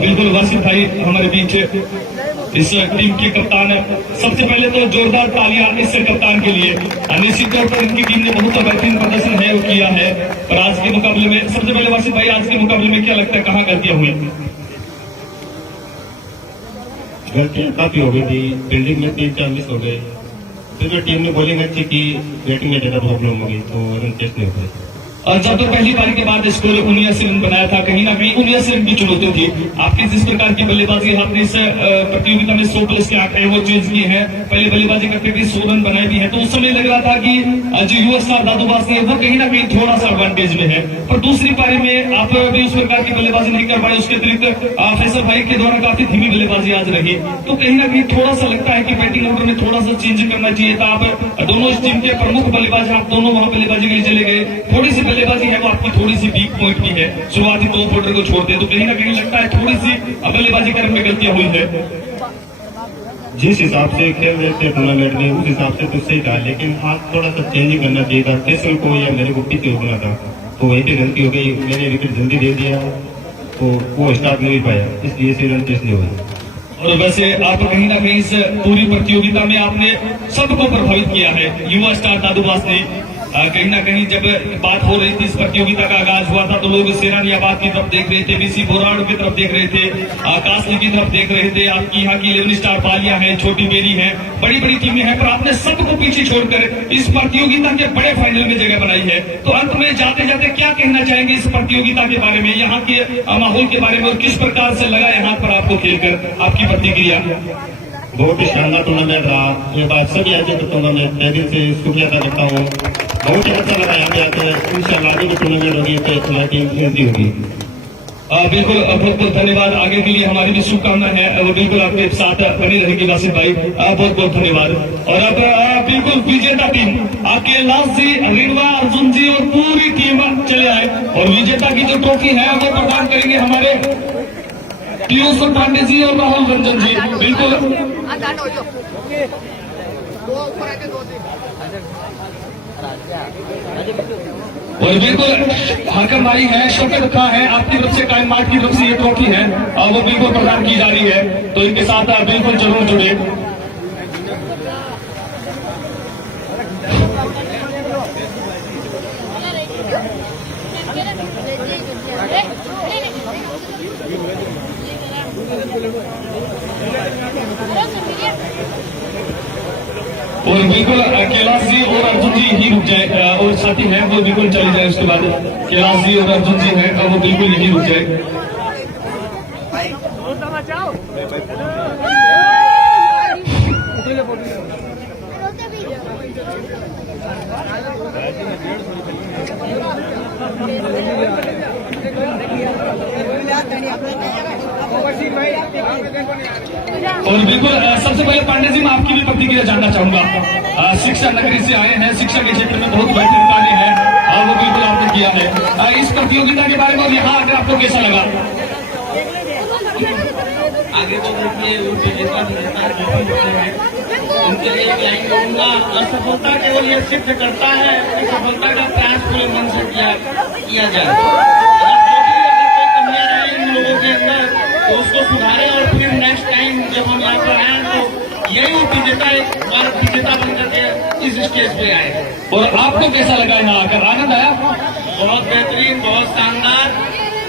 बिल्कुल वासिफ भाई हमारे बीच इस टीम के कप्तान। सबसे पहले तो जोरदार तालियां इस कप्तान के लिए। निश्चित तौर पर इनकी टीम ने बहुत बेहतरीन प्रदर्शन है वो किया है। और आज के मुकाबले में सबसे पहले वासिफ भाई, आज के मुकाबले में क्या लगता है, कहाँ गलतियां हुई? गलतियां काफी हो गई थी, फील्डिंग में 3-4 मिस हो गए। फिर जो टीम ने बॉलिंग अच्छी की, बैटिंग में ज्यादा प्रॉब्लम हो गई तो रन टेस्ट नहीं हो पाए। और जब तो पहली पारी के बाद स्कोर 19 रन बनाया था, कहीं ना कहीं 19 रन की चुनौती थी। आपकी जिस प्रकार की बल्लेबाजी आपने इस प्रतियोगिता में 100 प्लस के आंकड़े वो चेंज किए हैं, पहले बल्लेबाजी करते थे 100 रन बनाए भी हैं, तो उस समय लग रहा था कि जो युवा स्टार दादूबास है वो कहीं ना कहीं थोड़ा सा एडवांटेज में है। पर दूसरी पारी में आप भी उस प्रकार की बल्लेबाजी नहीं कर पाए। उसके अतिरिक्त फैसल भाई के द्वारा काफी धीमी बल्लेबाजी आज रही, तो कहीं ना कहीं थोड़ा सा लगता है कि बैटिंग ऑर्डर में थोड़ा सा चेंज करना चाहिए था। आप दोनों इस टीम के प्रमुख बल्लेबाज, आप दोनों वहां बल्लेबाजी के लिए चले गए। थोड़ी सी बल्लेबाजी है वो आपकी थोड़ी सी वीक पॉइंट भी है, शुरुआती टॉप ऑर्डर को छोड़ते, तो कहीं ना कहीं लगता है थोड़ी सी बल्लेबाजी करने में गलतियां हुई है। जिस हिसाब से खेल रहे थे टूर्नामेंट में, उस हिसाब से तो सही था, लेकिन आज थोड़ा सा चेंजिंग करना चाहिए था। टेस्ट को या मेरे को पीछे होना था, तो वहीं पे गलती हो गई। मैंने विकेट जल्दी दे दिया तो वो स्टार्ट नहीं पाया, इसलिए से रन टेस्ट नहीं हुआ। और वैसे आप कहीं ना कहीं इस पूरी प्रतियोगिता में आपने सबको प्रभावित किया है। युवा स्टार दादूबास ने कहीं ना कहीं जब बात हो रही थी, इस प्रतियोगिता का आगाज हुआ था तो लोग सेनानियाबाद की तरफ देख रहे थे, बीसी बोराड़ की तरफ देख रहे थे, कासली की तरफ देख रहे थे। आपकी यहाँ की 11 स्टार बालियां हैं, छोटी बेरी है, बड़ी बड़ी टीमें हैं, पर आपने सबको पीछे छोड़कर इस प्रतियोगिता के बड़े फाइनल में जगह बनाई है। तो अंत में जाते जाते क्या कहना चाहेंगे इस प्रतियोगिता के बारे में, यहाँ के माहौल के बारे में, और किस प्रकार से लगा यहाँ पर आपको खेलकर, आपकी प्रतिक्रिया? बहुत ही शानदार टूर्नामेंट रहा। ये बात सभी आयोजन करता हूँ, मैं तहे दिल से शुक्रिया अदा करता हूँ। बहुत ही अच्छा लगा यहाँ पे आकर। इंशाल्लाह आगे जो टूर्नामेंट होगी तो टीम खेलती होगी। बिल्कुल, बहुत बहुत धन्यवाद। आगे के लिए हमारी भी शुभकामना है, वो बिल्कुल आपके साथ बनी रहेगी नासिर भाई, बहुत बहुत धन्यवाद। और अब बिल्कुल विजेता टीम आपके लास्ट जी, रिनवा, अर्जुन जी और पूरी टीम चले आए और विजेता की जो ट्रॉफी है वो प्रदान करेंगे हमारे पीयूष पांडे जी और राहुल रंजन जी। बिल्कुल और बिल्कुल हाकम भाई है, शौकत खां है, आपकी तरफ से कायम मार्ट की तरफ से ये ट्रॉफी है वो बिल्कुल प्रदान की जा रही है, तो इनके साथ बिल्कुल जरूर जुड़े। और बिल्कुल कैलाश जी और अर्जुन जी ही रुक जाए, और साथी हैं वो बिल्कुल चले जाए। उसके बाद कैलाश जी और अर्जुन जी हैं वो बिल्कुल यही रुक जाए। और बिल्कुल सबसे पहले पांडे जी मैं आपकी भी प्रतिक्रिया जानना चाहूंगा। शिक्षा नगरी से आए हैं, शिक्षा के क्षेत्र में बहुत बेहतरीन कार्य है और वो बिल्कुल आपने किया है। इस प्रतियोगिता के बारे में यहाँ आकर आपको कैसा लगा? आगे तो देखिए उनके लिए एक लाइन कहूंगा, असफलता केवल ये सिद्ध करता है कि सफलता का प्रयास पूरे मन से किया जाए। इन लोगों के अंदर तो उसको सुधारे और फिर नेक्स्ट टाइम जब हम यहाँ पर आए तो यही विजेता एक बार विजेता बनकर के इस स्टेज पे आए। और आपको कैसा लगा यहाँ आकर? आनंद आया? बहुत बेहतरीन, बहुत शानदार।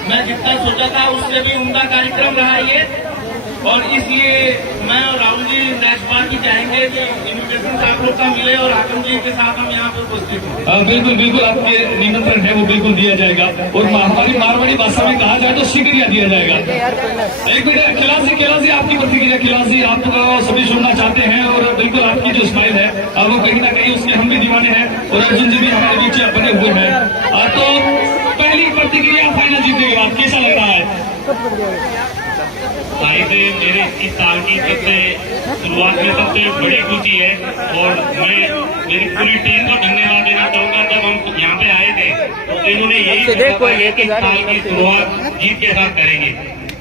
मैं जितना सोचा था उससे भी उम्दा कार्यक्रम रहा ये, और इसलिए मैं और राहुल जी नेक्स्ट बार भी चाहेंगे कि इन्विटेशन आप लोग का मिले और हाकम जी के साथ हम यहाँ पर उपस्थित हों। बिल्कुल बिल्कुल, आपके निमंत्रण है वो बिल्कुल दिया जाएगा, और हमारी मारवाड़ी भाषा में कहा जाए तो शुक्रिया दिया जाएगा। एक मिनट कैलाश जी आपकी प्रतिक्रिया। कैलाश जी आप सभी सुनना चाहते हैं, और बिल्कुल आपकी जो स्माइल है वो कहीं ना कहीं उसके हम भी दीवाने हैं, और अर्जुन जी भी हमारे बीच बने हुए हैं। तो पहली प्रतिक्रिया फाइनल जीतने के बाद कैसा लग रहा है? शायद मेरे इस साल की सबसे शुरुआत में सबसे बड़ी खुशी है, और मैं मेरी पूरी टीम को धन्यवाद देना चाहूंगा। जब हम यहाँ पे आए थे तो इन्होंने यही साल की शुरुआत जीत के साथ करेंगे,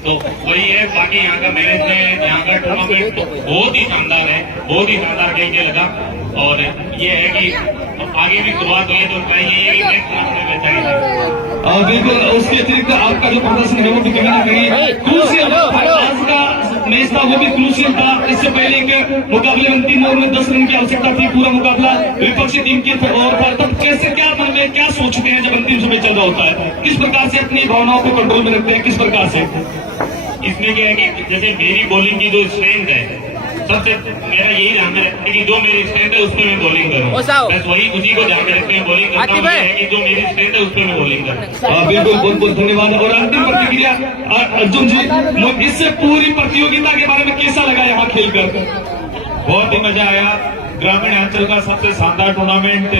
तो वही है। बाकी यहाँ का मैनेजमेंट, यहाँ का टूर्नामेंट तो बहुत ही शानदार है, बहुत ही शानदार कहीं लगा। और ये है कि आगे भी शुरुआत हुई तो चाहिए बिल्कुल। उसके अतिरिक्त आपका जो प्रदर्शन है वो भी कहीं ना कहीं क्रूशियल, आज का मैच था वो भी क्रूशियल था। इससे पहले एक मुकाबले अंतिम ओवर में 10 रन की आवश्यकता थी, पूरा मुकाबला विपक्षी टीम के ओर था। तब कैसे, क्या मन में क्या सोचते हैं जब अंतिम समय चल रहा होता है? किस प्रकार से अपनी भावनाओं को कंट्रोल में रखते हैं, किस प्रकार से? इसमें क्या है कि जैसे मेरी बॉलिंग की जो स्ट्रेंथ है, सबसे मेरा यही ध्यान में रखते कि जो मेरी स्ट्रेंथ है उस पर मैं बॉलिंग करूँ, बस वही उसी को ध्यान में रखते हैं बॉलिंग करता हूँ, है कि जो मेरी स्ट्रेंथ है उस पर मैं बॉलिंग करूँ। बिल्कुल, बहुत बहुत धन्यवाद। और अंतिम प्रतिक्रिया अर्जुन जी, इससे पूरी प्रतियोगिता के बारे में कैसा लगा यहाँ खेलकर? बहुत ही मजा आया। ग्रामीण अंचल का सबसे शानदार टूर्नामेंट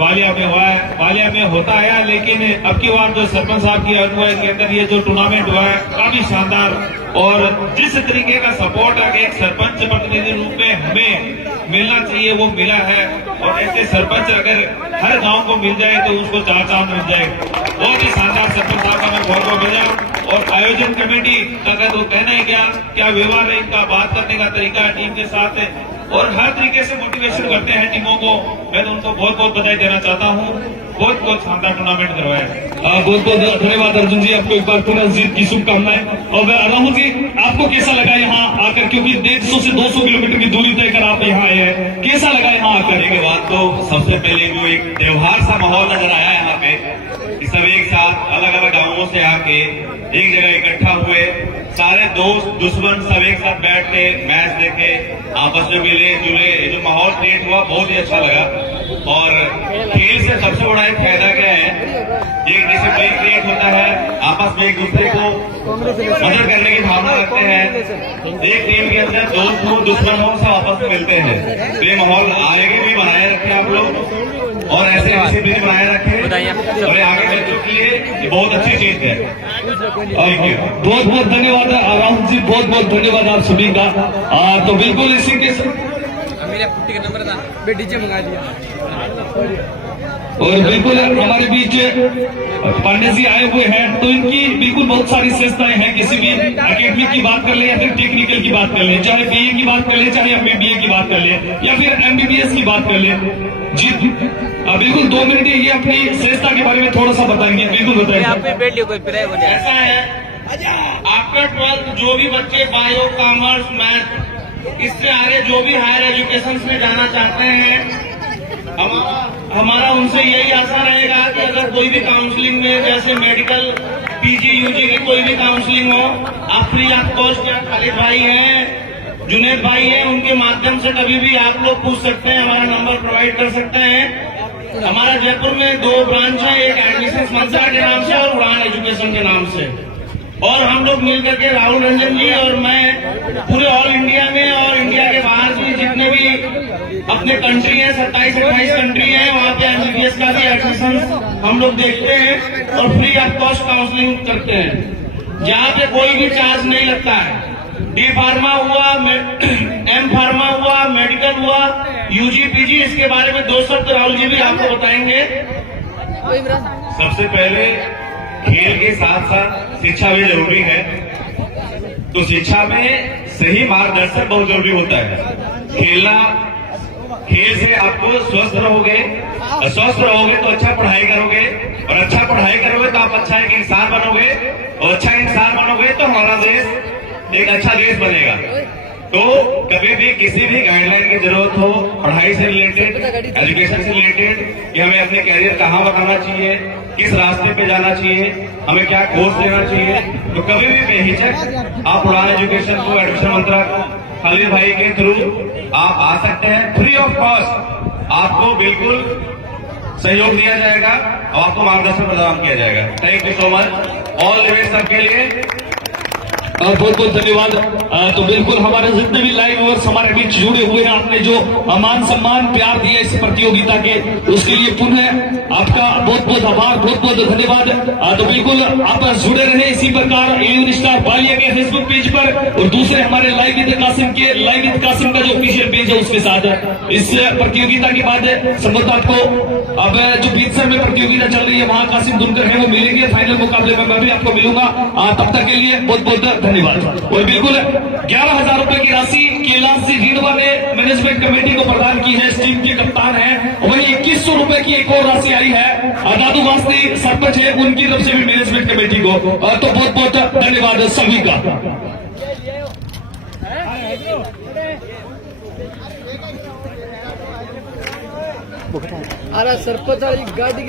वालिया में हुआ है, वालिया में होता है, लेकिन अब की बार जो सरपंच साहब की अगुवाई के अंदर ये जो टूर्नामेंट हुआ है काफी शानदार, और जिस तरीके का सपोर्ट एक सरपंच प्रतिनिधि रूप में हमें मिलना चाहिए वो मिला है। और ऐसे सरपंच अगर हर गांव को मिल जाए तो उसको चार चांद मिल जाए। बहुत ही शानदार सरपंच साहब का मैं बहुत बहुत मिला। और आयोजन कमेटी का तो कहना ही क्या व्यवहार है इनका, बात करने का तरीका टीम के साथ और हर तरीके से मोटिवेशन करते हैं टीमों को। मैं तो उनको बहुत बहुत बधाई देना चाहता हूँ। बहुत बहुत शानदार टूर्नामेंट करवाया। बहुत बहुत धन्यवाद अर्जुन जी, आपको एक बार पुनः जीत की शुभकामनाएं। और राहुल जी, आपको कैसा लगा यहाँ आकर, क्योंकि 150 से 200 किलोमीटर की दूरी तय कर आप यहाँ आए हैं, कैसा लगा यहाँ आकर? के बाद तो सबसे पहले जो एक त्योहार सा माहौल नजर आया यहाँ पे, कि सब एक साथ अलग अलग गांवों से आके एक जगह इकट्ठा हुए, सारे दोस्त दुश्मन सब एक साथ बैठ के मैच देखे, आपस में मिले जुले, जो माहौल क्रिएट हुआ बहुत ही अच्छा लगा। और खेल से सबसे बड़ा एक फायदा क्या है, एक डिसिप्लिन क्रिएट होता है, आपस में एक दूसरे को मदद करने की भावना रखते हैं। एक टीम के अंदर दोस्त हो दुश्मन हो सब आपस में मिलते हैं। तो ये माहौल आगे भी बनाए रखें आप लोग, और ऐसे डिसिप्लिन बनाए रखें, और आगे बच्चों के लिए ये बहुत अच्छी चीज है। बहुत बहुत धन्यवाद राहुल जी, बहुत बहुत धन्यवाद आप सभी का। तो बिल्कुल इसी के डीजे मंगा दिया। और बिल्कुल हमारे बीच पांडे जी आए हुए हैं, तो इनकी बिल्कुल बहुत सारी विशेषताएं हैं। किसी भी एकेडमी की बात कर ले या फिर टेक्निकल की बात कर ले, चाहे बीए की बात कर ले, चाहे MBA की बात कर ले, या फिर MBBS की बात कर ले। जी बिल्कुल 2 मिनट ये अपनी विशेषता के बारे में थोड़ा सा बताएंगे, बिल्कुल बताएंगे। ऐसा है, आफ्टर 12th जो भी बच्चे बायो, कॉमर्स, मैथ, इससे आगे जो भी हायर एजुकेशन में जाना चाहते हैं, हमारा उनसे यही आशा रहेगा कि अगर कोई भी काउंसलिंग में, जैसे मेडिकल, PG, UG की कोई भी काउंसलिंग हो, आप फ्री ऑफ कॉस्ट, खालिद भाई हैं, जुनेद भाई हैं, उनके माध्यम से कभी भी आप लोग पूछ सकते हैं, हमारा नंबर प्रोवाइड कर सकते हैं। हमारा जयपुर में 2 ब्रांच है, एक एडमिशन मंत्रा के नाम से और उड़ान एजुकेशन के नाम से। और हम लोग मिलकर के, राहुल रंजन जी और मैं, पूरे ऑल इंडिया में और इंडिया के बाहर भी जितने भी अपने कंट्री है, 27-28 कंट्री है, वहाँ पे MBBS का भी एडमिशन हम लोग देखते हैं और फ्री ऑफ कॉस्ट काउंसलिंग करते हैं, जहाँ पे कोई भी चार्ज नहीं लगता है। D फार्मा हुआ, M फार्मा हुआ, मेडिकल हुआ, UG, PG, इसके बारे में 2 शब्द राहुल जी भी आपको बताएंगे। सबसे पहले खेल के साथ साथ शिक्षा भी जरूरी है, तो शिक्षा में सही मार्गदर्शन बहुत जरूरी होता है। खेल से आपको स्वस्थ रहोगे, तो अच्छा पढ़ाई करोगे, और अच्छा पढ़ाई करोगे तो आप अच्छा एक इंसान बनोगे, और अच्छा इंसान बनोगे तो हमारा देश एक अच्छा देश बनेगा। तो कभी भी किसी भी गाइडलाइन की जरूरत हो, पढ़ाई से रिलेटेड, एजुकेशन से रिलेटेड, कि हमें अपने कैरियर कहाँ बनाना चाहिए, किस रास्ते पे जाना चाहिए, हमें क्या कोर्स लेना चाहिए, तो कभी भी बेहिचक आप उड़ान एजुकेशन को, एडमिशन मंत्रा खालिद भाई के थ्रू आप आ सकते हैं। फ्री ऑफ कॉस्ट आपको बिल्कुल सहयोग दिया जाएगा और आपको मार्गदर्शन प्रदान किया जाएगा। Thank you so much, all the best सबके लिए। बहुत बहुत धन्यवाद। तो बिल्कुल हमारे जितने भी लाइव व्यूअर्स हमारे बीच जुड़े हुए हैं, आपने जो मान सम्मान प्यार दिया इस प्रतियोगिता के, उसके लिए पुनः आपका बहुत बहुत आभार, बहुत बहुत धन्यवाद। तो बिल्कुल आप जुड़े रहे इसी प्रकार 11 स्टार बालिया के फेसबुक पेज पर, और दूसरे हमारे लाइव विद कासिम का जो ऑफिशियल पेज है उसके साथ। इस प्रतियोगिता के बाद संभवतः आपको अब जो बीचसर में प्रतियोगिता चल रही है वहाँ कासिम दुनकर है वो मिलेंगे, फाइनल मुकाबले में मैं भी आपको मिलूंगा। तब तक के लिए बहुत बहुत धन्यवाद। और बिल्कुल 11,000 रुपए की राशि कैलाश जी रीडवा ने मैनेजमेंट कमेटी को प्रदान की है, इस टीम के कप्तान हैं। और वही 2100 रुपए की एक और राशि आई है दादू वास्ती सरपंच है, उनकी तरफ से भी मैनेजमेंट कमेटी को तो बहुत बहुत धन्यवाद सभी का। अरे सरपंच गाड़ी